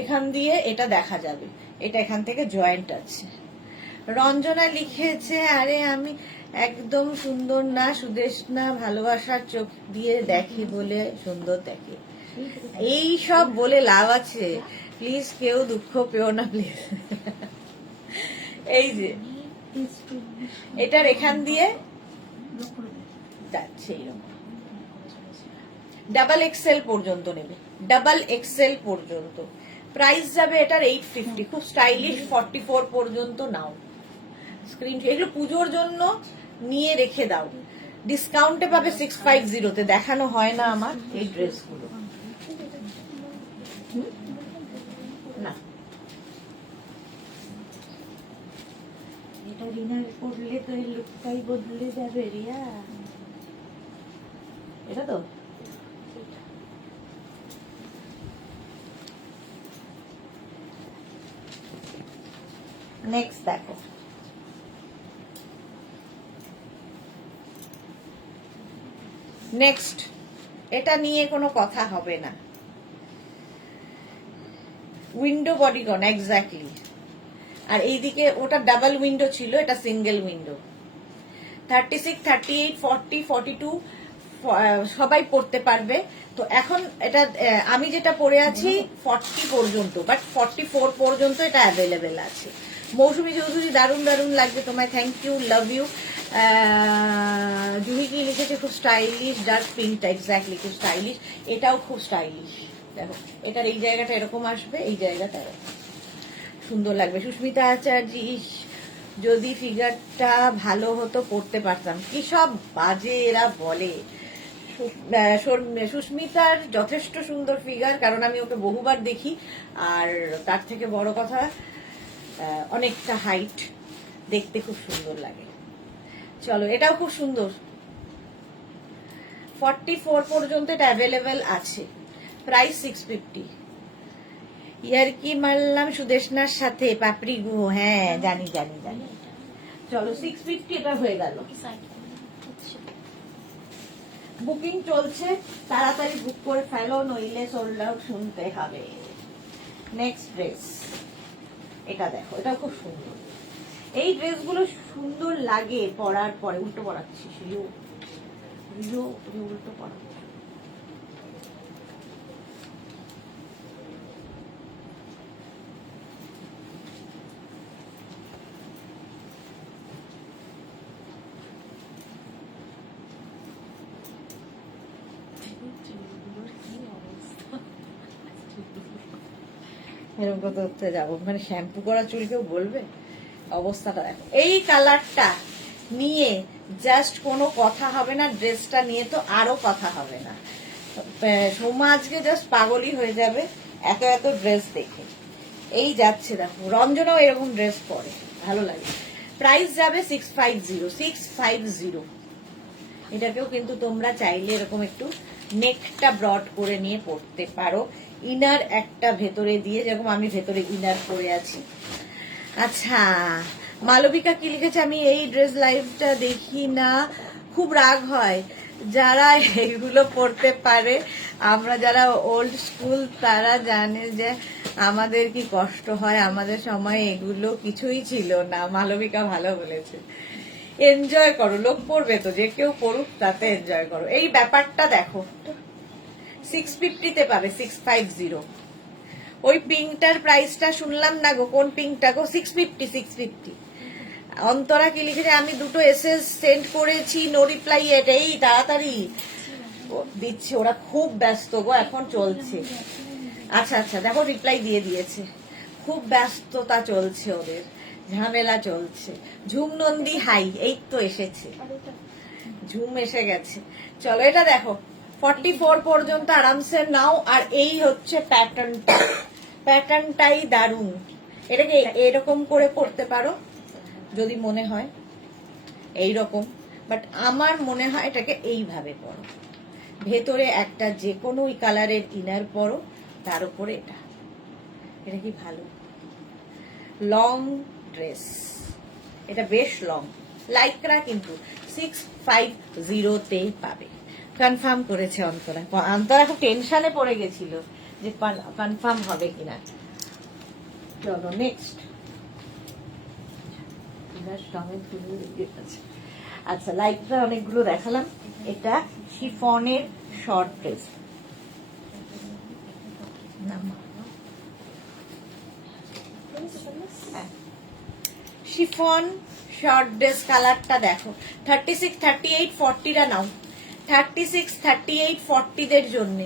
এখান দিয়ে এটা দেখা যাবে, এটা এখান থেকে জয়েন্ট আছে। রঞ্জনা লিখেছে আরে আমি একদম সুন্দর না, সুদেষ্ণা ভালোবাসার চোখ দিয়ে দেখে বলে সুন্দর দেখে। এই সব বলে লাভ আছে? প্লিজ কেউ দুঃখ পেও না প্লিজ। এই যে এটার এখান দিয়ে যাচ্ছে এইরকম, ডাবল এক্সেল পর্যন্ত নেবে, ডাবল এক্সেল পর্যন্ত। প্রাইস যাবে এটার 850, খুব স্টাইলিশ। 44 পর্যন্ত নাও স্ক্রিন। এগুলো পুজোর জন্য নিয়ে রেখে দাও, ডিসকাউন্টে পাবে 650-তে। দেখানো হয় না আমার এই ড্রেসগুলো, না এটা ডিনার করলে তো এই লুকটাই বদলে যাবে রিয়া। এটা তো নেক্সট দেখো, নেক্সট এটা নিয়ে কোনো কথা হবে না। উইন্ডো বডিকন এক্স্যাক্টলি, আর এইদিকে ওটা ডাবল উইন্ডো ছিল, এটা সিঙ্গেল উইন্ডো। 36, 38, 40, 42 সবাই পড়তে পারবে। তো এখন এটা আমি যেটা পরে আছি 40 পর্যন্ত, বাট 44 পর্যন্ত এটা অ্যাভেলেবেল আছে। মৌসুমী চৌধুরী দারুণ দারুণ লাগবে তোমায়, thank you, love you. Juhi কি লিখেছে, খুব স্টাইলিশ, ডার্ক পিঙ্কটা এক্স্যাক্টলি খুব স্টাইলিশ, এটাও খুব স্টাইলিশ। দেখো এটার এই জায়গাটা এরকম আসবে, এই জায়গাটা এরকম সুন্দর লাগবে। সুস্মিতা আচার্য, ইস যদি ফিগারটা ভালো হতো পড়তে পারতাম, কি সব বাজে এরা বলে। সুস্মিতার যথেষ্ট সুন্দর ফিগার, কারণ আমি ওকে বহুবার দেখি, আর তার থেকে বড় কথা অনেকটা হাইট, দেখতে খুব সুন্দর লাগে। চলো এটাও খুব সুন্দর, 44 পর্যন্ত এটা অ্যাভেলেবেল আছে, প্রাইস 650। ইয়ার কি মারলাম সুদেশনার সাথে, পাপড়ি গুহ, হ্যাঁ জানি জানি জানি। চলো 650 এটা হয়ে গেল, বুকিং চলছে, তাড়াতাড়ি বুক করে ফেলো, নইলে সোল্ড আউট শুনতে হবে। নেক্সট ড্রেস, এটা দেখো, এটা খুব সুন্দর। এই ড্রেসগুলো সুন্দর লাগে পরার পরে। উল্টো পরাচ্ছি, উল্টো পরাচ্ছি। এরকম করতে করতে যাবো, মানে শ্যাম্পু করা চুল কেউ বলবে? অবস্থাটা দেখো, এই কালারটা নিয়ে জাস্ট কোনো কথা হবে না, ড্রেসটা নিয়ে তো আরো কথা হবে না। সোমা আজকে জাস্ট পাগলই হয়ে যাবে এত এত ড্রেস দেখে। এই যাচ্ছে দেখো, রঞ্জনাও এরকম ড্রেস পরে, ভালো লাগে। প্রাইস যাবে 650। এটাকেও কিন্তু তোমরা চাইলে এরকম একটু নেকটা ব্রড করে নিয়ে পড়তে পারো, ইনার একটা ভেতরে দিয়ে, যেরকম আমি ভেতরে ইনার পরে আছি। আচ্ছা, মালবিকা কি লিখেছে, আমি এই ড্রেস লাইভটা দেখি না, খুব রাগ হয়। যারা এগুলো পড়তে পারে, আমরা যারা ওল্ড স্কুল, তারা জানে যে আমাদের কি কষ্ট হয়, আমাদের সময় এগুলো কিছুই ছিল না। মালবিকা ভালো বলেছে, এনজয় করো, লোক পড়বে তো, যে কেউ পড়ুক তাতে এনজয় করো। এই ব্যাপারটা দেখো, 650 পাবে, 650। ওই পিঙ্কটার প্রাইসটা শুনলাম না গো, কোন পিঙ্কটা গো? 650। অন্তরা কি লিখেছে, আমি দুটো এসএস সেন্ড করেছি, নো রিপ্লাই এট। এই তাড়াতাড়ি দিচ্ছে, ওরা খুব ব্যস্ত গো, এখন চলছে। আচ্ছা আচ্ছা, দেখো রিপ্লাই দিয়ে দিয়েছে, খুব ব্যস্ততা চলছে ওদের, ঝামেলা চলছে। ঝুম নন্দী হাই, এই তো এসেছে, ঝুম এসে গেছে। চলো এটা দেখো, 44 পর্যন্ত আরামসে নাও। আর এই হচ্ছে প্যাটার্নটা, প্যাটার্নটাই দারুণ। এটাকে এরকম করে পড়তে পারো যদি মনে হয়, এইরকম, বাট আমার মনে হয় এটাকে এইভাবে পরো, ভেতরে একটা যে কোনো কালারের ইনার পরো, তার উপরে এটা। এটা কি ভালো, লং ড্রেস, এটা বেশ লং, লাইকরা কিন্তু 650-তে পাবে। কনফার্ম করেছে অন্তরা। অন্তরা খুব টেনশনে পড়ে গেছিল যে কনফার্ম হবে কিনা। চলো নেক্সট, আচ্ছা লাইকরা অনেকগুলো দেখালাম। এটা শিফনের short dress, chiffon short dress, কালারটা দেখো। 36, 38, 40রা নাও, 36, 38, 40দের জন্য।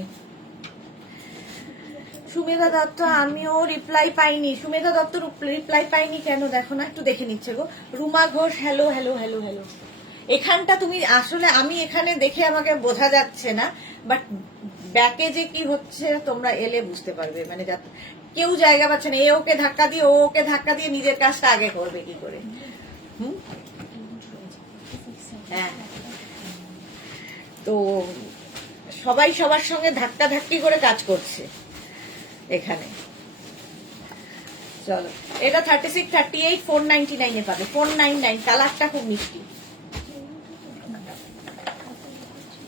সুমেধা দত্ত, আমিও রিপ্লাই পাইনি। সুমেধা দত্ত রিপ্লাই পাইনি কেন দেখো না, একটু দেখে নিচ্ছে গো। Ruma Ghosh, hello hello hello hello. এখানটা তুমি আসলে, আমি এখানে দেখে আমাকে বোঝা যাচ্ছে না, বাট ব্যাকে যে কি হচ্ছে তোমরা এলে বুঝতে পারবে। মানে কেউ জায়গা পাচ্ছে না, এ ওকে ধাক্কা দিয়ে, ও ওকে ধাক্কা দিয়ে, নিজের কাজটা আগে করবে কি করে? হ্যাঁ, তো সবাই সবার সঙ্গে ধাক্কা ধাক্কি করে কাজ করছে এখানে। চলো, এটা 36, 38, 499 এ পাবে। 499, কালারটা খুব মিষ্টি।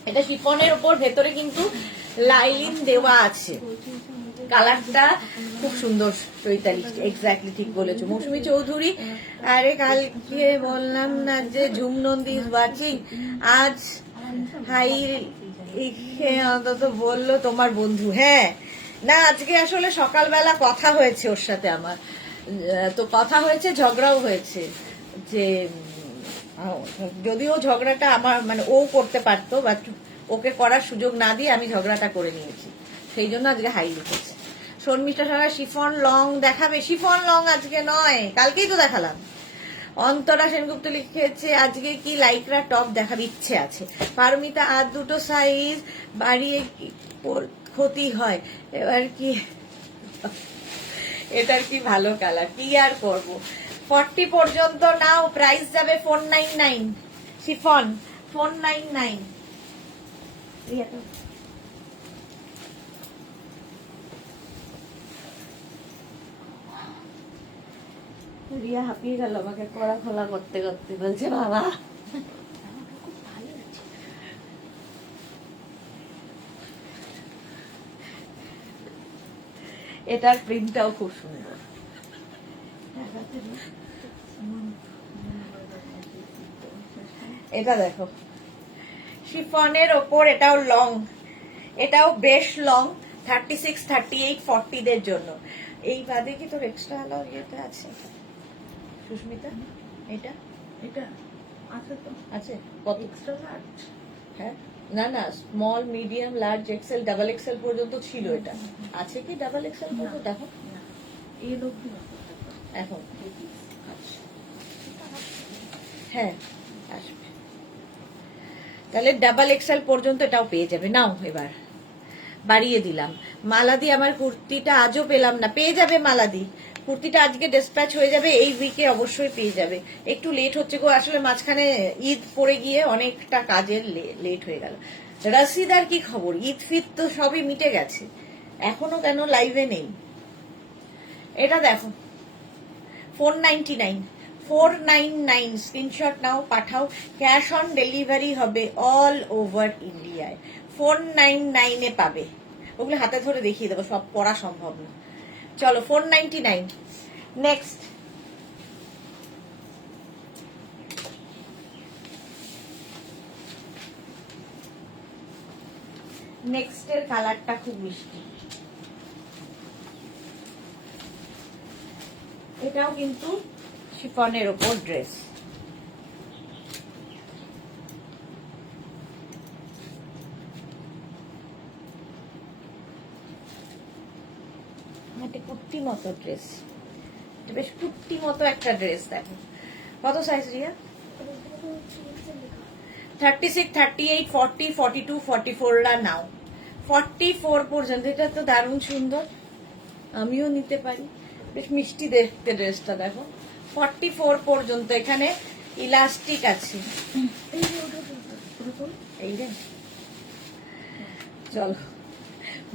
এটা শিফনের উপর, ভেতরে কিন্তু লাইলিন দেওয়া আছে। কালারটা খুব সুন্দর। চৈতালি এক্স্যাক্টলি ঠিক বলেছো। মৌসুমী চৌধুরী, আরে কালকে বললাম না যে ঝুম নন্দী ইজ ওয়াচিং, আজ হাই অন্তত বললো তোমার বন্ধু। হ্যাঁ, না আজকে আসলে সকালবেলা কথা হয়েছে ওর সাথে আমার, তো কথা হয়েছে, ঝগড়াও হয়েছে, যে যদিও ঝগড়াটা আমার মানে ও করতে পারতো, বাট ওকে করার সুযোগ না দিয়ে আমি ঝগড়াটা করে নিয়েছি, সেই জন্য আজকে হাই লিখেছে। শর্মিষ্ঠা সারা শিফন লং দেখাবে? শিফন লং আজকে নয়, কালকেই তো দেখালাম। অন্তরা সেনগুপ্ত লিখেছে আজকে কি লাইকরা টপ দেখার ইচ্ছে আছে। পারমিতা, আর দুটো সাইজ বাড়িয়ে ক্ষতি হয়, এবার কি এটার কি ভালো কালার, কি আর করবো। 40 পর্যন্ত নাও, প্রাইস যাবে 499। শিফন 499। রিয়া হাঁপিয়ে গেল আমাকে কড়া খোলা করতে করতে, বলছে বাবা খুব ভালো লাগছে। এটার প্রিন্টটাও খুব সুন্দর। এটা দেখো, শিফনের ওপর, এটাও লং, এটাও বেশ লং। 36, 38, 40 দের জন্য। এই বাদে কি তোর এক্সট্রা আলাও ইয়েটা আছে সুস্মিতা? এটা এটা আছে তো, আছে কত? Extra large. হ্যাঁ, না না, small, medium, large, XL, double XL পর্যন্ত ছিল। এটা আছে কি ডাবল এক্সেল পর্যন্ত? দেখো এই লোকটি এখন। হ্যাঁ, আসবে। তাহলে ডাবল এক্সেল পর্যন্ত এটাও পেয়ে যাবে। নাও এবার বাড়িয়ে দিলাম। মালাদি, আমার কুর্তিটা আজও পেলাম না। পেয়ে যাবে মালাদি, কুর্তিটা আজকে ডিসপ্যাচ হয়ে যাবে, এই উইকে অবশ্যই পেয়ে যাবে। একটু লেট হচ্ছে গো, আসলে মাঝখানে ঈদ পড়ে গিয়ে অনেকটা কাজের লেট হয়ে গেল। রশিদার কি খবর? ঈদ ফিদ তো সবই মিটে গেছে, এখনো কেন লাইভে নেই? এটা দেখো 499, 499। স্ক্রিনশট নাও, পাঠাও। ক্যাশ অন ডেলিভারি হবে অল ওভার ইন্ডিয়ায়। 499 এ পাবে। ওগুলো হাতে ধরে দেখিয়ে দেবো, সব পড়া সম্ভব না। চলো 499। নেক্সট, নেক্সটের কালারটা খুব মিষ্টি। এটাও কিন্তু শিফনের ওপর ড্রেস। একটা কুর্তি মতো ড্রেস, বেশ কুর্তি মতো একটা ড্রেস। দেখো কত সাইজ রিয়া? 36, 38, 40, 42, 44 রা নাও। 44 পর্যন্ত। এটা তো দারুণ সুন্দর, আমিও নিতে পারি। বেশ মিষ্টি দেখতে ড্রেসটা। দেখো 44 পর্যন্ত। এখানে ইলাস্টিক আছে। এই রে, চলো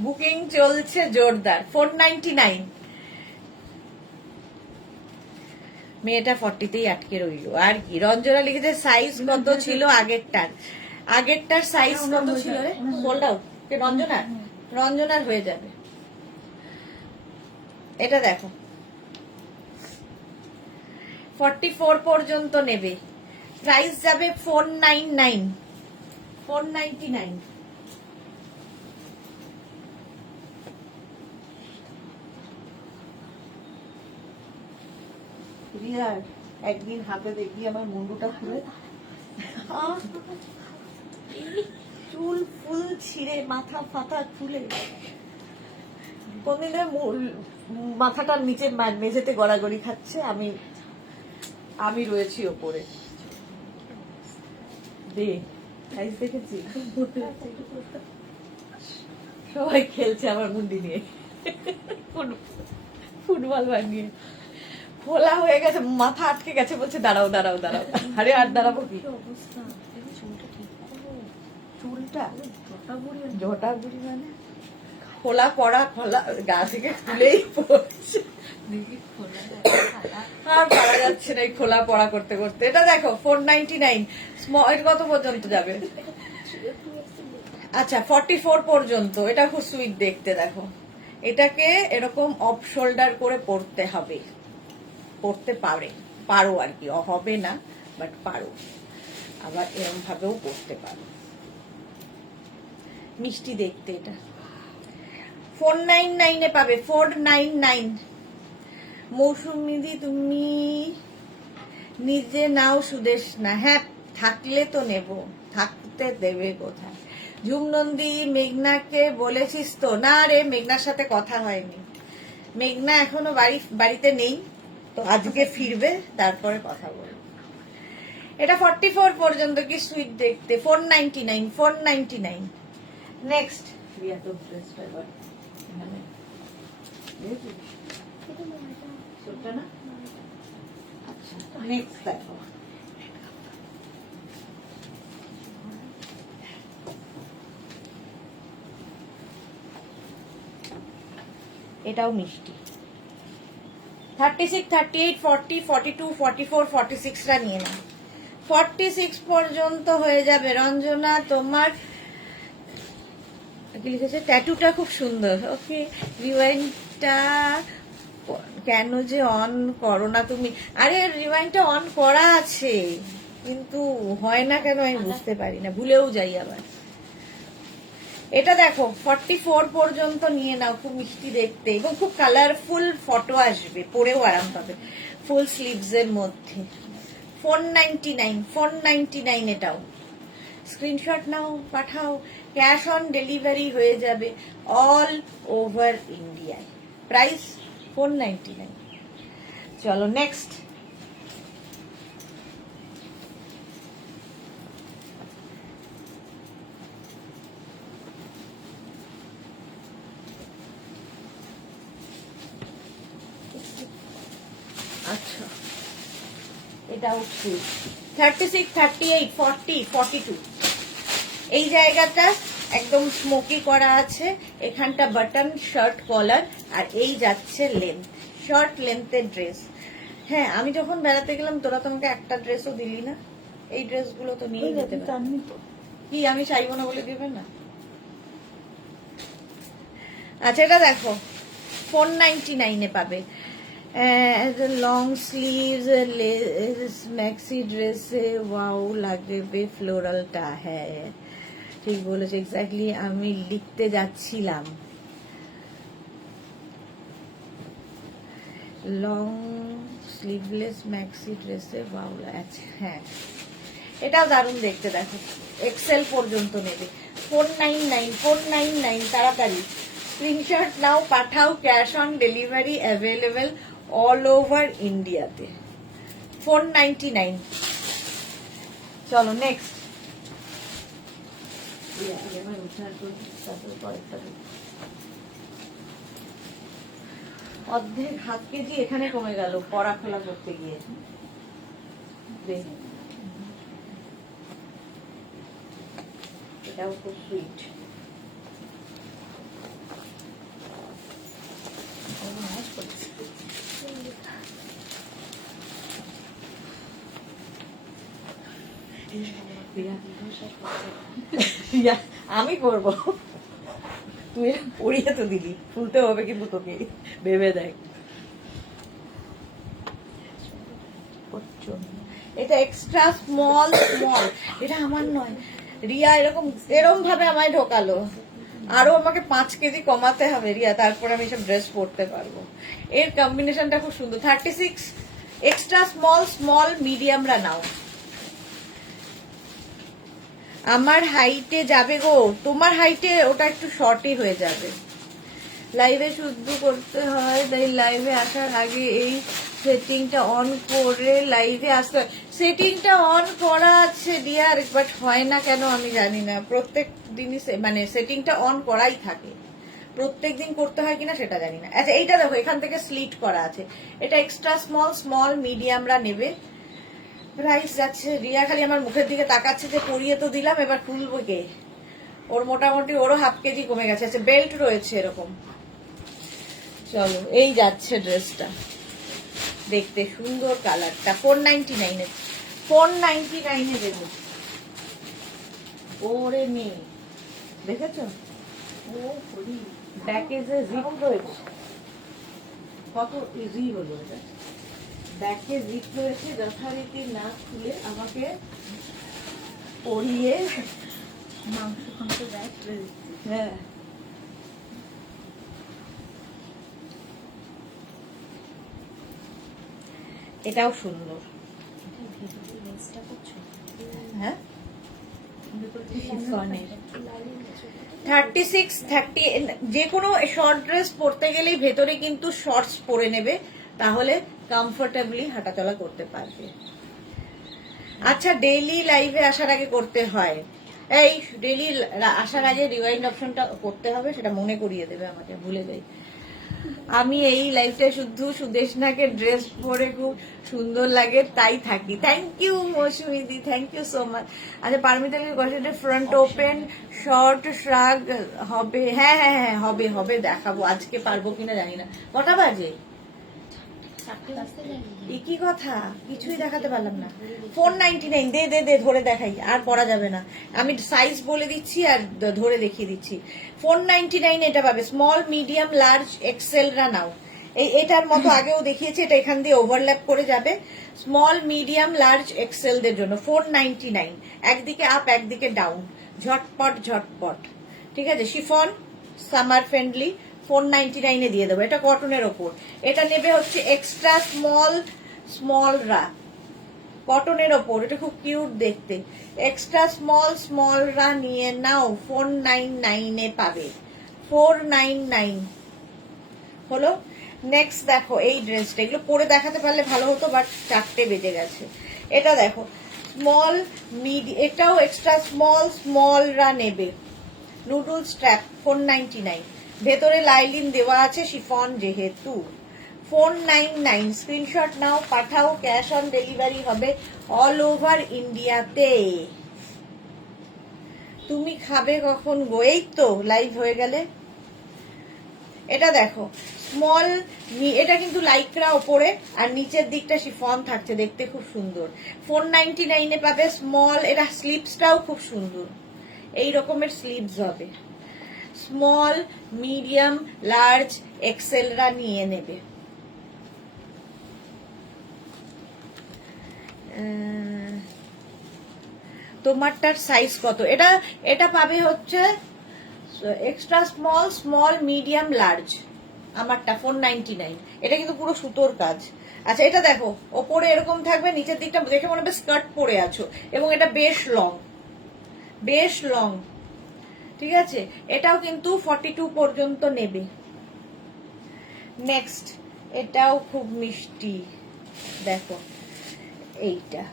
বুকিং চলছে জোরদার। 499। মেয়েটা 40তেই আটকে রইল আর কি। রঞ্জনা লিখেছে সাইজ কত ছিল আগেরটার? আগেরটার সাইজ কত ছিল রে? Sold out. রঞ্জনার, রঞ্জনার হয়ে যাবে। এটা দেখো 44 পর্যন্ত নেবে, প্রাইস যাবে 499, 499। রিয়ার একদিন হাতে দেখি আমার মুন্ডুটা খুলে, চুল ফুল ছিঁড়ে, মাথা ফাতা খুলে, কোনদিন মাথাটার নিচে মেঝেতে গড়াগড়ি খাচ্ছে, আমি রয়েছি ওপরে। দে সাইজ দেখেছি, সবাই খেলছে আমার মুন্ডি নিয়ে, ফুটবল বানিয়ে। খোলা হয়ে গেছে, মাথা আটকে গেছে, বলছে দাঁড়াও দাঁড়াও দাঁড়াও। আরে আর দাঁড়াবো কি? অবস্থা, চুলটা ঠিক করো। চুলটা জটা বুড়ি জটা বুড়ি মানে খোলা পড়া, খোলা গা থেকে খুলেই পড়ছে। আর পারা যাচ্ছে না এই খোলা পড়া করতে করতে। এটা দেখো 499 স্মল, এটা কত পর্যন্ত যাবে? আচ্ছা 44 পর্যন্ত। এটা খুব সুইট দেখতে, দেখো এটাকে এরকম অফ শোল্ডার করে পরতে হবে, পরতে পারো আর কি, হবে না বাট পারো, আবার এরকম ভাবেও পরতে পারো, মিষ্টি দেখতে। এটা 499 এ পাবে, 499। মৌসুমিদি তুমি নিজে নাও সুদেশ না? হ্যাঁ থাকলে তো নেব, থাকতে দেবে কোথায়? ঝুমনন্দী মেঘনাকে বলেছিস তো? না রে, মেঘনার সাথে কথা হয়নি, মেঘনা এখনো বাড়িতে নেই তো, আজকে ফিরবে তারপরে কথা বলবো। এটা 44 পর্যন্ত, কি সুইট দেখতে। 499, 499। নেক্সট রিয়া তো ড্রেসটা এবার এখানে দেখেছিস? ছোটটা না? আচ্ছা নেক্সট দেখো। এটাও মিষ্টি। 36, 38, 40, 42, 44, 46টা নিয়ে নাও। 46 পর্যন্ত হয়ে যাবে। রঞ্জনা তোমার কি লিখেছে? ট্যাটুটা খুব সুন্দর। ওকে, রিওয়াইন্ডটা কেন যে অন করো না তুমি? আরে রিওয়াইন্ডটা অন করা আছে কিন্তু হয় না কেন আমি বুঝতে পারি না, ভুলেও যাই আবার। এটা দেখো 44 পর্যন্ত নিয়ে নাও, খুব মিষ্টি দেখতে এবং খুব কালারফুল ফটো আসবে, পরেও আরাম পাবে, ফুল স্লিভস এর মধ্যে। 499, 499 এটাও। স্ক্রিনশট নাও, পাঠাও, ক্যাশ অন ডেলিভারি হয়ে যাবে অল ওভার ইন্ডিয়ায়। প্রাইস 499। চলো নেক্সট। আচ্ছা এটাও ঠিক। 36, 38, 40, 42 এই জায়গাটা একদম স্মোকি করা আছে, এখানটা বাটন, শার্ট কলার, আর এই যাচ্ছে লেন্থ, শর্ট লেন্থের ড্রেস। হ্যাঁ আমি যখন বেড়াতে গেলাম তোরা তোমাকে একটা ড্রেসও দিলি না, এই ড্রেসগুলো তো নিয়ে যেতে পারবি। কি আমি চাইবো না বলে দিবেন না? আচ্ছা এটা দেখো 499 এ পাবে। লং স্লিভস ম্যাক্সি ড্রেসে ওয়াও লাগবে ফ্লোরালটা। হ্যাঁ ঠিক বলেছে, এক্স্যাক্টলি আমি লিখতে যাচ্ছিলাম। লং স্লিভলেস ম্যাক্সি ড্রেসে ওয়াও। আচ্ছা হ্যাঁ এটাও দারুণ দেখতে, দেখো এক্সেল পর্যন্ত নেবে। 499, 499 তাড়াতাড়ি স্ক্রিনশট নাও, পাঠাও, cash on delivery available all over ইন্ডিয়াতে। 499। চলো নেক্সট। অর্ধেক হাফ কেজি এখানে কমে গেল পড়া খোলা করতে গিয়ে। এটাও খুব সুইট। আমি করবো, তুই পড়িয়ে তো দিলি, ফুলতে হবে কিন্তু তোকে, ভেবে দেখ। এটা এক্সট্রা স্মল, এটা আমার নয়, রিয়া এরকম ভাবে আমায় ঢোকালো। আরো আমাকে 5 কেজি কমাতে হবে রিয়া, তারপরে আমি সব ড্রেস পরতে পারবো। এর কম্বিনেশনটা খুব সুন্দর। 36 এক্সট্রা স্মল মিডিয়ামরা নাও। আমার হাইটে যাবে গো, তোমার হাইটে ওটা একটু শর্টই হয়ে যাবে। লাইভে শুদ্ধ করতে হয়, তাই লাইভে আসার আগে এই সেটিংটা অন করে লাইভে আসতে হয়। সেটিংটা অন করা আছে ডিয়ার, বাট হয় না কেন আমি জানি না। প্রত্যেক দিনই মানে সেটিংটা অন করাই থাকে, প্রত্যেক দিন করতে হয় কিনা সেটা জানি না। আচ্ছা এইটা দেখো এখান থেকে স্লিট করা আছে, এটা এক্সট্রা স্মল মিডিয়ামরা নেবে। প্রাইস যাচ্ছে, রিয়া খালি আমার মুখের দিকে তাকাচ্ছে যে পরিয়ে তো দিলাম, এবার খুলবো কে? ওর মোটামুটি ওরও হাফ কেজি কমে গেছে। আচ্ছা বেল্ট রয়েছে এরকম, চলো এই যাচ্ছে ড্রেসটা, দেখতে সুন্দর কালারটা, 499 499 দেবো। ওরে মেয়ে, দেখেছো ও হরি, ব্যাকে যে জিপ রয়েছে, কত ইজি হলো এটা। ব্যাকে জিপ রয়েছে, যথারীতি না খুলে আমাকে পরিয়ে, মাংস খাংস ব্যাগ খুলে দিচ্ছি। হ্যাঁ এটাও সুন্দর। ভেতরের লেসটা খুব ছোট। হ্যাঁ ভেতর শিফনের 36 30, যে কোনো শর্ট ড্রেস পরতে গেলেই ভেতরে কিন্তু শর্টস পরে নেবে, তাহলে কমফোর্টেবলি হাঁটাচলা করতে পারবে। আচ্ছা, ডেইলি লাইভে আসার আগে করতে হয়, এই ডেইলি আসার আগে রিওয়াইন্ড অপশনটা করতে হবে, সেটা মনে করিয়ে দেবে আমাকে, ভুলে যাই। আমি এই লাইফটা শুধু সুদেশনাকে ড্রেস পরে খুব সুন্দর লাগে তাই থাকি। থ্যাংক ইউ মৌসুমিদি, থ্যাংক ইউ সো মাচ। আচ্ছা, পারমিতালির কোয়েশ্চেনে ফ্রন্ট ওপেন শর্ট শ্রাগ হবে? হ্যাঁ হ্যাঁ হ্যাঁ হবে হবে, দেখাবো। আজকে পারবো কিনা জানি না। কটা বাজে? 4টে বাজতে যায়নি। এ কি কথা, কিছুই দেখাতে পারলাম না। 499, দে দে দে, ধরে দেখাই, আর পরা যাবে না। আমি সাইজ বলে দিচ্ছি আর ধরে দেখিয়ে দিচ্ছি। 499 এটা পাবে, স্মল মিডিয়াম লার্জ এক্সেল রা নাও। এটার মতো আগেও দেখিয়েছি, এটা এখান দিয়ে ওভারল্যাপ করে যাবে। স্মল মিডিয়াম লার্জ এক্সেল দের জন্য 499, একদিকে আপ একদিকে ডাউন, ঝটপট ঝটপট। ঠিক আছে, শিফন সামার ফ্রেন্ডলি 499 দিয়ে দেবো। এটা কটনের ওপর, এটা নেবে হচ্ছে এক্সট্রা স্মল রা, কটনের ওপর, এটা খুব কিউট দেখতে। এক্সট্রা স্মল রা নিয়ে নাও, 499 পাবে। 499 হলো। নেক্সট দেখো এই ড্রেসটা, এগুলো পরে দেখাতে পারলে ভালো হতো, বাট 4টে বেজে গেছে। এটা দেখো স্মল এটাও এক্সট্রা স্মল রা নেবে, নুডল স্ট্র্যাপ 499, ভেতরে লাইলিন দেওয়া আছে, শিফন যেহেতু। 499 স্ক্রিনশট নাও, পাঠাও, ক্যাশ অন ডেলিভারি হবে অল ওভার ইন্ডিয়াতে। তুমি খাবে কখন গো? এই তো লাইভ হয়ে গেলে। এটা দেখো স্মল, এটা কিন্তু লাইক্রা ওপরে আর নিচের দিকটা শিফন থাকছে, দেখতে খুব সুন্দর। 499 পাবে স্মল, এটা স্লিপসটাও খুব সুন্দর, এই রকমের স্লিভস হবে। স্মল মিডিয়াম লার্জ এক্সেল রা নিয়ে নেবে। তোমারটার সাইজ কত? এটা পাবে হচ্ছে এক্সট্রা স্মল মিডিয়াম লার্জ, আমারটা 499। এটা কিন্তু পুরো সুতোর কাজ। আচ্ছা, এটা দেখো ওপরে এরকম থাকবে, নিচের দিকটা দেখে মনে হবে স্কার্ট পরে আছো, এবং এটা বেশ লং। ঠিক আছে, এটাও কিন্তু 42 পর্যন্ত নেবে। নেক্সট, এটাও খুব মিষ্টি, দেখো এইটা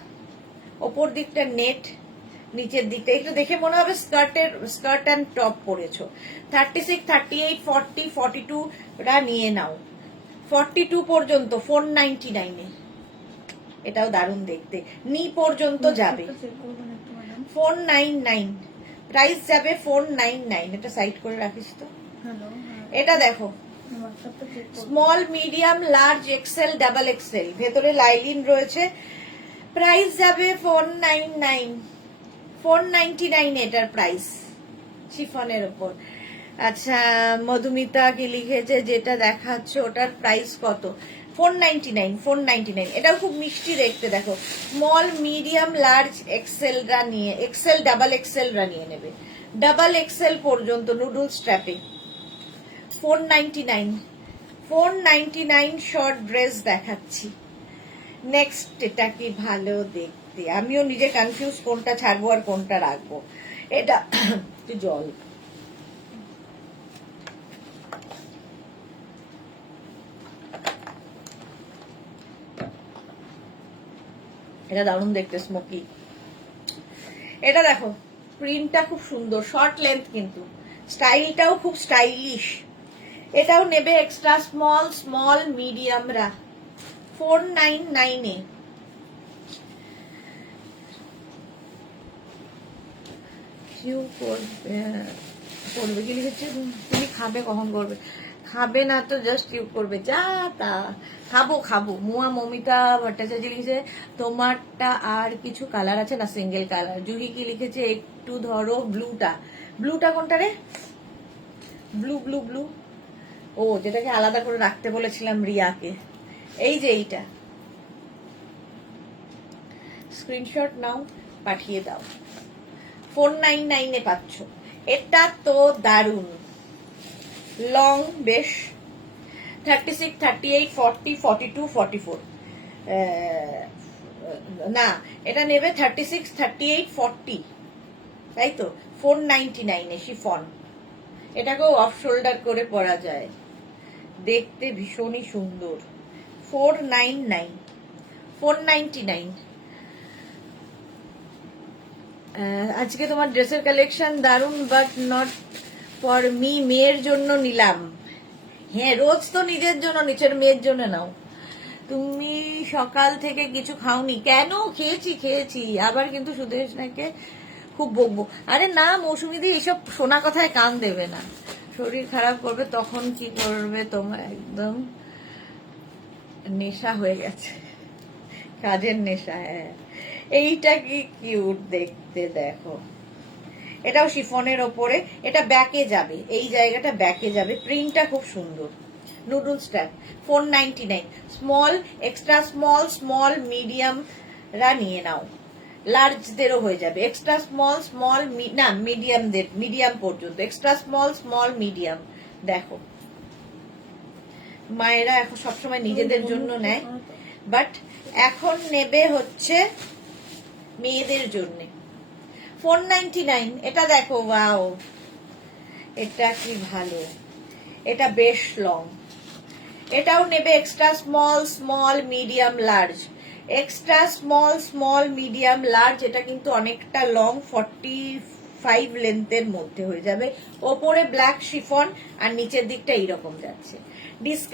ওপর দিকটা নেট, নিচের দিকটা একটু দেখে মনে হবে স্কার্ট অ্যান্ড টপ পরেছো। 36 38 40 42 রা নিয়ে নাও, 42 পর্যন্ত 499। এটাও দারুণ দেখতে, নি পর্যন্ত যাবে। চেক করবেন একটু ম্যাডাম। 499 প্রাইস যাবে 499। এটা সাইড করে রাখিস তো। হ্যালো, এটা দেখো হোয়াটসঅ্যাপটা চেক করবেন। Small medium large XL double Excel, ভেতরে লাইলিন রয়েছে, প্রাইস যাবে 499 এটার প্রাইস, শিফনের উপর। আচ্ছা, মধুমিতা কি লিখেছে, যেটা দেখাচ্ছে ওটার প্রাইস কত? 499। এটাও খুব মিষ্টি দেখতে, দেখো স্মল মিডিয়াম লার্জ এক্সেল রা নিয়ে, এক্সেল ডাবল এক্সেল রা নিয়ে নেবে, ডাবল এক্সেল পর্যন্ত নুডল স্ট্র্যাপে 499 শর্ট ড্রেস দেখাচ্ছি। নেক্সট, এটা কি ভালো দেখতে, আমিও নিজে কনফিউজ কোনটা ছাড়বো আর কোনটা রাখবো। এটা একটু জল, এটা দারুণ দেখতে, স্মোকি। এটা দেখো প্রিন্টটা খুব সুন্দর, শর্ট লেন্থ, কিন্তু স্টাইলটাও খুব স্টাইলিশ। এটাও নেবে এক্সট্রা স্মল মিডিয়াম রা 499 করবে কি লিখেছে, তুমি খাবে কখন করবে? খাবে না তো জাস্ট ইউ করবে যা তা। খাবো খাবো। মুয়া মমিতা ভট্টাচার্য লিখেছে তোমারটা আর কিছু কালার আছে না, সিঙ্গেল কালার। জুহি কি লিখেছে একটু ধরো ব্লুটা। ব্লুটা কোনটা রে? ব্লু ব্লু ব্লু, ও যেটাকে আলাদা করে রাখতে বলেছিলাম রিয়াকে, এই যে এইটা। স্ক্রিনশট নাও, পাঠিয়ে দাও। 499 এ পাচ্ছ। এটা তো দারুন লং, বেশ 36, 38, 40, 42, 44। না, এটা নেবে 36, 38, 40, তাই তো। 499 এ শিফন। এটাকেও অফ শোল্ডার করে পরা যায়, দেখতে ভীষণই সুন্দর। 499, 499। আজকে তোমার ড্রেসের কালেকশন দারুন, বাট নট ফর মি। মেয়ের জন্য নিলাম। হ্যাঁ, রোজ তো নিজের জন্য, নিচের মেয়ের জন্য নাও। তুমি সকাল থেকে কিছু খাওনি কেন? খেয়েছি। আবার কিন্তু সুদেশনাকে খুব বকবো। আরে না মৌসুমী দি, এসব শোনা কথায় কান দেবে না, শরীর খারাপ করবে। তখন কি করবে? তোমার একদম নেশা হয়ে গেছে, কাজের নেশা। হ্যাঁ, এইটা কি কিউট দেখতে, দেখো। এটাও শিফনের ওপরে, এটা ব্যাকে যাবে, এই জায়গাটা ব্যাকে যাবে। প্রিন্টটা খুব সুন্দর। Noodle strap. 499। Small, extra small, small medium রা নিয়ে নাও। লার্জদেরও হয়ে যাবে। এক্সট্রা স্মল, স্মল না, মিডিয়ামদের, মিডিয়াম পর্যন্ত। Extra small, small, medium. দেখো, মায়েরা এখন সবসময় নিজেদের জন্য নেয়, বাট এখন নেবে হচ্ছে মেয়েদের জন্য। 499। এটা দেখো, ওয়াও, এটা কি ভালো, এটা বেশ লং। এটাও নেবে extra small, small, medium, large. Extra small, small, medium, large. এটা কিন্তু অনেকটা লং, 45 লেন্থের মধ্যে হয়ে যাবে। ওপরে ব্ল্যাক শিফন আর নিচের দিকটা এইরকম যাচ্ছে।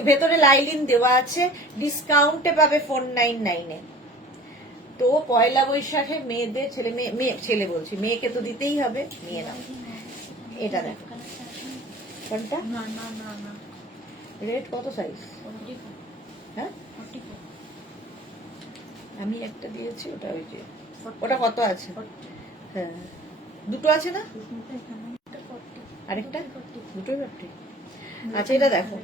ভেতরে লাইলিন দেওয়া আছে। ডিসকাউন্টে পাবে 499 এ। তো পয়লা বৈশাখে মেয়েদের, ছেলে বলছি, মেয়েকে তো দিতেই হবে, নিয়ে নাও। এটা দেখো, কোনটা না না না না, রেড কত সাইজ? হ্যাঁ, 44, আমি একটা দিয়েছি, ওটা ওই যে, ওটা কত আছে? 40, হ্যাঁ, দুটো আছে না? সুস্মিতা এখানে একটা 40, আরেকটা 40, দুটোই ব্যাপারটি। আচ্ছা, এটা দেখো,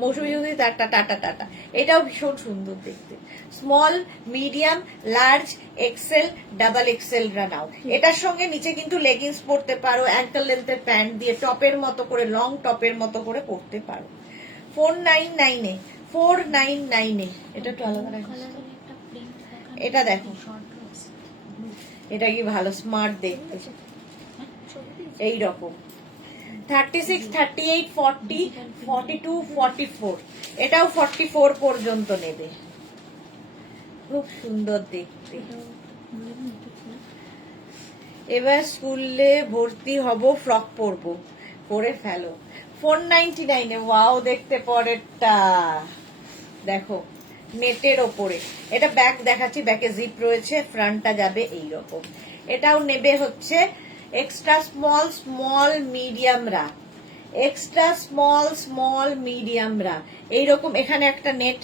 মৌসুমী যদি টাটা। এটাও ভীষণ সুন্দর দেখতে। Small, medium, large, XL, double XL রা নাও। এটার সঙ্গে নিচে কিন্তু লেগিংস পরতে পারো, অ্যাঙ্কেল লেন্থের প্যান্ট দিয়ে টপের মতো করে, লং টপের মতো করে পরতে পারো। 499 এ, 499 এ। এটা একটু আলাদা রাখো। এটা দেখো, এটা কি ভালো, স্মার্ট দেখতে, এইরকম। 36, 38, 40, 42, 44। এটাও 44 পর্যন্ত নেবে। খুব সুন্দর দেখতে। এবার স্কুলে ভর্তি হব, ফ্রক পরবো, পরে ফেলো। 499 এ। ওয়াও, দেখতে পরেরটা দেখো, নেটের ওপরে। এটা ব্যাক দেখাচ্ছি, ব্যাকে জিপ রয়েছে, ফ্রন্টটা যাবে এইরকম। এটাও নেবে হচ্ছে এক্সট্রা স্মল, স্মল, মিডিয়াম রা। এক্সট্রা স্মল, স্মল, মিডিয়াম রা এইরকম। এখানে একটা নেট,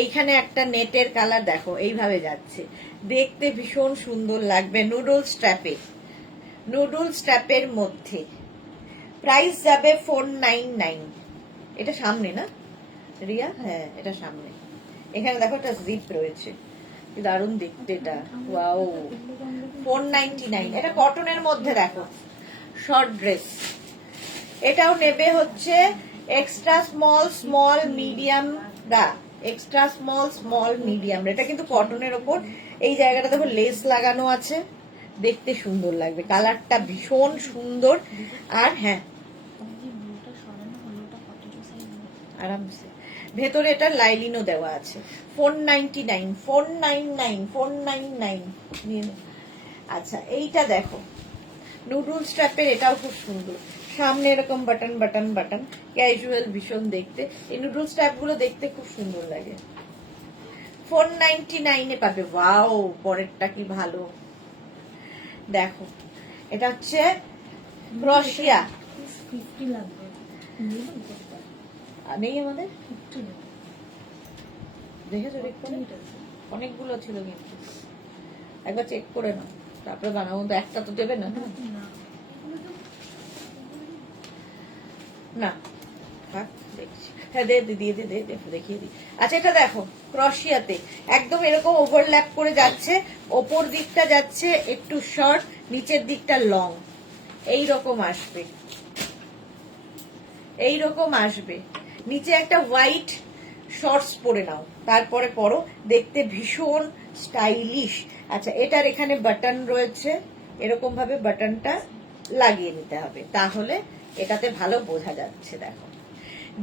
এইখানে একটা নেটের কালার দেখো, এইভাবে যাচ্ছে, দেখতে ভীষণ সুন্দর লাগবে। নুডল স্ট্র্যাপে, নুডল স্ট্র্যাপের মধ্যে। প্রাইস যাবে 499। এটা সামনে না রিয়া? হ্যাঁ, এটা সামনে। এখানে দেখো একটা জিপ রয়েছে, কি দারুণ দেখতে এটা। ওয়াও, 499। এটা কটনের মধ্যে দেখো, শর্ট ড্রেস। এটাও নেবে হচ্ছে এক্সট্রা স্মল, স্মল, মিডিয়াম রা। Extra small, small, medium. এটা কিন্তু কটনের ওপর। এই জায়গাটা দেখো লেস লাগানো আছে, দেখতে সুন্দর লাগবে। কালারটা ভীষণ সুন্দর। আর হ্যাঁ, আরামসে ভেতরে এটা লাইলিনও দেওয়া আছে। 499, 499, 499 নিয়ে নে। আচ্ছা, এইটা দেখো, নুডল স্ট্র্যাপের। এটাও খুব সুন্দর, সামনে এরকম বাটন বাটন বাটন, ক্যাজুয়াল ভীষণ দেখতে। এই নুডল স্ট্র্যাপ গুলো দেখতে খুব সুন্দর লাগে। 499 এ পাবে। ওয়াও, পরেরটা কি ভালো দেখো। এটা হচ্ছে ক্রোশিয়া। 50 লাগবে, নেবেন কোনটা? আর নেই আমাদের, একটু নেই। দেখেছো চেক করে? অনেকগুলো ছিল কিন্তু, একবার চেক করে নাও তারপরে বানাবো। তো একটা তো দেবে না, না না থাক দেখছি। হ্যাঁ দে দে, দিয়ে দে, দে দে, দেখিয়ে দি। আচ্ছা এটা দেখো ক্রশিয়াতে একদম এরকম ওভারল্যাপ করে যাচ্ছে, ওপর দিকটা যাচ্ছে একটু শর্ট, নিচের দিকটা লং, এই রকম আসবে, এই রকম আসবে। নিচে একটা হোয়াইট শর্টস পরে নাও, তারপরে পরো, দেখতে ভীষণ স্টাইলিশ। আচ্ছা এটার এখানে বাটন রয়েছে, এরকম ভাবে বাটনটা লাগিয়ে নিতে হবে, তাহলে এটাতে ভালো বোঝা যাচ্ছে। দেখো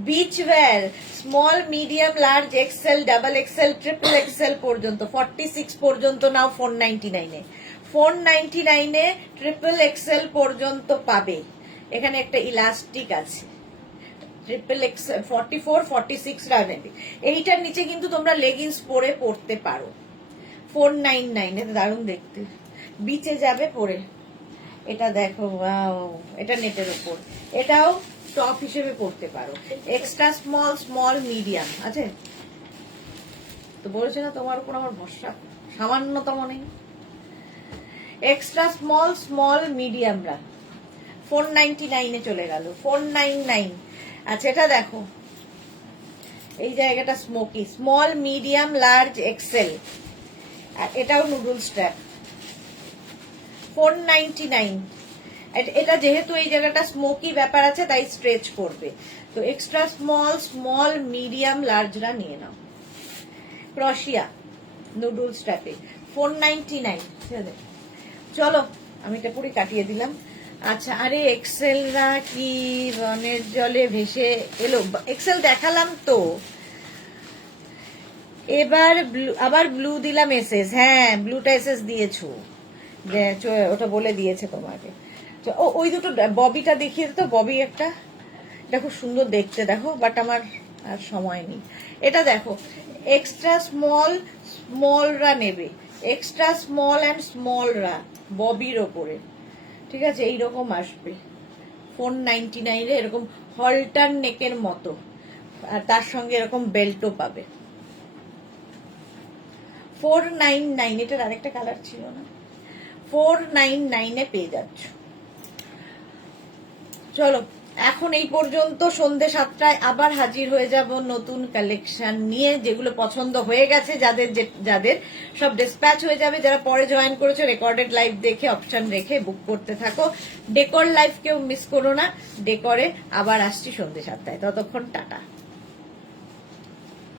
beach wear small medium large XL double XL triple XL পর্যন্ত 46 পর্যন্ত নাও 499 এ, 499 এ ট্রিপল এক্সেল পর্যন্ত পাবে। এখানে একটা ইলাস্টিক আছে, ট্রিপল এক্সেল 44 46 নেবে। এইটার নিচে কিন্তু তোমরা লেগিংস পরে পড়তে পারো। 499 এ দারুণ দেখতে, বিচে যাবে পরে। এটা দেখো ওয়াও, এটা নেটের উপর, এটাও টপ হিসেবে পড়তে পারো। এক্সট্রা স্মল স্মল মিডিয়াম আছে তো, বলেছে না তোমার উপর আমার ভরসা সামান্যতম নেই। এক্সট্রা স্মল স্মল মিডিয়ামরা 499 এ চলে গেল, 499। আচ্ছা এটা দেখো, এই জায়গাটা smoky, small medium large XL, আর এটাও নুডল স্ট্র্যাপ 499। এটা যেহেতু এই জায়গাটা স্মোকি ব্যাপার আছে তাই স্ট্রেচ করবে, তো এক্সট্রা স্মল স্মল মিডিয়াম লার্জরা নিয়ে নাও। ক্রশিয়া নুডল স্ট্র্যাপে 499। চলো আমি এটা পুরো কাটিয়ে দিলাম। আচ্ছা আরে এক্সেলরা কি বনের জলে ভেসে এলো, এক্সেল দেখালাম তো, এবার আবার ব্লু দিলাম এসএস। হ্যাঁ ব্লুটা এসএস দিয়েছো, ওটা বলে দিয়েছে তোমাকে। ওই দুটো ববিটা দেখিয়ে তো, ববি একটা, এটা খুব সুন্দর দেখতে দেখো, বাট আমার আর সময় নেই। এটা দেখো এক্সট্রা স্মল স্মলরা নেবে, এক্সট্রা স্মল অ্যান্ড স্মলরা ববির ওপরে, ঠিক আছে, এইরকম আসবে 499 এ, এরকম হলটার নেকের মতো, আর তার সঙ্গে এরকম বেল্টও পাবে। 499, এটার আরেকটা কালার ছিল না, 499 এ পেয়ে যাচ্ছ। চলো এখন এই পর্যন্ত, সন্ধ্যে 7টায় আবার হাজির হয়ে যাব নতুন কালেকশন নিয়ে, যেগুলো পছন্দ হয়ে গেছে যাদের যাদের সব ডিসপ্যাচ হয়ে যাবে। যারা পরে জয়েন করেছো রেকর্ডেড লাইভ দেখে অপশন রেখে বুক করতে থাকো। ডেকর লাইভ কেউ মিস করো না, ডেকরে আবার আসছি সন্ধ্যে 7টায়, ততক্ষণ টাটা।